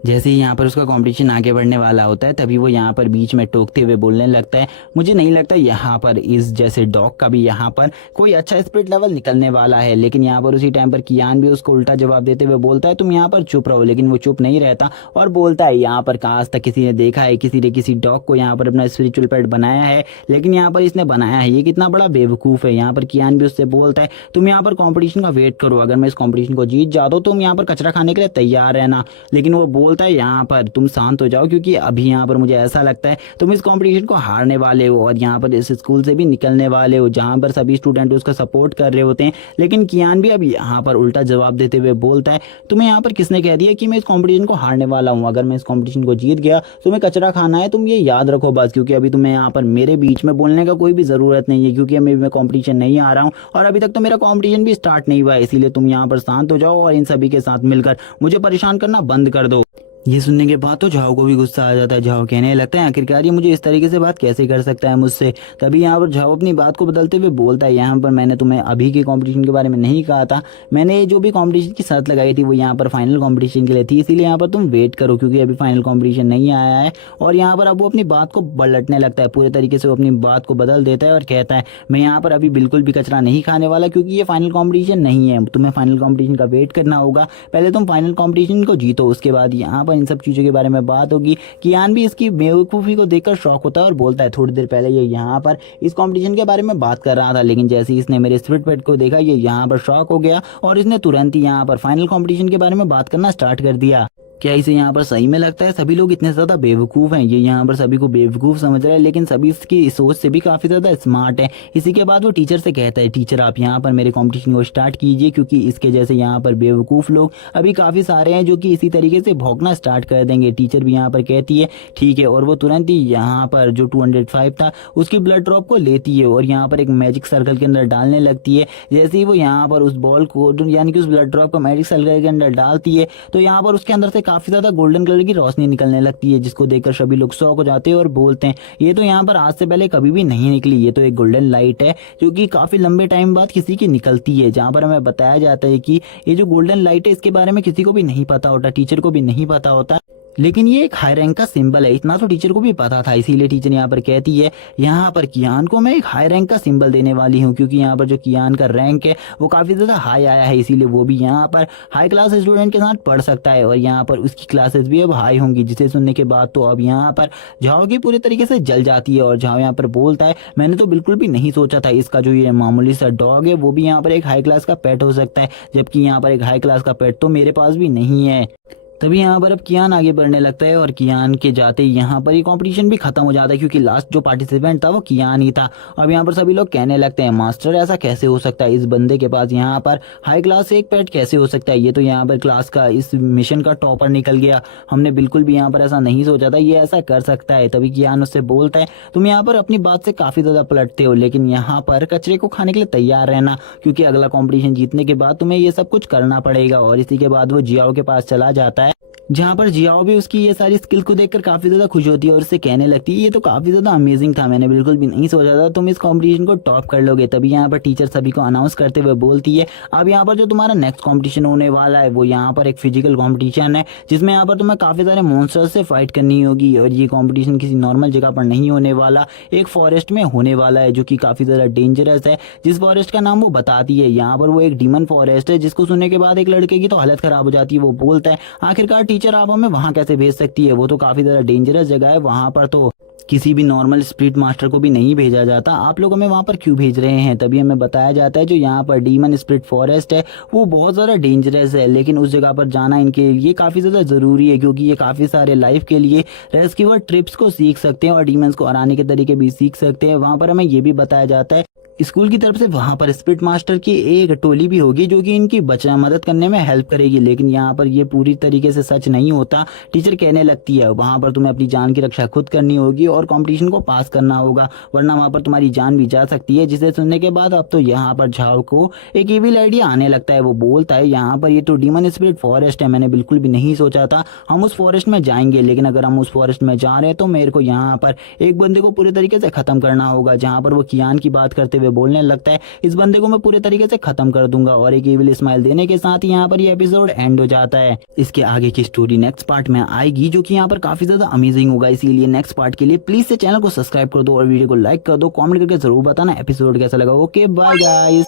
जैसे ही यहाँ पर उसका कंपटीशन आगे बढ़ने वाला होता है तभी वो यहाँ पर बीच में टोकते हुए बोलने लगता है मुझे नहीं लगता यहाँ पर इस जैसे डॉग का भी यहाँ पर कोई अच्छा स्पिरिट लेवल निकलने वाला है। लेकिन यहाँ पर उसी टाइम पर कियान भी उसको उल्टा जवाब देते हुए बोलता है तुम यहाँ पर चुप रहो। लेकिन वो चुप नहीं रहता और बोलता है यहाँ पर आज तक किसी ने देखा है किसी ने किसी डॉग को यहाँ पर अपना स्पिरिचुअल पेट बनाया है, लेकिन यहाँ पर इसने बनाया है, ये कितना बड़ा बेवकूफ़ है। यहाँ पर कियान भी उससे बोलता है तुम यहाँ पर कॉम्पिटिशन का वेट करो, अगर मैं इस कॉम्पिटिशन को जीत जाता हूँ तुम यहाँ पर कचरा खाने के लिए तैयार रहना। लेकिन वो बोलता है यहाँ पर तुम शांत हो जाओ, क्योंकि अभी यहाँ पर मुझे ऐसा लगता है तुम इस कंपटीशन को हारने वाले हो और यहाँ पर इस स्कूल से भी निकलने वाले हो जहाँ पर सभी स्टूडेंट उसका सपोर्ट कर रहे होते हैं। लेकिन कियान भी अब यहाँ पर उल्टा जवाब देते हुए बोलता है तुम्हें यहाँ पर किसने कह दिया कि मैं इस कंपटीशन को हारने वाला हूँ, अगर मैं इस कंपटीशन को जीत गया तो मैं कचरा खाना है, तुम ये याद रखो बस। क्योंकि अभी तुम्हें यहाँ पर मेरे बीच में बोलने का कोई भी ज़रूरत नहीं है, क्योंकि अभी मैं कंपटीशन नहीं आ रहा हूँ और अभी तक तो मेरा कंपटीशन भी स्टार्ट नहीं हुआ है। इसीलिए तुम यहाँ पर शांत हो जाओ और इन सभी के साथ मिलकर मुझे परेशान करना बंद कर दो। ये सुनने के बाद तो झाओ को भी गुस्सा आ जाता है। झाओ कहने लगता है आखिरकार ये मुझे इस तरीके से बात कैसे कर सकता है मुझसे। तभी यहाँ पर झाओ अपनी बात को बदलते हुए बोलता है यहाँ पर मैंने तुम्हें अभी के कंपटीशन के बारे में नहीं कहा था, मैंने जो भी कंपटीशन की शर्त लगाई थी वो यहाँ पर फाइनल कंपटीशन के लिए थी, इसीलिए यहाँ पर तुम वेट करो क्योंकि अभी फाइनल कंपटीशन नहीं आया है। और यहाँ पर अब वो अपनी बात को पलटने लगता है, पूरे तरीके से वो अपनी बात को बदल देता है और कहता है मैं यहाँ पर अभी बिल्कुल भी कचरा नहीं खाने वाला, क्योंकि ये फाइनल कॉम्पिटिशन नहीं है, तुम्हें फाइनल कॉम्पिटिशन का वेट करना होगा। पहले तुम फाइनल कॉम्पिटिशन को जीतो, उसके बाद यहाँ पर इन सब चीज़ों के बारे में बात होगी। कियान भी इसकी बेवकूफ़ी को देखकर शॉक होता है और बोलता है थोड़ी देर पहले ये यहाँ पर इस कंपटीशन के बारे में बात कर रहा था, लेकिन जैसे ही इसने मेरे स्पिरिट पेट को देखा ये यहाँ पर शॉक हो गया और इसने तुरंत ही यहाँ पर फाइनल कंपटीशन के बारे में बात करना स्टार्ट कर दिया। क्या इसे यहाँ पर सही में लगता है सभी लोग इतने ज़्यादा बेवकूफ़ हैं, ये यहाँ पर सभी को बेवकूफ़ समझ रहा है, लेकिन सभी इसकी सोच से भी काफ़ी ज़्यादा स्मार्ट है। इसी के बाद वो टीचर से कहता है टीचर आप यहाँ पर मेरे कंपटीशन को स्टार्ट कीजिए, क्योंकि इसके जैसे यहाँ पर बेवकूफ़ लोग अभी काफ़ी सारे हैं जो कि इसी तरीके से भौंकना स्टार्ट कर देंगे। टीचर भी यहाँ पर कहती है ठीक है, और वो तुरंत ही यहाँ पर जो 205 था उसकी ब्लड ड्रॉप को लेती है और यहाँ पर एक मैजिक सर्कल के अंदर डालने लगती है। जैसे ही वो यहाँ पर उस बॉल को यानी कि उस ब्लड ड्रॉप को मैजिक सर्कल के अंदर डालती है तो यहाँ पर उसके अंदर से काफ़ी ज़्यादा गोल्डन की रोशनी निकलने लगती है, जिसको देखकर सभी लोग शॉक हो जाते हैं और बोलते हैं ये तो यहाँ पर आज से पहले कभी भी नहीं निकली, ये तो एक गोल्डन लाइट है जो कि काफी लंबे टाइम बाद किसी की निकलती है। जहाँ पर हमें बताया जाता है कि ये जो गोल्डन लाइट है इसके बारे में किसी को भी नहीं पता होता, टीचर को भी नहीं पता होता, लेकिन ये एक हाई रैंक का सिंबल है, इतना तो टीचर को भी पता था। इसीलिए टीचर यहाँ पर कहती है यहाँ पर कियान को मैं एक हाई रैंक का सिंबल देने वाली हूँ, क्योंकि यहाँ पर जो कियान का रैंक है वो काफ़ी ज़्यादा हाई आया है, इसीलिए वो भी यहाँ पर हाई क्लास स्टूडेंट के साथ पढ़ सकता है और यहाँ पर उसकी क्लासेस भी अब हाई होंगी। जिसे सुनने के बाद तो अब यहाँ पर झाओ की पूरी तरीके से जल जाती है और झाओ यहाँ पर बोलता है मैंने तो बिल्कुल भी नहीं सोचा था इसका जो ये मामूली सा डॉग है वो भी यहाँ पर एक हाई क्लास का पेट हो सकता है, जबकि यहाँ पर एक हाई क्लास का पेट तो मेरे पास भी नहीं है। तभी यहाँ पर अब कियान आगे बढ़ने लगता है और कियान के जाते ही यहाँ पर ये कंपटीशन भी खत्म हो जाता है, क्योंकि लास्ट जो पार्टिसिपेंट था वो कियान ही था। अब यहाँ पर सभी लोग कहने लगते हैं मास्टर ऐसा कैसे हो सकता है, इस बंदे के पास यहाँ पर हाई क्लास से एक पेट कैसे हो सकता है, ये तो यहाँ पर क्लास का इस मिशन का टॉपर निकल गया, हमने बिल्कुल भी यहाँ पर ऐसा नहीं सोचा था ये ऐसा कर सकता है। तभी कियान उससे बोलता है तुम यहाँ पर अपनी बात से काफ़ी ज़्यादा पलटते हो, लेकिन यहाँ पर कचरे को खाने के लिए तैयार रहना, क्योंकि अगला कॉम्पिटिशन जीतने के बाद तुम्हें ये सब कुछ करना पड़ेगा। और इसी के बाद वो जियाओ के पास चला जाता है जहाँ पर जियाओ भी उसकी ये सारी स्किल को देखकर काफी ज्यादा खुश होती है और उससे कहने लगती है ये तो काफी ज्यादा अमेजिंग था, मैंने बिल्कुल भी नहीं सोचा था तुम इस कंपटीशन को टॉप कर लोगे। तभी यहाँ पर टीचर सभी को अनाउंस करते हुए बोलती है अब यहाँ पर जो तुम्हारा नेक्स्ट कंपटीशन होने वाला है वो यहाँ पर एक फिजिकल कंपटीशन है, जिसमें यहाँ पर तुम्हें काफी सारे मॉन्स्टर्स से फाइट करनी होगी। और ये कंपटीशन किसी नॉर्मल जगह पर नहीं होने वाला, एक फॉरेस्ट में होने वाला है जो कि काफी ज्यादा डेंजरस है। जिस फॉरेस्ट का नाम वो बताती है यहाँ पर वो एक डीमन फॉरेस्ट है, जिसको सुनने के बाद एक लड़के की तो हालत खराब हो जाती है। वो बोलता है आखिरकार टीचर आप हमें वहां कैसे भेज सकती है, वो तो काफी ज्यादा डेंजरस जगह है, वहां पर तो किसी भी नॉर्मल स्पिरिट मास्टर को भी नहीं भेजा जाता, आप लोग हमें वहां पर क्यों भेज रहे हैं। तभी हमें बताया जाता है जो यहाँ पर डीमन स्पिरिट फॉरेस्ट है वो बहुत ज़्यादा डेंजरस है, लेकिन उस जगह पर जाना इनके लिए काफ़ी ज़्यादा ज़रूरी है क्योंकि ये काफ़ी सारे लाइफ के लिए रेस्क्यूअर ट्रिप्स को सीख सकते हैं और डीमंस को हराने के तरीके भी सीख सकते हैं। वहाँ पर हमें ये भी बताया जाता है स्कूल की तरफ से वहां पर स्पिरिट मास्टर की एक टोली भी होगी जो कि इनकी बचा मदद करने में हेल्प करेगी, लेकिन यहाँ पर ये पूरी तरीके से सच नहीं होता। टीचर कहने लगती है वहां पर तुम्हें अपनी जान की रक्षा खुद करनी होगी और कंपटीशन को पास करना होगा वरना वहां पर तुम्हारी जान भी जा सकती है। जिसे सुनने के बाद अब तो यहाँ पर झाओ को एक इविल आइडिया आने लगता है। वो बोलता है यहाँ पर ये तो डीमन स्पिरिट फॉरेस्ट है, मैंने बिल्कुल भी नहीं सोचा था हम उस फॉरेस्ट में जाएंगे, लेकिन अगर हम उस फॉरेस्ट में जा रहे हैं तो मेरे को यहाँ पर एक बंदे को पूरे तरीके से खत्म करना होगा। जहाँ पर वो कियान की बात करते हुए बोलने लगता है इस बंदे को मैं पूरे तरीके से खत्म कर दूंगा और एक इविल स्माइल देने के साथ यहाँ पर ये एपिसोड एंड हो जाता है। इसके आगे की स्टोरी नेक्स्ट पार्ट में आएगी जो कि यहाँ पर काफी ज्यादा अमेजिंग होगा, इसीलिए नेक्स्ट पार्ट के लिए प्लीज से चैनल को सब्सक्राइब कर दो और वीडियो को लाइक कर दो, कमेंट करके जरूर बताना एपिसोड कैसा लगा। Okay bye guys.